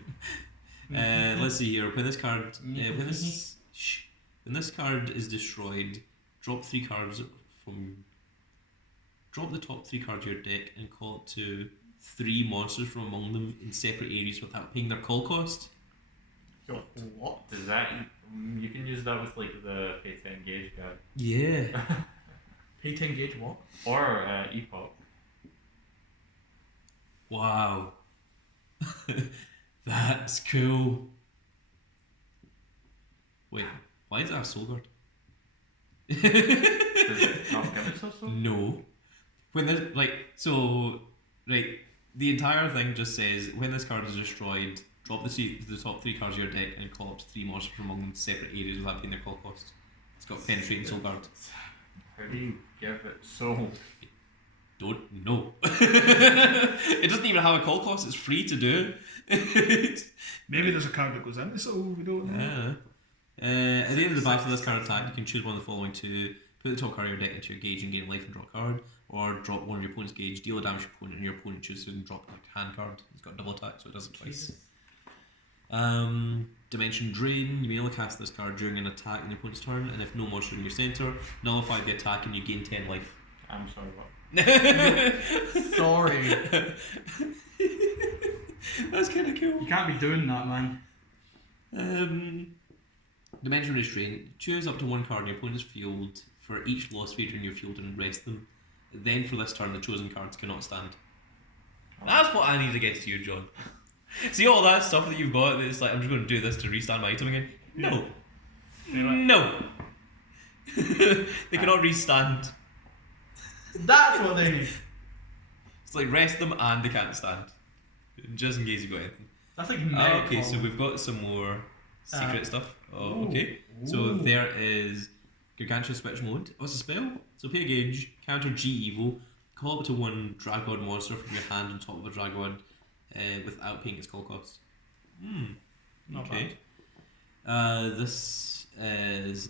Let's see here. When this card, when this card is destroyed, drop 3 cards from. Drop the top 3 cards of your deck and call it to 3 monsters from among them in separate areas without paying their call cost. What? Does that you can use that with like the pay to engage guy Yeah. Pay to engage what? or Epoch. Wow. That's cool. Wait, why does it have Soul Guard? Does it not give itself so? No. When the the entire thing just says when this card is destroyed, drop the top 3 cards of your deck and call up to 3 monsters from among them separate areas without paying their call cost. It's got penetrate and soul guard. How do you give it soul? Don't know. It doesn't even have a call cost. It's free to do. Maybe there's a card that goes into so we don't know. At the end of the battle, this card attack, you can choose one of the following 2. Put the top card of your deck into your gauge and gain life and draw a card, or drop one of your opponent's gauge, deal a damage to your opponent, and your opponent chooses and drop a hand card. It's got double attack, so it does it twice. Dimension Drain. You may only cast this card during an attack in your opponent's turn, and if no monster in your center, nullify the attack and you gain 10 life. I'm sorry, what? Sorry. That's kind of cool. You can't be doing that, man. Dimension Restraint. Choose up to 1 card in your opponent's field for each lost feature in your field and rest them. Then for this turn, the chosen cards cannot stand. That's what I need against you, John. See all that stuff that you've got that's like, I'm just going to do this to restand my item again? No. No. They cannot restand. That's what they need. It's like rest them and they can't stand. Just in case you've got anything. That's like Okay, so we've got some more secret stuff. Oh, okay. So there is Gargantua Switch Mode. What's a spell? So pay a gauge, counter G Evo, call up to 1 Dragod monster from your hand on top of a Dragod without paying its call cost. Not Okay. This is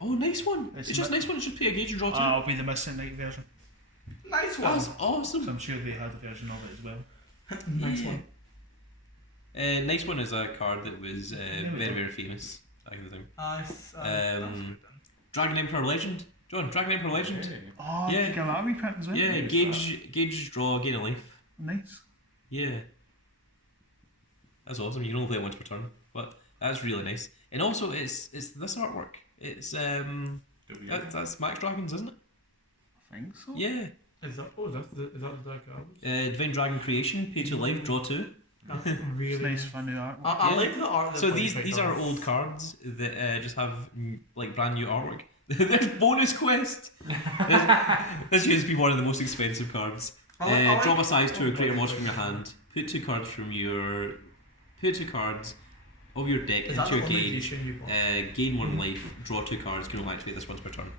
nice one. It's just a nice one. It's just pay a gauge and draw 2. I'll be the Missing Night version. Nice one. That's awesome. So I'm sure they had a version of it as well. Nice one. Nice one is a card that was very, very famous back in the time. Dragon Emperor Legend. John, Dragon Emperor Legend. Oh, Yeah. yeah. You get that reprint as well. Yeah, gauge, draw, gain a life. Nice. Yeah. That's awesome. You can only play it once per turn, but that's really nice. And also, it's this artwork. It's that's Max Dragons, isn't it? I think so. Yeah. Is that the card? Divine Dragon Creation. Pay 2 life, draw 2. That's It's really nice, funny art. I Yeah. like the art. So these are old cards that just have like brand new artwork. There's bonus quest. This used to be one of the most expensive cards. Draw a size 2 or greater monster from your hand. Put 2 cards of your deck Is that into your the only game. edition you bought? Gain 1 life. Draw 2 cards. Can only activate this once per turn.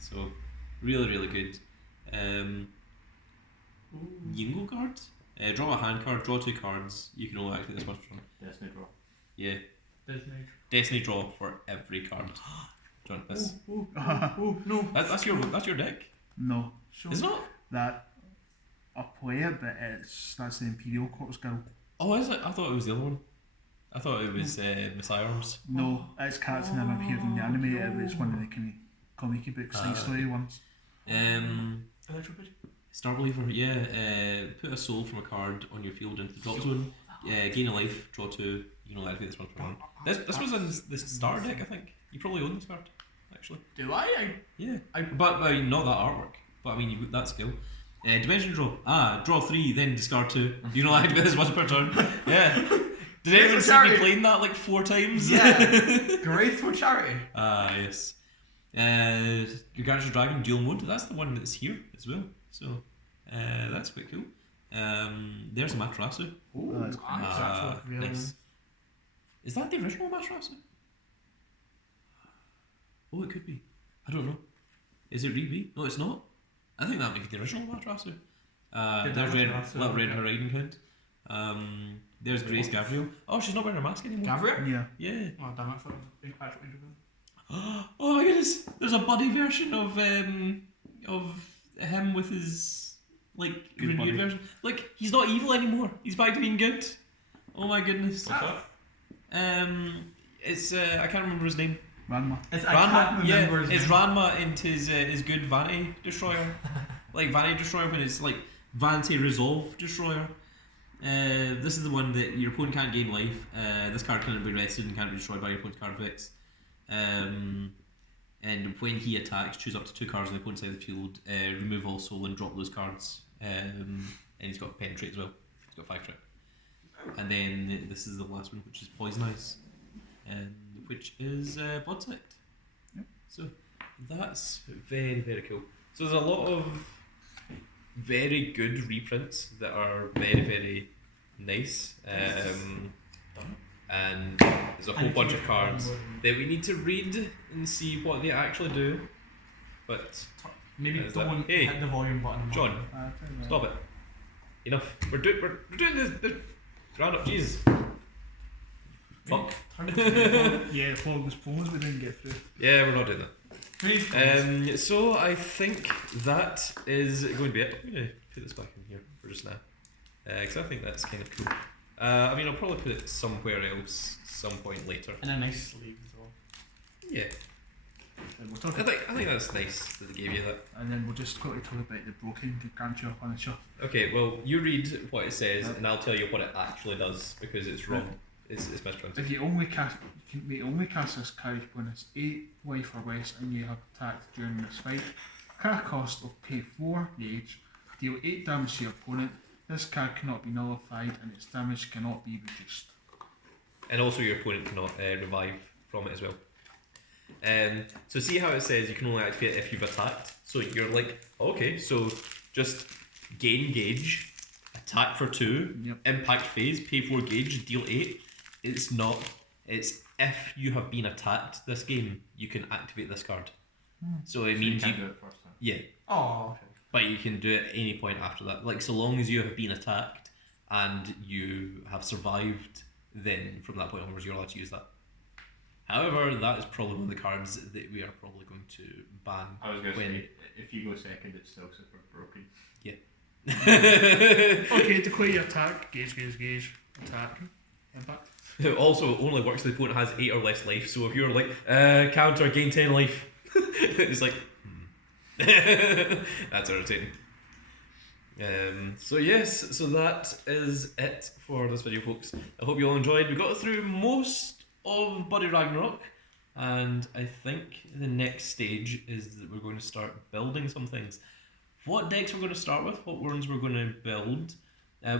So really, really good. Yingo cards. Draw a hand card. Draw 2 cards. You can only activate this once per turn. Destiny draw. Yeah. Disney. Draw for every card. Do you want this? No. That's your deck. No, It's not. that I play it, but that's the Imperial Corps Guild. Oh, is it? I thought it was the other one. I thought it was Messiah Arms. No, it's cats and them appeared in the anime. It was one of the kind of comic book side story ones. Electrocute. Star Believer, yeah. Put a soul from a card on your field into the drop zone. Gain a life, draw 2. You can only activate this one per turn. This was in the star deck, I think. You probably own this card, actually. Do I? Yeah. But not that artwork. But I mean, you've got that skill. Dimension draw. Draw 3, then discard 2. You can only activate this once per turn. Yeah. Did anyone see me playing that like 4 times? Yeah. Great for charity. Yes. Gargantuan Dragon dual mode. That's the one that's here as well. So that's quite cool. There's a Matarasu. Oh, that's really Nice. Is that the original Matarasu? Oh, it could be. I don't know. Is it Rebi? No, it's not. I think that might be the original Matarasu. There's Little Red Riding Hood. There's Grace Gabriel. Oh, she's not wearing her mask anymore. Gabriel? Yeah. Yeah. Oh damn! I thought it was Big Patrick Interview. Oh my goodness! There's a buddy version of him with his like Good renewed buddy. version. Like he's not evil anymore. He's back to being good. Oh my goodness. What's that? It's I can't remember his name. Ranma. I can't remember his it's name. Ranma and his good Vanity Destroyer. Like Vanity Destroyer when it's like Vanity Resolve Destroyer. This is the one that your opponent can't gain life. This card cannot be rested and can't be destroyed by your opponent's card effects. And when he attacks, choose up to 2 cards on the opponent's side of the field, remove all soul and drop those cards. And he's got penetrate as well. He's got 5 threat. And then this is the last one, which is Poison Eyes, which is Blood Sect. Yep. So that's very, very cool. So there's a lot of very good reprints that are very, very nice. And there's a whole bunch of cards that we need to read and see what they actually do. But Maybe Is that- don't Hey, hit the volume button. John, stop it. Enough. We're doing the roundup. Jesus. Fuck. Yeah, Flawless Phones we didn't get through. Yeah, we're not doing that. Please. So I think that is going to be it. I'm going to put this back in here for just now. Because I think that's kind of cool. I mean, I'll probably put it somewhere else some point later. And a nice sleeve as well. Yeah. And we'll talk I think that's nice that they gave you that. and then we'll just quickly talk about the broken Gargantua Punisher. Okay, well, you read what it says and I'll tell you what it actually does because it's wrong. It's misprinted. If you may only cast this card when it's 8 life or less and you have attacked during this fight. Card cost of pay 4 rage. Deal 8 damage to your opponent. This card cannot be nullified and its damage cannot be reduced. And also your opponent cannot revive from it as well. So see how it says you can only activate it if you've attacked. So you're like, okay, so just gain gauge, attack for 2, Yep. impact phase, pay 4 gauge, deal 8. It's not. It's if you have been attacked this game, you can activate this card. So it means you you can do it first time. yeah, Oh. but you can do it at any point after that. Like so long as you have been attacked and you have survived, then from that point onwards you're allowed to use that. However, that is probably one of the cards that we are probably going to ban. I was going to when say, if you go second, it's still super broken. Okay, declare your attack. Gauge. Attack. Impact. It also only works if the opponent has 8 or less life. So if you're like, counter, gain 10 life, it's like, that's irritating. So yes, so that is it for this video, folks. I hope you all enjoyed. We got through most of Buddy Ragnarok, and I think the next stage is that we're going to start building some things. What decks we're going to start with, what ones we're going to build.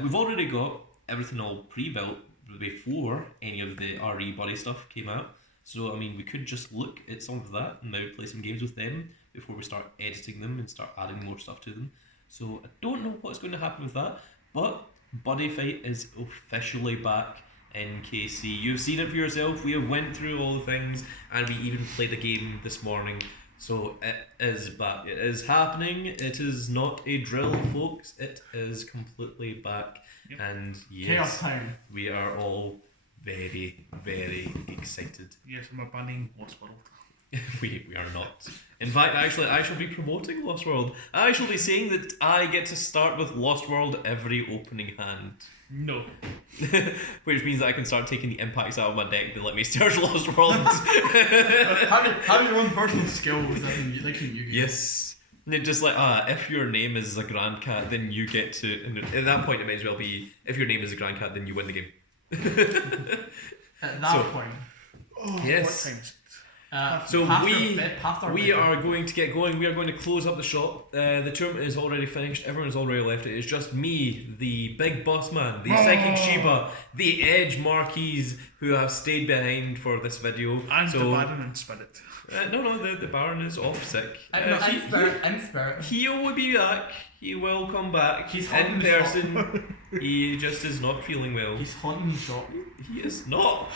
We've already got everything all pre-built before any of the RE Buddy stuff came out. So I mean, we could just look at some of that and maybe play some games with them before we start editing them and start adding more stuff to them. So I don't know what's going to happen with that, but Buddyfight is officially back in KC. You've seen it for yourself. We have went through all the things, and we even played a game this morning. So it is back. It is happening. It is not a drill, folks. It is completely back. Yep. And Chaos yes, time. we are all very, very excited. Yes, I'm abandoning Lost World. We are not. In fact, actually, I shall be promoting Lost World. I shall be saying that I get to start with Lost World every opening hand. No. Which means that I can start taking the impacts out of my deck to let me start Lost World. Having your own personal skills, like you. Yes. And it just like, if your name is a Grand Cat, then you get to... And at that point, it might as well be, if your name is a Grand Cat, then you win the game. At that point. Oh, yes. What time is it? So past our we bid. are going to get going. We are going to close up the shop. The tournament is already finished. Everyone's already left. It is just me, the big boss man, the Psychic Sheba, the Edge Marquis, who have stayed behind for this video. And so, the Baron and Spirit. No, the Baron is off sick. In spirit. He will be back. He will come back. He's in haunting the person. He just is not feeling well. He's haunting the shop. He is not.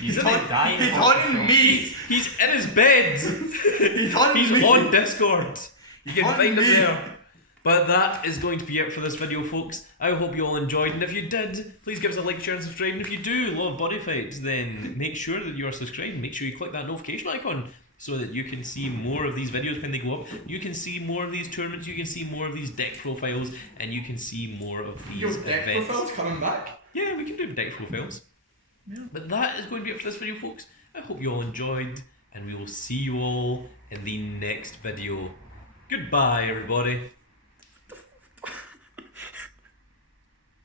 He's dying. He's haunting me. He's in his bed. He's haunting He's me. on Discord. You can Haunting find him me. there. But that is going to be it for this video, folks. I hope you all enjoyed, and if you did, please give us a like, share, and subscribe. And if you do love Buddyfight, then make sure that you are subscribed. Make sure you click that notification icon so that you can see more of these videos when they go up. You can see more of these tournaments. You can see more of these deck profiles, and you can see more of these Your deck events. profile's coming back. Yeah, we can do deck profiles. Yeah. But that is going to be it for this video, folks. I hope you all enjoyed, and we will see you all in the next video. Goodbye, everybody.